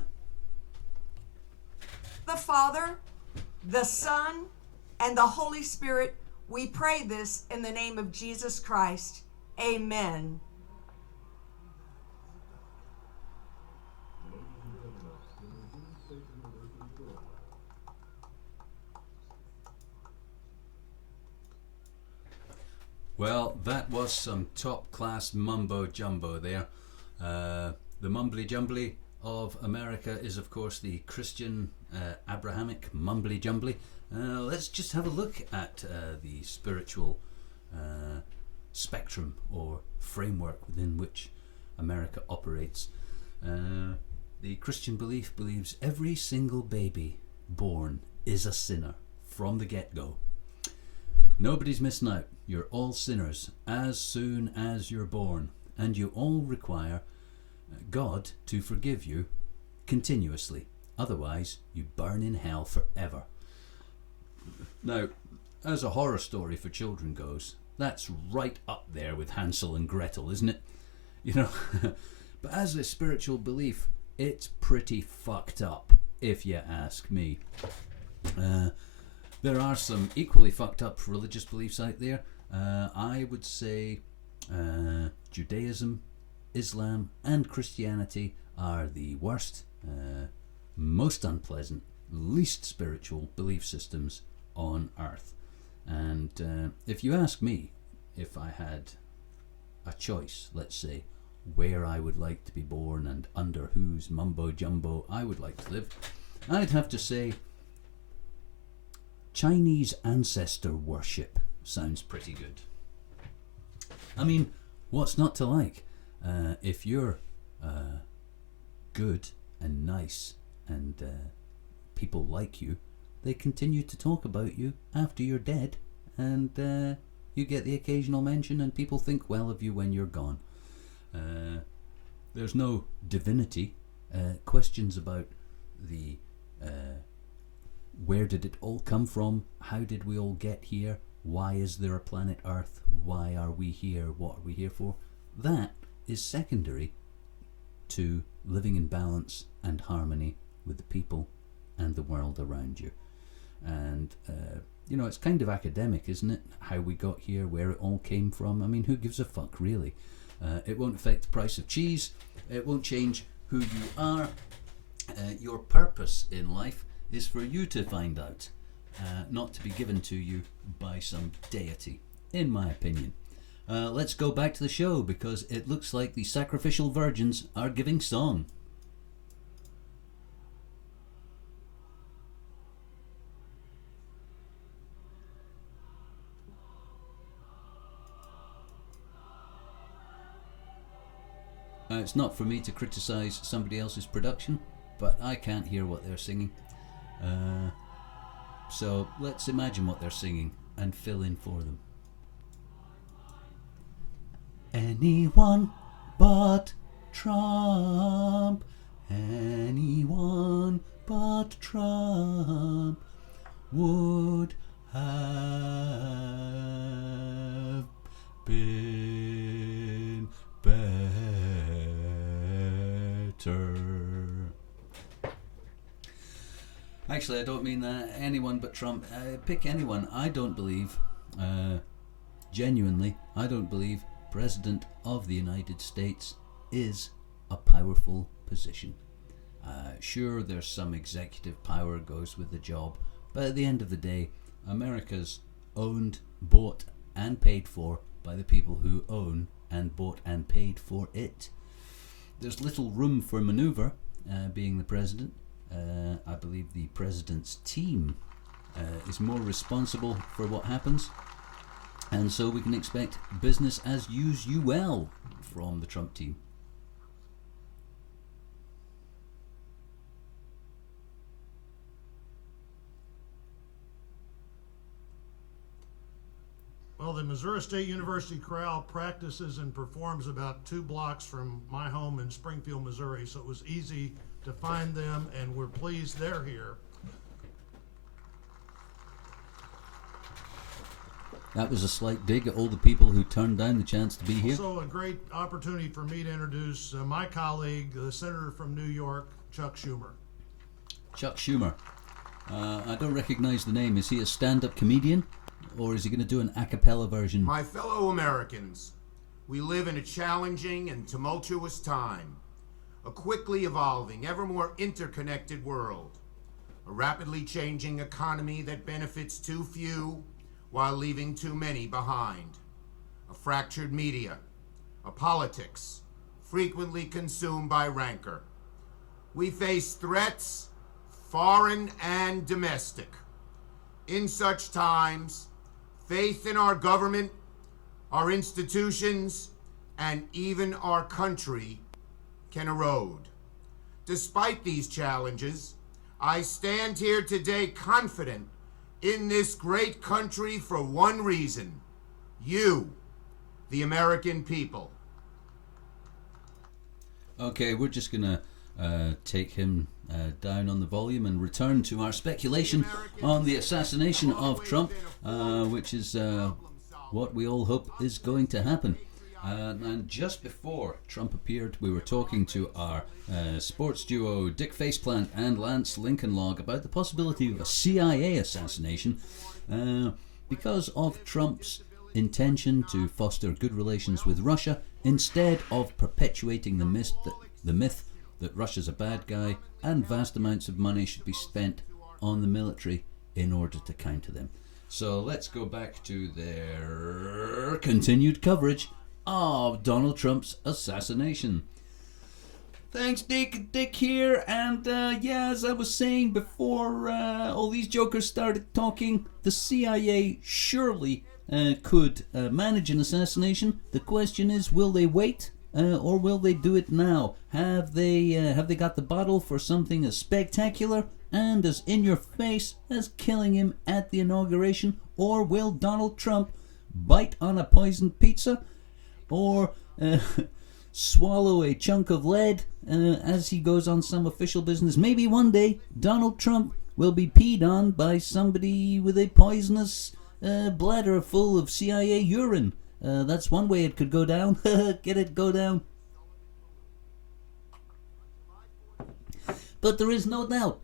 the Father, the Son, and the Holy Spirit. We pray this in the name of Jesus Christ. Amen. Well, that was some top-class mumbo-jumbo there. The mumbly-jumbly of America is, of course, the Christian Abrahamic mumbly-jumbly. Let's just have a look at the spiritual spectrum or framework within which America operates. The Christian belief believes every single baby born is a sinner from the get-go. Nobody's missing out. You're all sinners as soon as you're born, and you all require God to forgive you continuously. Otherwise, you burn in hell forever. Now, as a horror story for children goes, that's right up there with Hansel and Gretel, isn't it? You know, but as a spiritual belief, it's pretty fucked up, if you ask me. There are some equally fucked up religious beliefs out there. I would say Judaism, Islam, and Christianity are the worst, most unpleasant, least spiritual belief systems on earth. And if you ask me, if I had a choice, let's say, where I would like to be born and under whose mumbo-jumbo I would like to live, I'd have to say Chinese ancestor worship sounds pretty good. I mean, what's not to like? If you're good and nice and people like you, they continue to talk about you after you're dead, and you get the occasional mention and people think well of you when you're gone. There's no divinity. Questions about the where did it all come from? How did we all get here? Why is there a planet Earth? Why are we here? What are we here for? That is secondary to living in balance and harmony with the people and the world around you. And, you know, it's kind of academic, isn't it? How we got here, where it all came from. I mean, who gives a fuck, really? It won't affect the price of cheese. It won't change who you are. Your purpose in life is for you to find out, not to be given to you by some deity, in my opinion. Let's go back to the show, because it looks like the sacrificial virgins are giving song. It's not for me to criticise somebody else's production, but I can't hear what they're singing. So let's imagine what they're singing and fill in for them. Anyone but Trump. Anyone but Trump would have been better. Actually, I don't mean anyone but Trump. Pick anyone. I don't believe, genuinely, I don't believe President of the United States is a powerful position. Sure, there's some executive power goes with the job, but at the end of the day, America's owned, bought, and paid for by the people who own and bought and paid for it. There's little room for manoeuvre, being the president. I believe the president's team is more responsible for what happens, and so we can expect business as usual from the Trump team. Well, the Missouri State University Chorale practices and performs about 2 blocks from my home in Springfield, Missouri, so it was easy to find them, and we're pleased they're here. That was a slight dig at all the people who turned down the chance to be here. Also a great opportunity for me to introduce my colleague, the Senator from New York, Chuck Schumer. Chuck Schumer. I don't recognize the name. Is he a stand-up comedian? Or is he going to do an a cappella version? My fellow Americans, we live in a challenging and tumultuous time. A quickly evolving, ever more interconnected world. A rapidly changing economy that benefits too few while leaving too many behind. A fractured media. A politics frequently consumed by rancor. We face threats, foreign and domestic. In such times, faith in our government, our institutions, and even our country can erode. Despite these challenges, I stand here today confident in this great country for one reason: you, the American people. Okay, we're just going to take him down on the volume and return to our speculation on the assassination of Trump, which is what we all hope is going to happen. And just before Trump appeared, we were talking to our sports duo Dick Faceplant and Lance Lincolnlog about the possibility of a CIA assassination because of Trump's intention to foster good relations with Russia instead of perpetuating the myth that Russia's a bad guy and vast amounts of money should be spent on the military in order to counter them. So let's go back to their continued coverage of Donald Trump's assassination. Thanks, Dick. Dick here, and as I was saying before all these jokers started talking, the CIA surely could manage an assassination. The question is, will they wait? Or will they do it now? Have they got the bottle for something as spectacular and as in your face as killing him at the inauguration? Or will Donald Trump bite on a poisoned pizza? Or swallow a chunk of lead as he goes on some official business? Maybe one day Donald Trump will be peed on by somebody with a poisonous bladder full of CIA urine. That's one way it could go down. Get it, go down. But there is no doubt,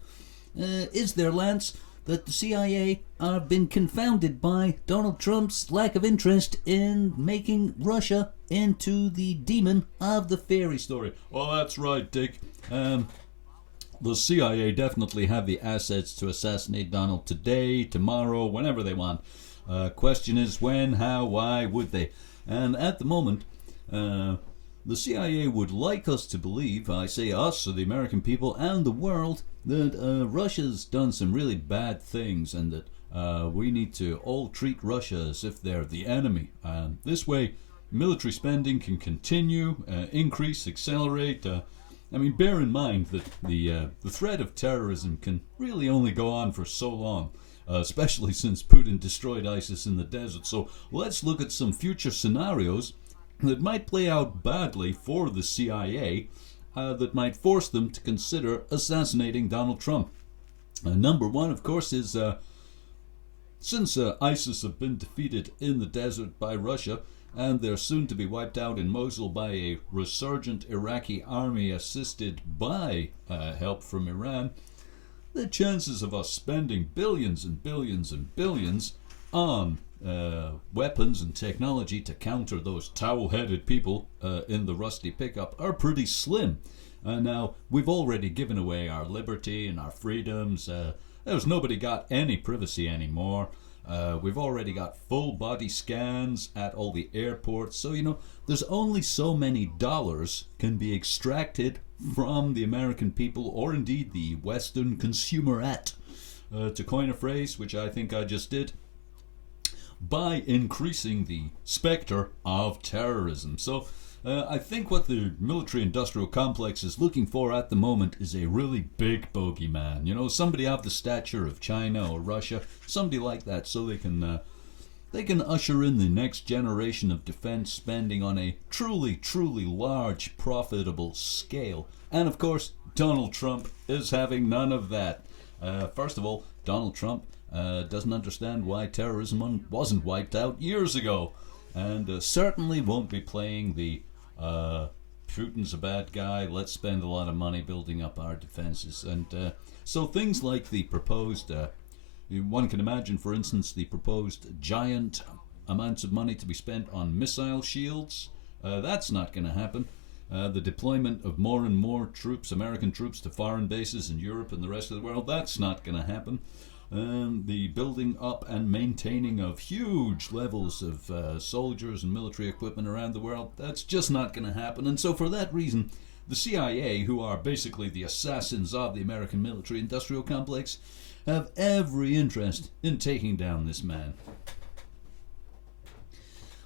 is there, Lance, that the CIA have been confounded by Donald Trump's lack of interest in making Russia into the demon of the fairy story. Well, that's right, Dick. The CIA definitely have the assets to assassinate Donald today, tomorrow, whenever they want. Question is when, how, why would they? And at the moment, the CIA would like us to believe, I say us, so the American people and the world, that Russia's done some really bad things and that we need to all treat Russia as if they're the enemy. This way, military spending can continue, increase, accelerate. Bear in mind that the threat of terrorism can really only go on for so long. Especially since Putin destroyed ISIS in the desert. So let's look at some future scenarios that might play out badly for the CIA, that might force them to consider assassinating Donald Trump. Number one, of course, is since ISIS have been defeated in the desert by Russia, and they're soon to be wiped out in Mosul by a resurgent Iraqi army assisted by help from Iran, the chances of us spending billions and billions and billions on weapons and technology to counter those towel-headed people in the rusty pickup are pretty slim. Now, we've already given away our liberty and our freedoms. There's nobody got any privacy anymore. We've already got full body scans at all the airports. So, there's only so many dollars can be extracted from the American people, or indeed the Western consumerette, to coin a phrase, which I think I just did, by increasing the specter of terrorism. So I think what the military-industrial complex is looking for at the moment is a really big bogeyman. Somebody of the stature of China or Russia, somebody like that, so they can usher in the next generation of defense spending on a truly, truly large, profitable scale. And of course, Donald Trump is having none of that. First of all, Donald Trump doesn't understand why terrorism wasn't wiped out years ago, and certainly won't be playing the Putin's a bad guy, let's spend a lot of money building up our defenses. And so things like the proposed, one can imagine, for instance, the proposed giant amounts of money to be spent on missile shields. That's not going to happen. The deployment of more and more troops, American troops, to foreign bases in Europe and the rest of the world, that's not going to happen. The building up and maintaining of huge levels of soldiers and military equipment around the world, that's just not going to happen. And so for that reason, the CIA, who are basically the assassins of the American military-industrial complex, have every interest in taking down this man.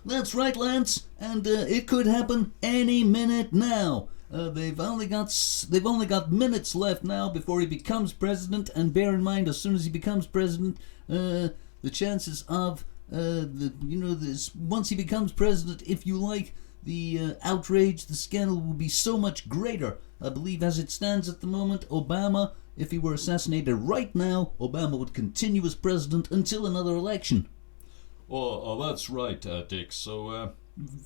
That's right, Lance, and it could happen any minute now. They've only got minutes left now before he becomes president, and bear in mind, as soon as he becomes president, the chances of once he becomes president, if you like, the outrage, the scandal will be so much greater. I believe, as it stands at the moment, Obama, if he were assassinated right now, Obama would continue as president until another election. Oh, that's right, Dick. So,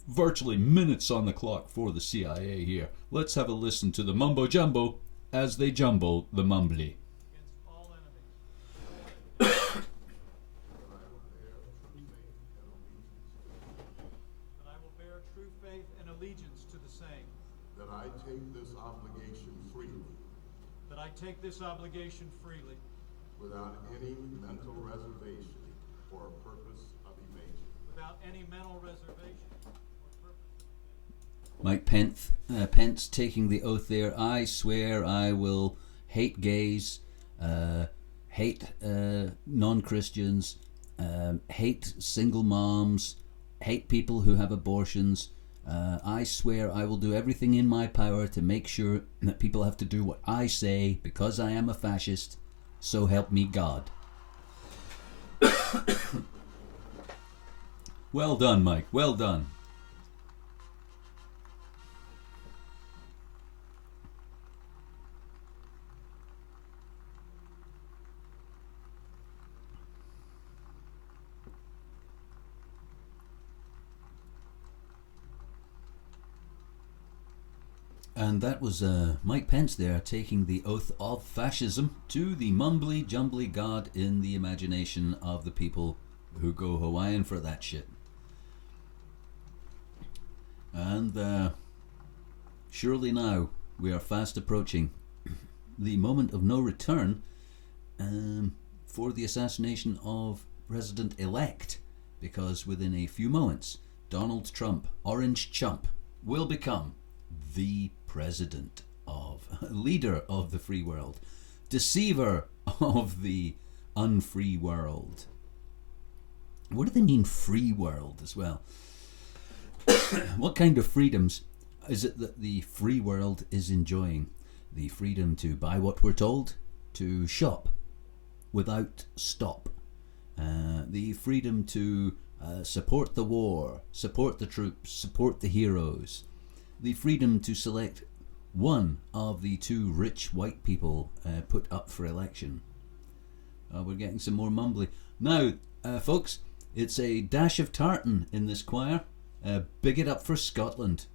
virtually minutes on the clock for the CIA here. Let's have a listen to the mumbo jumbo as they jumbo the mumbly. Take this obligation freely, without any mental reservation or purpose of evasion. Without any mental reservation or purpose. Mike Pence taking the oath there. I swear I will hate gays, hate non-Christians, hate single moms, hate people who have abortions. I swear I will do everything in my power to make sure that people have to do what I say because I am a fascist. So help me God. Well done, Mike. Well done. And that was Mike Pence there taking the oath of fascism to the mumbly jumbly God in the imagination of the people who go Hawaiian for that shit. And surely now we are fast approaching the moment of no return for the assassination of President-elect, because within a few moments Donald Trump, Orange Chump, will become the president of, leader of the free world, deceiver of the unfree world. What do they mean free world as well? What kind of freedoms is it that the free world is enjoying? The freedom to buy what we're told, to shop without stop, the freedom to support the war, support the troops, support the heroes, the freedom to select one of the two rich white people put up for election. We're getting some more mumbly. Now, folks, it's a dash of tartan in this choir. Big it up for Scotland.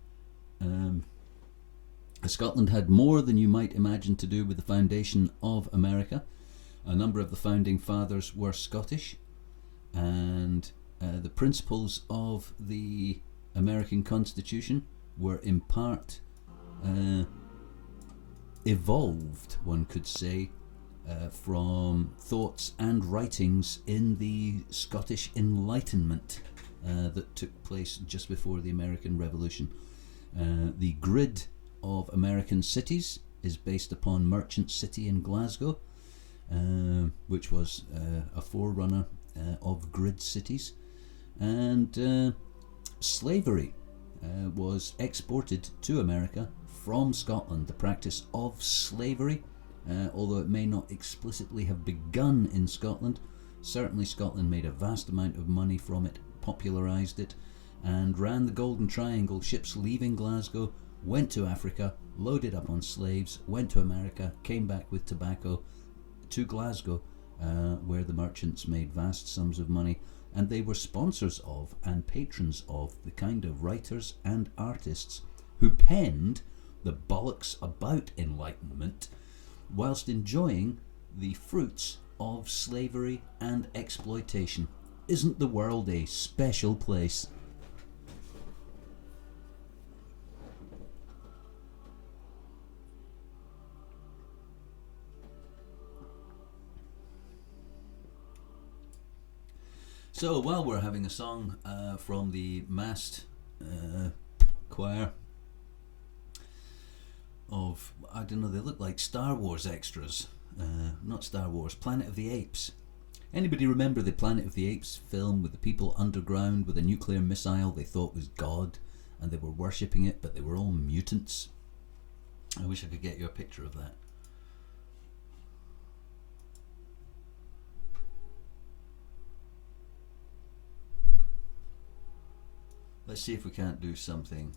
Scotland had more than you might imagine to do with the foundation of America. A number of the founding fathers were Scottish, and the principles of the American Constitution were in part evolved, one could say, from thoughts and writings in the Scottish Enlightenment that took place just before the American Revolution. The grid of American cities is based upon Merchant City in Glasgow, which was a forerunner of grid cities, and slavery was exported to America from Scotland. The practice of slavery, although it may not explicitly have begun in Scotland, certainly Scotland made a vast amount of money from it, popularised it, and ran the Golden Triangle. Ships leaving Glasgow went to Africa, loaded up on slaves, went to America, came back with tobacco to Glasgow, where the merchants made vast sums of money, and they were sponsors of and patrons of the kind of writers and artists who penned the bollocks about enlightenment whilst enjoying the fruits of slavery and exploitation. Isn't the world a special place? So while we're having a song from the massed choir of, I don't know, they look like Star Wars extras. Not Star Wars, Planet of the Apes. Anybody remember the Planet of the Apes film with the people underground with a nuclear missile they thought was God, and they were worshipping it, but they were all mutants? I wish I could get you a picture of that. Let's see if we can't do something.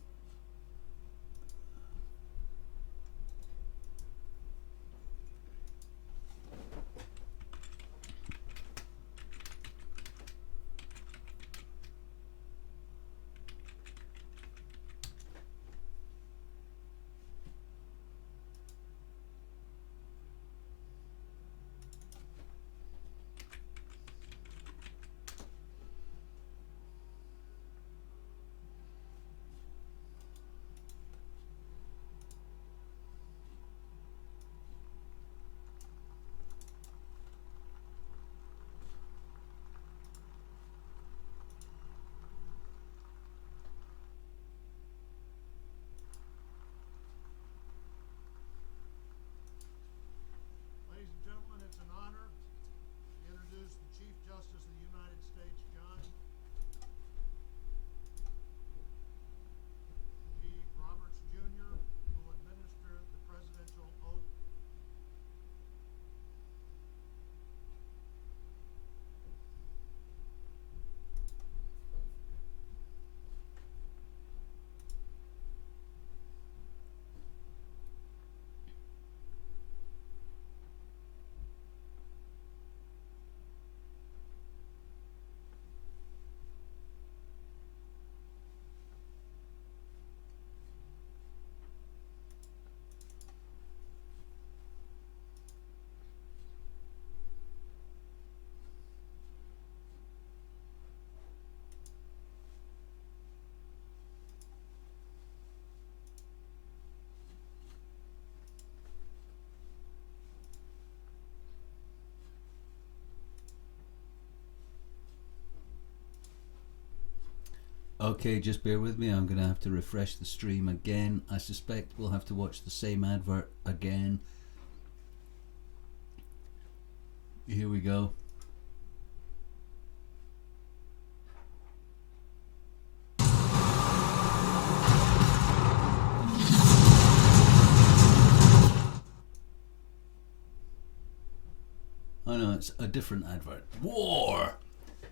Okay, just bear with me. I'm going to have to refresh the stream again. I suspect we'll have to watch the same advert again. Here we go. Oh no, it's a different advert. War!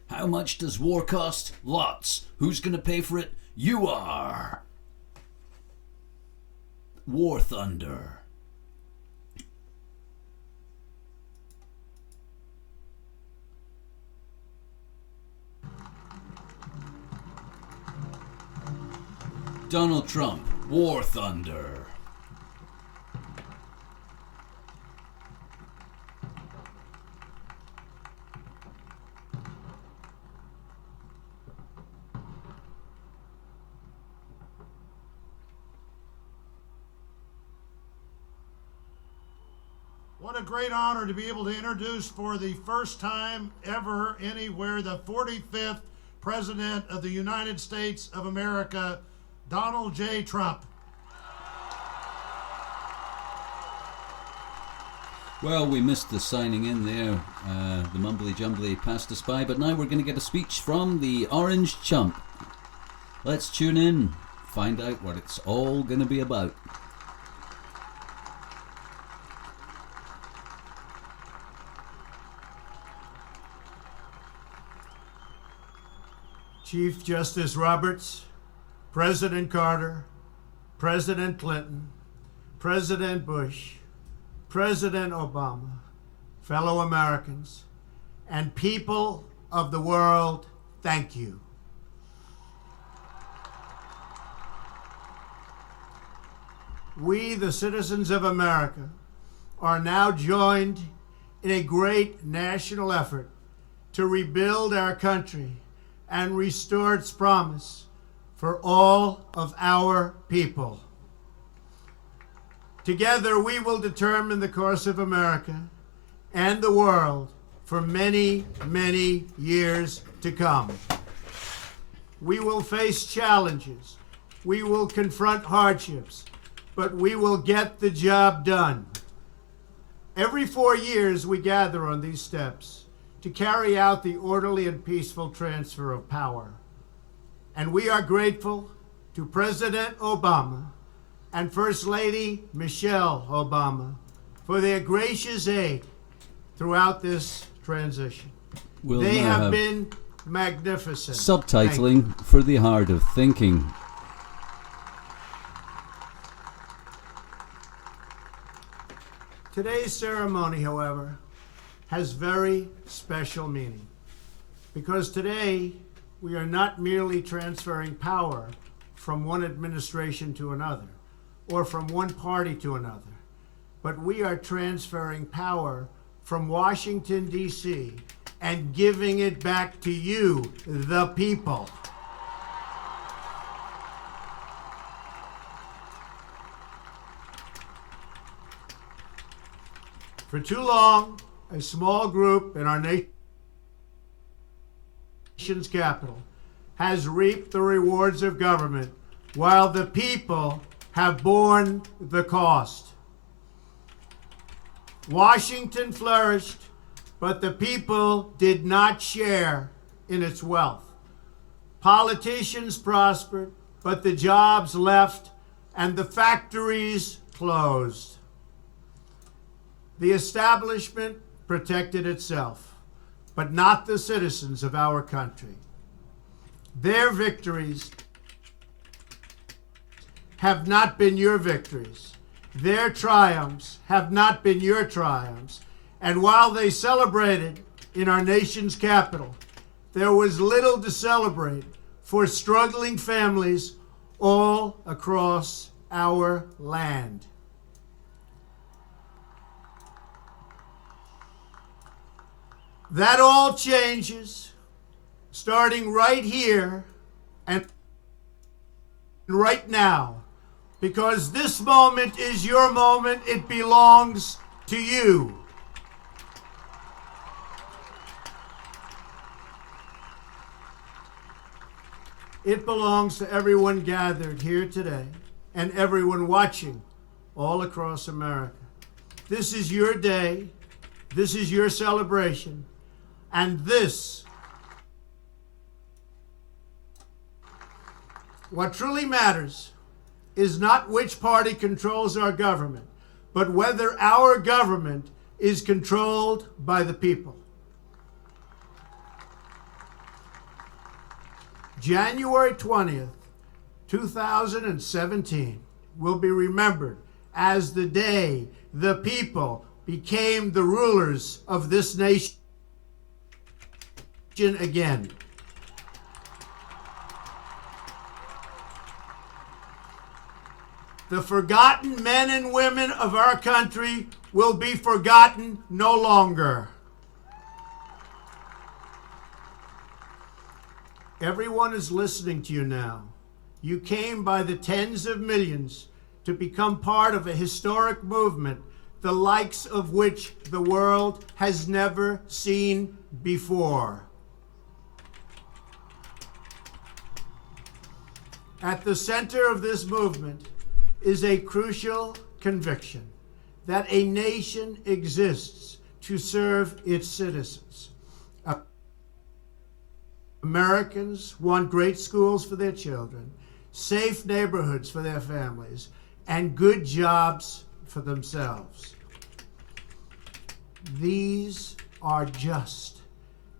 How much does war cost? Lots. Who's going to pay for it? You are. War Thunder. Donald Trump. War Thunder. What a great honor to be able to introduce for the first time ever anywhere the 45th President of the United States of America, Donald J. Trump. Well, we missed the signing in there. The mumbly jumbly passed us by, but now we're going to get a speech from the Orange Chump. Let's tune in, find out what it's all going to be about. Chief Justice Roberts, President Carter, President Clinton, President Bush, President Obama, fellow Americans, and people of the world, thank you. We, the citizens of America, are now joined in a great national effort to rebuild our country and restore its promise for all of our people. Together, we will determine the course of America and the world for many, many years to come. We will face challenges. We will confront hardships, but we will get the job done. Every 4 years, we gather on these steps to carry out the orderly and peaceful transfer of power. And we are grateful to President Obama and First Lady Michelle Obama for their gracious aid throughout this transition. They have been magnificent. Subtitling for the hard of thinking. Today's ceremony, however, has very special meaning, because today we are not merely transferring power from one administration to another or from one party to another, but we are transferring power from Washington, D.C. and giving it back to you, the people. For too long, a small group in our nation's capital has reaped the rewards of government while the people have borne the cost. Washington flourished, but the people did not share in its wealth. Politicians prospered, but the jobs left and the factories closed. The establishment protected itself, but not the citizens of our country. Their victories have not been your victories. Their triumphs have not been your triumphs. And while they celebrated in our nation's capital, there was little to celebrate for struggling families all across our land. That all changes starting right here and right now, because this moment is your moment. It belongs to you. It belongs to everyone gathered here today and everyone watching all across America. This is your day. This is your celebration. And this, what truly matters is not which party controls our government, but whether our government is controlled by the people. January 20th, 2017 will be remembered as the day the people became the rulers of this nation again. The forgotten men and women of our country will be forgotten no longer. Everyone is listening to you now. You came by the tens of millions to become part of a historic movement the likes of which the world has never seen before. At the center of this movement is a crucial conviction that a nation exists to serve its citizens. Americans want great schools for their children, safe neighborhoods for their families, and good jobs for themselves. These are just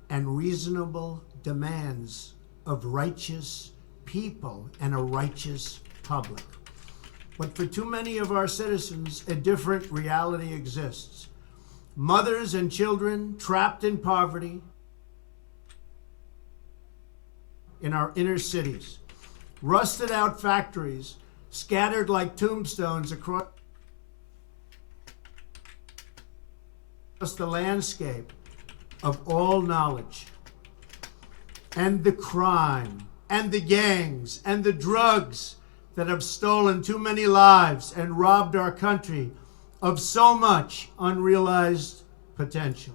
and reasonable demands of righteous people and a righteous public. But for too many of our citizens, a different reality exists. Mothers and children trapped in poverty in our inner cities, rusted out factories scattered like tombstones across the landscape of all knowledge, and the crime and the gangs and the drugs that have stolen too many lives and robbed our country of so much unrealized potential.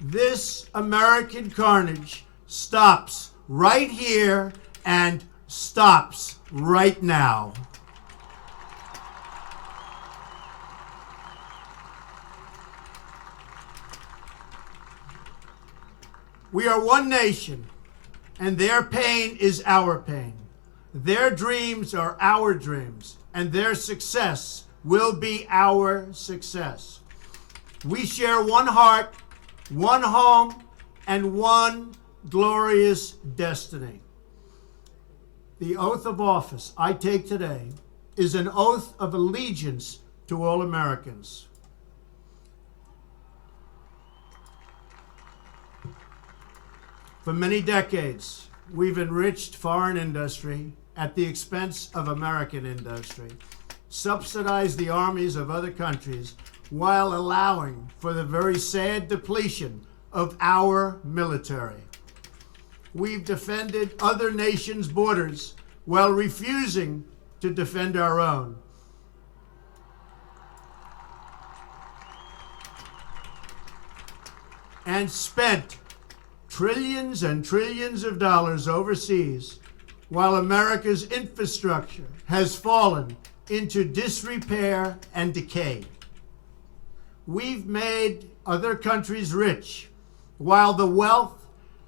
This American carnage stops right here and stops right now. We are one nation, and their pain is our pain. Their dreams are our dreams, and their success will be our success. We share one heart, one home, and one glorious destiny. The oath of office I take today is an oath of allegiance to all Americans. For many decades, we've enriched foreign industry at the expense of American industry, subsidized the armies of other countries while allowing for the very sad depletion of our military. We've defended other nations' borders while refusing to defend our own. And spent trillions and trillions of dollars overseas while America's infrastructure has fallen into disrepair and decay. We've made other countries rich while the wealth,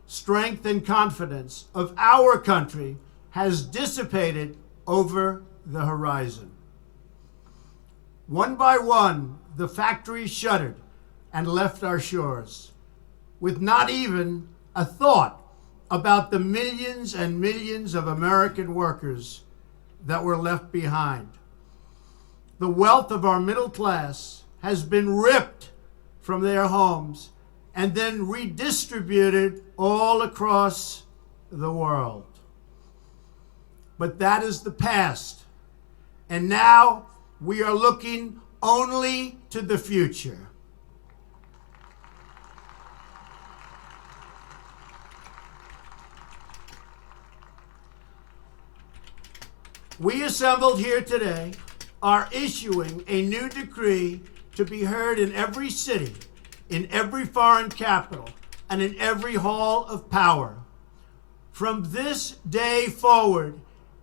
strength, and confidence of our country has dissipated over the horizon. One by one, the factories shuttered and left our shores, with not even a thought about the millions and millions of American workers that were left behind. The wealth of our middle class has been ripped from their homes and then redistributed all across the world. But that is the past, and now we are looking only to the future. We assembled here today are issuing a new decree to be heard in every city, in every foreign capital, and in every hall of power. From this day forward,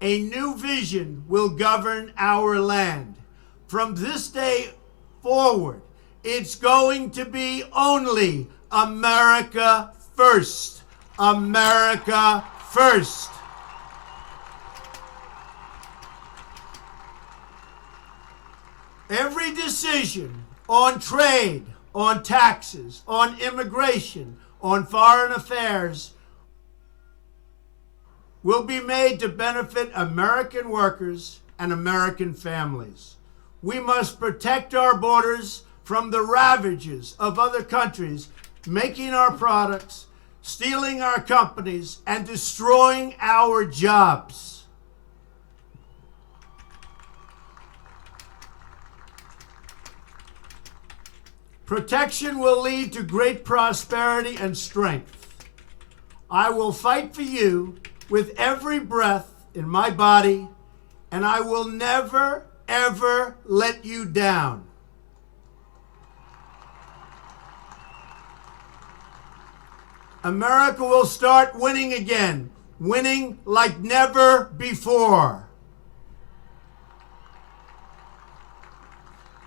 a new vision will govern our land. From this day forward, it's going to be only America first. America first. Every decision on trade, on taxes, on immigration, on foreign affairs will be made to benefit American workers and American families. We must protect our borders from the ravages of other countries making our products, stealing our companies, and destroying our jobs. Protection will lead to great prosperity and strength. I will fight for you with every breath in my body, and I will never, ever let you down. America will start winning again, winning like never before.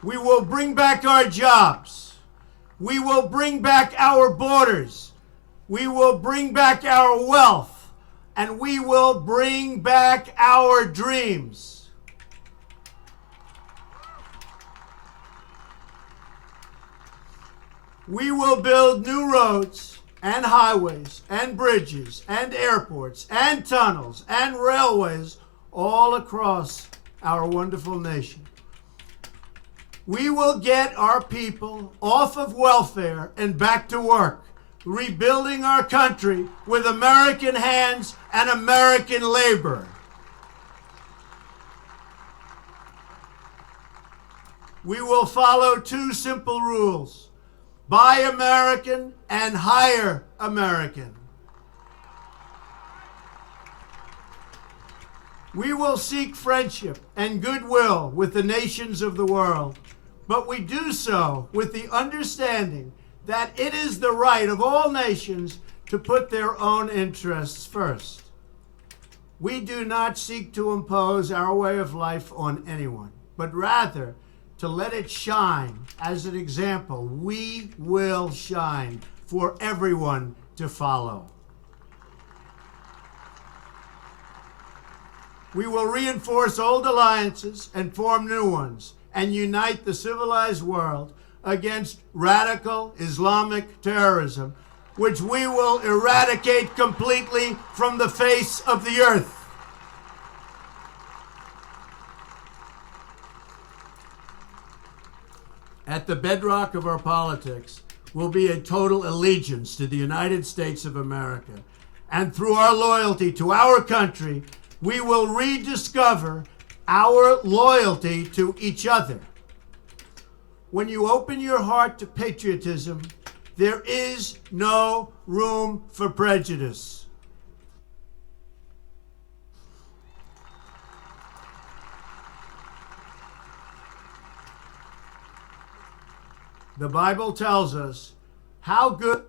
We will bring back our jobs. We will bring back our borders. We will bring back our wealth. And we will bring back our dreams. We will build new roads and highways and bridges and airports and tunnels and railways all across our wonderful nation. We will get our people off of welfare and back to work, rebuilding our country with American hands and American labor. We will follow two simple rules: buy American and hire American. We will seek friendship and goodwill with the nations of the world, but we do so with the understanding that it is the right of all nations to put their own interests first. We do not seek to impose our way of life on anyone, but rather to let it shine as an example. We will shine for everyone to follow. We will reinforce old alliances and form new ones and unite the civilized world against radical Islamic terrorism, which we will eradicate completely from the face of the earth. At the bedrock of our politics will be a total allegiance to the United States of America. And through our loyalty to our country, we will rediscover our loyalty to each other. When you open your heart to patriotism, there is no room for prejudice. The Bible tells us how good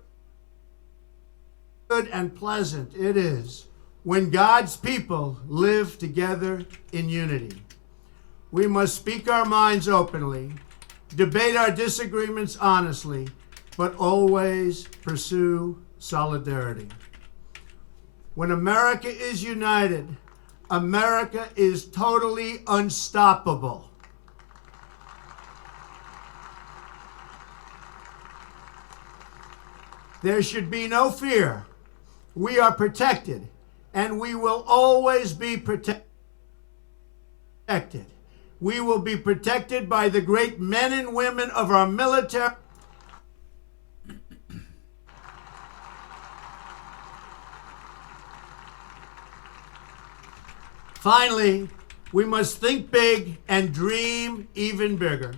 and pleasant it is when God's people live together in unity. We must speak our minds openly, debate our disagreements honestly, but always pursue solidarity. When America is united, America is totally unstoppable. There should be no fear. We are protected, and we will always be protected. We will be protected by the great men and women of our military. Finally, we must think big and dream even bigger.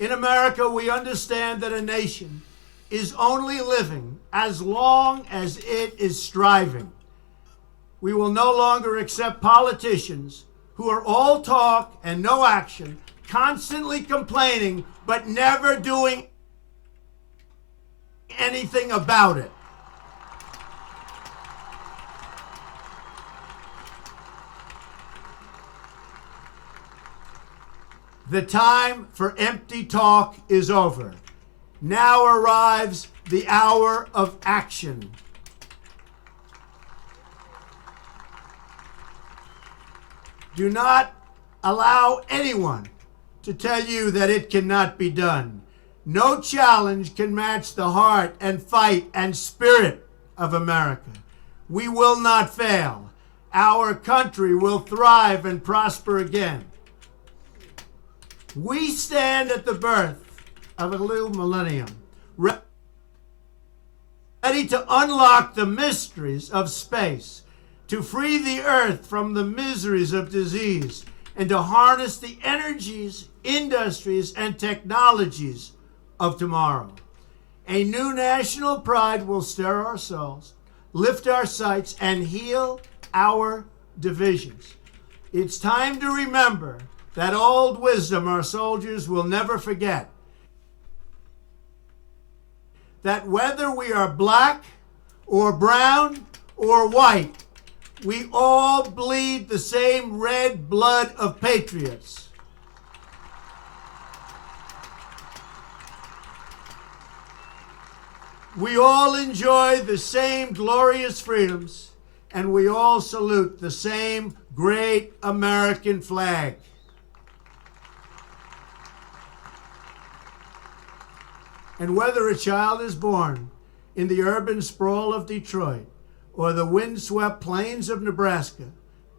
In America, we understand that a nation is only living as long as it is striving. We will no longer accept politicians who are all talk and no action, constantly complaining, but never doing anything about it. The time for empty talk is over. Now arrives the hour of action. Do not allow anyone to tell you that it cannot be done. No challenge can match the heart and fight and spirit of America. We will not fail. Our country will thrive and prosper again. We stand at the birth of a new millennium, ready to unlock the mysteries of space, to free the earth from the miseries of disease, and to harness the energies, industries, and technologies of tomorrow. A new national pride will stir our souls, lift our sights, and heal our divisions. It's time to remember that old wisdom our soldiers will never forget. That whether we are black or brown or white. We all bleed the same red blood of patriots. We all enjoy the same glorious freedoms, and we all salute the same great American flag. And whether a child is born in the urban sprawl of Detroit or the windswept plains of Nebraska,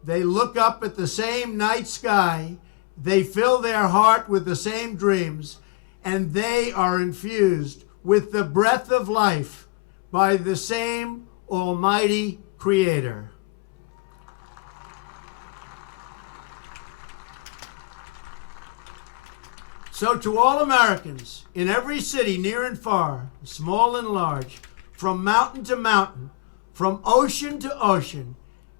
they look up at the same night sky, they fill their heart with the same dreams, and they are infused with the breath of life by the same almighty Creator. So to all Americans in every city, near and far, small and large, from mountain to mountain, from ocean to ocean,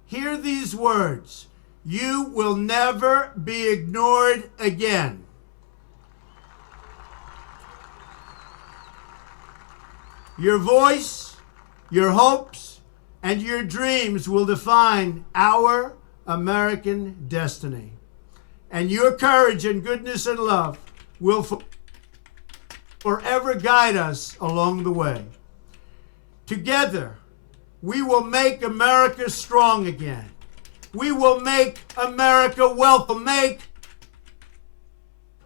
hear these words: you will never be ignored again. Your voice, your hopes, and your dreams will define our American destiny. And your courage and goodness and love will forever guide us along the way. Together, we will make America strong again. We will make America wealthy, make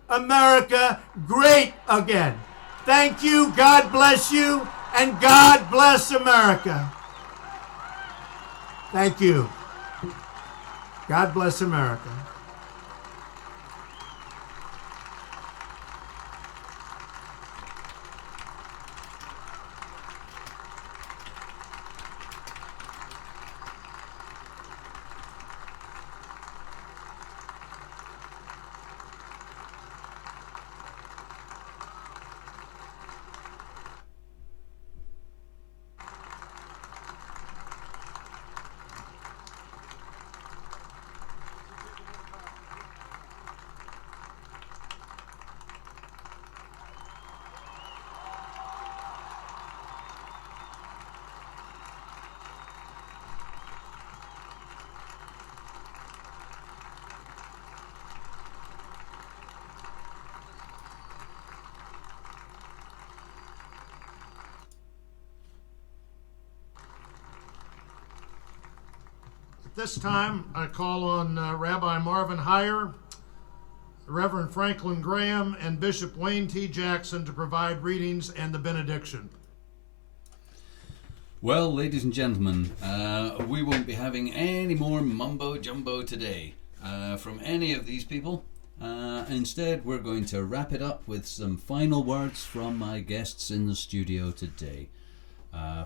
America great again. Thank you, God bless you, and God bless America. Thank you. God bless America. This time, I call on Rabbi Marvin Heyer, Reverend Franklin Graham, and Bishop Wayne T. Jackson to provide readings and the benediction. Well, ladies and gentlemen, we won't be having any more mumbo-jumbo today from any of these people. Instead, we're going to wrap it up with some final words from my guests in the studio today.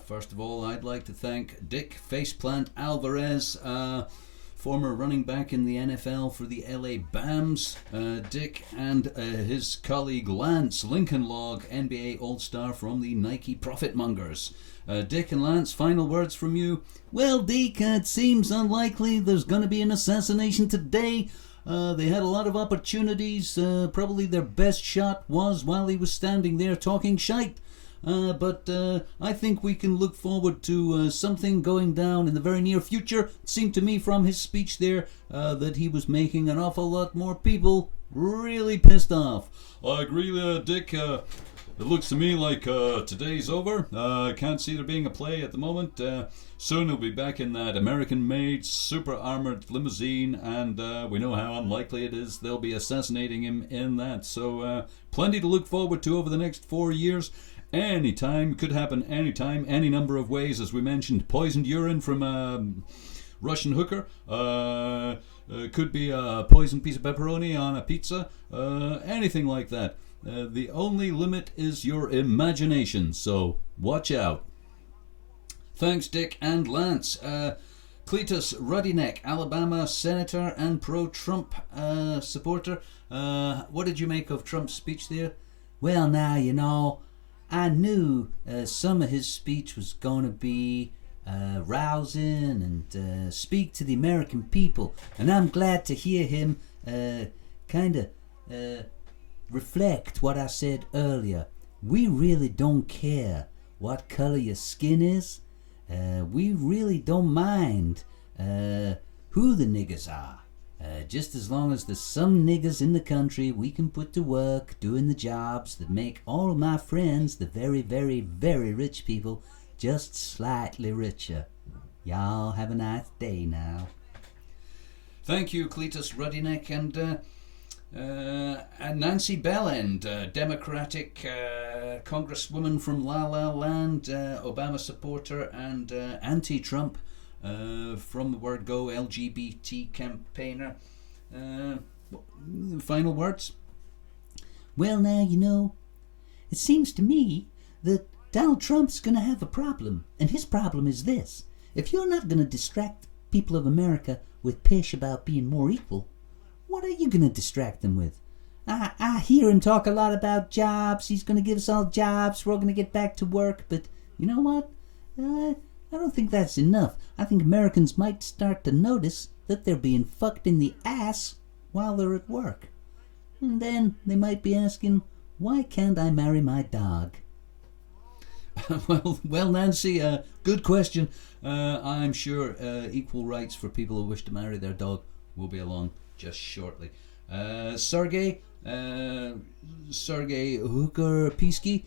First of all, I'd like to thank Dick Faceplant Alvarez, former running back in the NFL for the LA Bams. Dick and his colleague Lance Lincoln Log, NBA All-Star from the Nike Profitmongers. Dick and Lance, final words from you. Well, Dick, it seems unlikely there's going to be an assassination today. They had a lot of opportunities. Probably their best shot was while he was standing there talking shite. But I think we can look forward to something going down in the very near future. It seemed to me from his speech there that he was making an awful lot more people really pissed off. I agree, Dick. It looks to me like today's over. I can't see there being a play at the moment. Soon he'll be back in that American-made, super-armored limousine, and we know how unlikely it is they'll be assassinating him in that. So plenty to look forward to over the next 4 years. Anytime, could happen anytime, any number of ways, as we mentioned. Poisoned urine from a Russian hooker, could be a poisoned piece of pepperoni on a pizza, anything like that. The only limit is your imagination, so watch out. Thanks, Dick and Lance. Cletus Ruddyneck, Alabama senator and pro-Trump supporter. What did you make of Trump's speech there? Well, now, you know, I knew some of his speech was going to be rousing and speak to the American people, and I'm glad to hear him kind of reflect what I said earlier. We really don't care what color your skin is. we really don't mind who the niggers are. Just as long as there's some niggers in the country we can put to work doing the jobs that make all of my friends, the very, very, very rich people, just slightly richer. Y'all have a nice day now. Thank you, Cletus Ruddyneck and Nancy Bellend, Democratic Congresswoman from La La Land, Obama supporter and anti-Trump, from the word go, LGBT campaigner. Final words? Well, now, you know, it seems to me that Donald Trump's going to have a problem, and his problem is this. If you're not going to distract people of America with pish about being more equal, what are you going to distract them with? I hear him talk a lot about jobs. He's going to give us all jobs. We're all going to get back to work. But you know what? I don't think that's enough. I think Americans might start to notice that they're being fucked in the ass while they're at work. And then they might be asking, why can't I marry my dog? Well, Nancy, good question. I'm sure equal rights for people who wish to marry their dog will be along just shortly. Sergey Hooker-Pisky,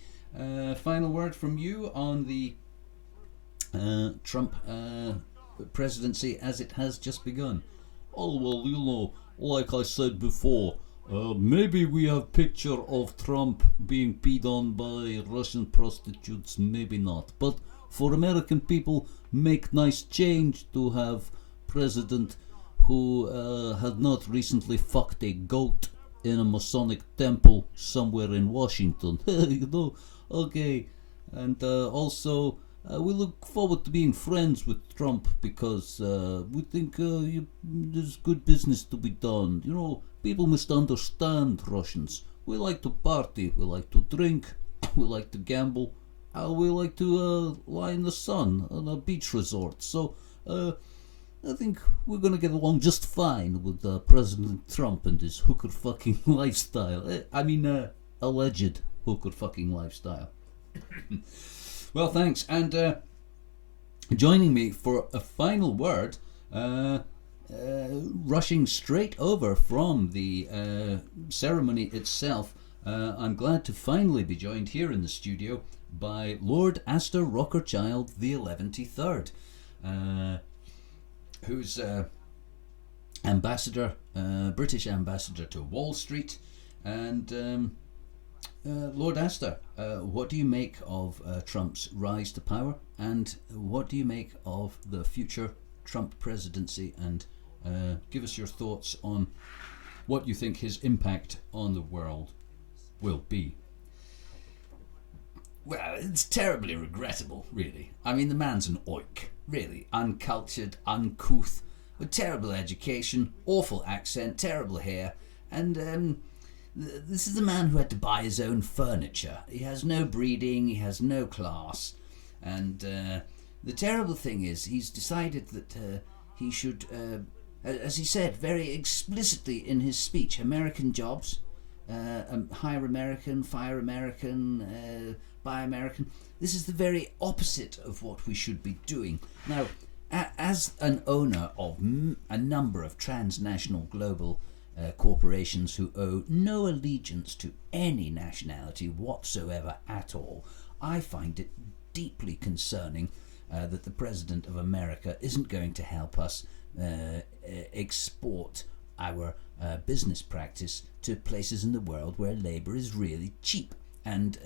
final word from you on the Trump presidency as it has just begun. Oh, well, you know, like I said before, maybe we have picture of Trump being peed on by Russian prostitutes, maybe not. But for American people, make nice change to have president who had not recently fucked a goat in a Masonic temple somewhere in Washington. You know, okay. And also, we look forward to being friends with Trump because we think there's good business to be done. You know, people must understand Russians. We like to party, we like to drink, we like to gamble, we like to lie in the sun on a beach resort. So, I think we're going to get along just fine with President Trump and his hooker fucking lifestyle. Alleged hooker fucking lifestyle. Well, thanks. And joining me for a final word, rushing straight over from the ceremony itself, I'm glad to finally be joined here in the studio by Lord Astor Rockerchild the 11th, who's ambassador, British ambassador to Wall Street. And Lord Astor, what do you make of Trump's rise to power, and what do you make of the future Trump presidency, and give us your thoughts on what you think his impact on the world will be. Well, it's terribly regrettable, really. I mean, the man's an oik, really. Uncultured, uncouth, with terrible education, awful accent, terrible hair, and this is a man who had to buy his own furniture. He has no breeding, he has no class, and the terrible thing is he's decided that he should, as he said very explicitly in his speech, American jobs, hire American, fire American, buy American. This is the very opposite of what we should be doing. Now, as an owner of a number of transnational global corporations who owe no allegiance to any nationality whatsoever at all, I find it deeply concerning that the President of America isn't going to help us export our business practice to places in the world where labour is really cheap and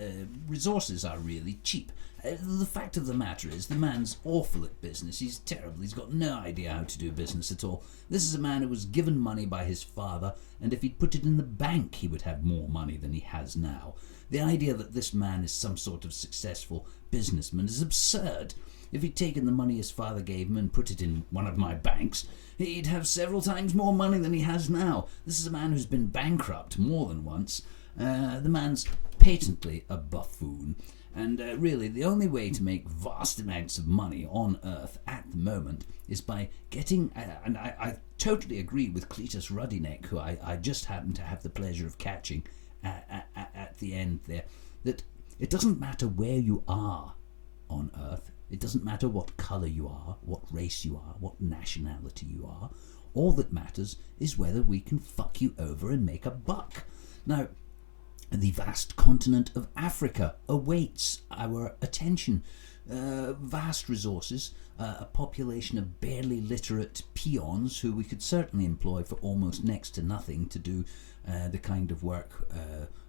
resources are really cheap. The fact of the matter is the man's awful at business. He's terrible. He's got no idea how to do business at all. This is a man who was given money by his father, and if he'd put it in the bank he would have more money than he has now. The idea that this man is some sort of successful businessman is absurd. If he'd taken the money his father gave him and put it in one of my banks, he'd have several times more money than he has now. This is a man who's been bankrupt more than once. The man's patently a buffoon. And really, the only way to make vast amounts of money on Earth at the moment is by getting, and I totally agree with Cletus Ruddyneck, who I just happened to have the pleasure of catching at the end there, that it doesn't matter where you are on Earth, It doesn't matter what colour you are, what race you are, what nationality you are. All that matters is whether we can fuck you over and make a buck. Now, the vast continent of Africa awaits our attention. Vast resources, a population of barely literate peons who we could certainly employ for almost next to nothing to do the kind of work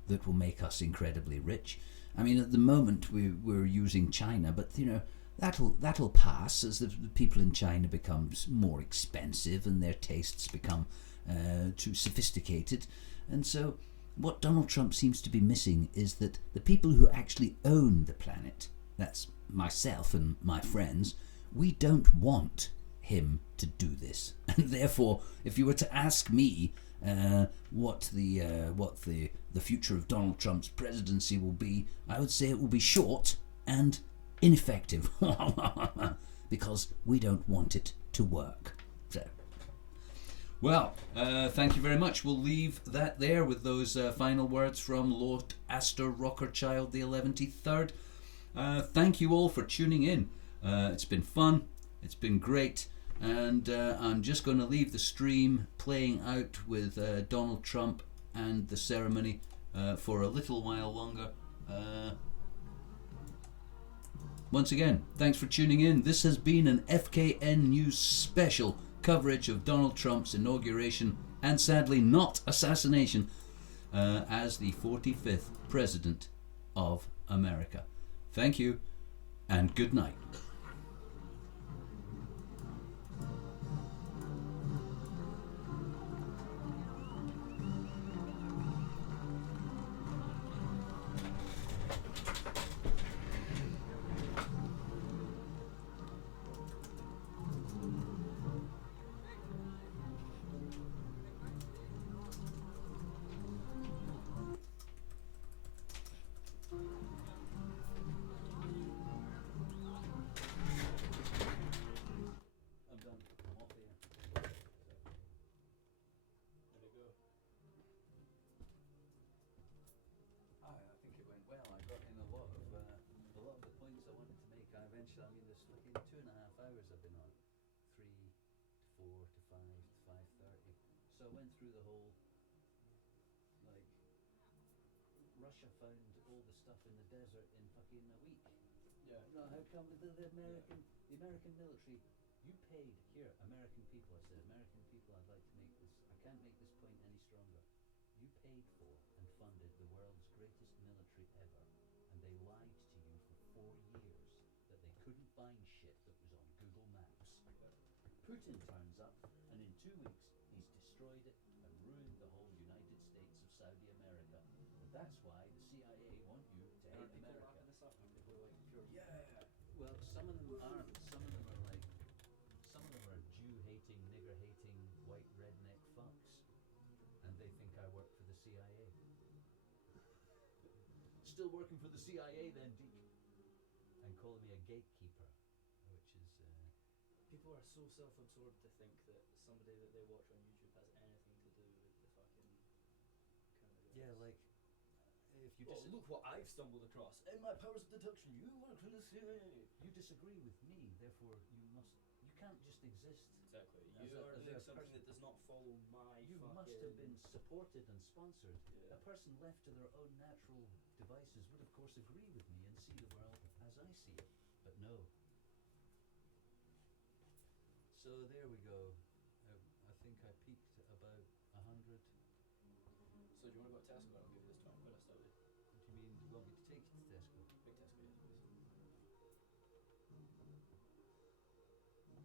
that will make us incredibly rich. I mean, at the moment we're using China, but you know, that'll pass as the people in China become more expensive and their tastes become too sophisticated. And so what Donald Trump seems to be missing is that the people who actually own the planet, that's myself and my friends, we don't want him to do this. And therefore, if you were to ask me what the future of Donald Trump's presidency will be, I would say it will be short and ineffective because we don't want it to work. So, well, thank you very much. We'll leave that there with those final words from Lord Astor Rockerchild the 113rd. Thank you all for tuning in. It's been fun. It's been great. And I'm just going to leave the stream playing out with Donald Trump and the ceremony for a little while longer. Once again, thanks for tuning in. This has been an FKN News special coverage of Donald Trump's inauguration and sadly not assassination as the 45th President of America. Thank you and good night. Russia found all the stuff in the desert in fucking a week. Yeah. No, how come the American military, you paid, here, American people, I said, American people, I'd like to make this, I can't make this point any stronger. You paid for and funded the world's greatest military ever, and they lied to you for 4 years that they couldn't find shit that was on Google Maps. Putin turns up, and in 2 weeks, he's destroyed it and ruined the whole United States of Saudi America. That's why the CIA want you to hate America. Yeah. Well, some of them aren't. Some of them are like, some of them are Jew-hating, nigger-hating, white redneck fucks, and they think I work for the CIA. Still working for the CIA then, Deke, and calling me a gatekeeper, which is. People are so self-absorbed to think that somebody that they watch on YouTube has anything to do with the fucking kind of. Yeah, like. If you look what I've stumbled across. In my powers of deduction, you work for the CIA. You disagree with me, therefore you can't just exist. Exactly. You are doing something that does not follow my You must have been supported and sponsored. Yeah. A person left to their own natural devices would of course agree with me and see the world as I see it. But no. So there we go. I think I peaked at about 100. So do you want to go to Tesco? I'll give you this 20 quid I stole you. What do you mean? Do you want me to take you to Tesco? Big Tesco, yes, please.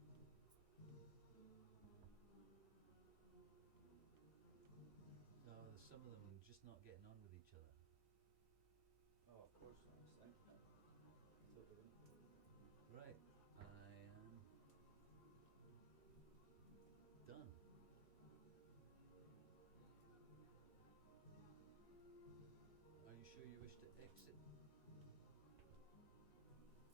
No, there's some of them just not getting on with each other. Oh, of course not. I thought they wouldn't. Right.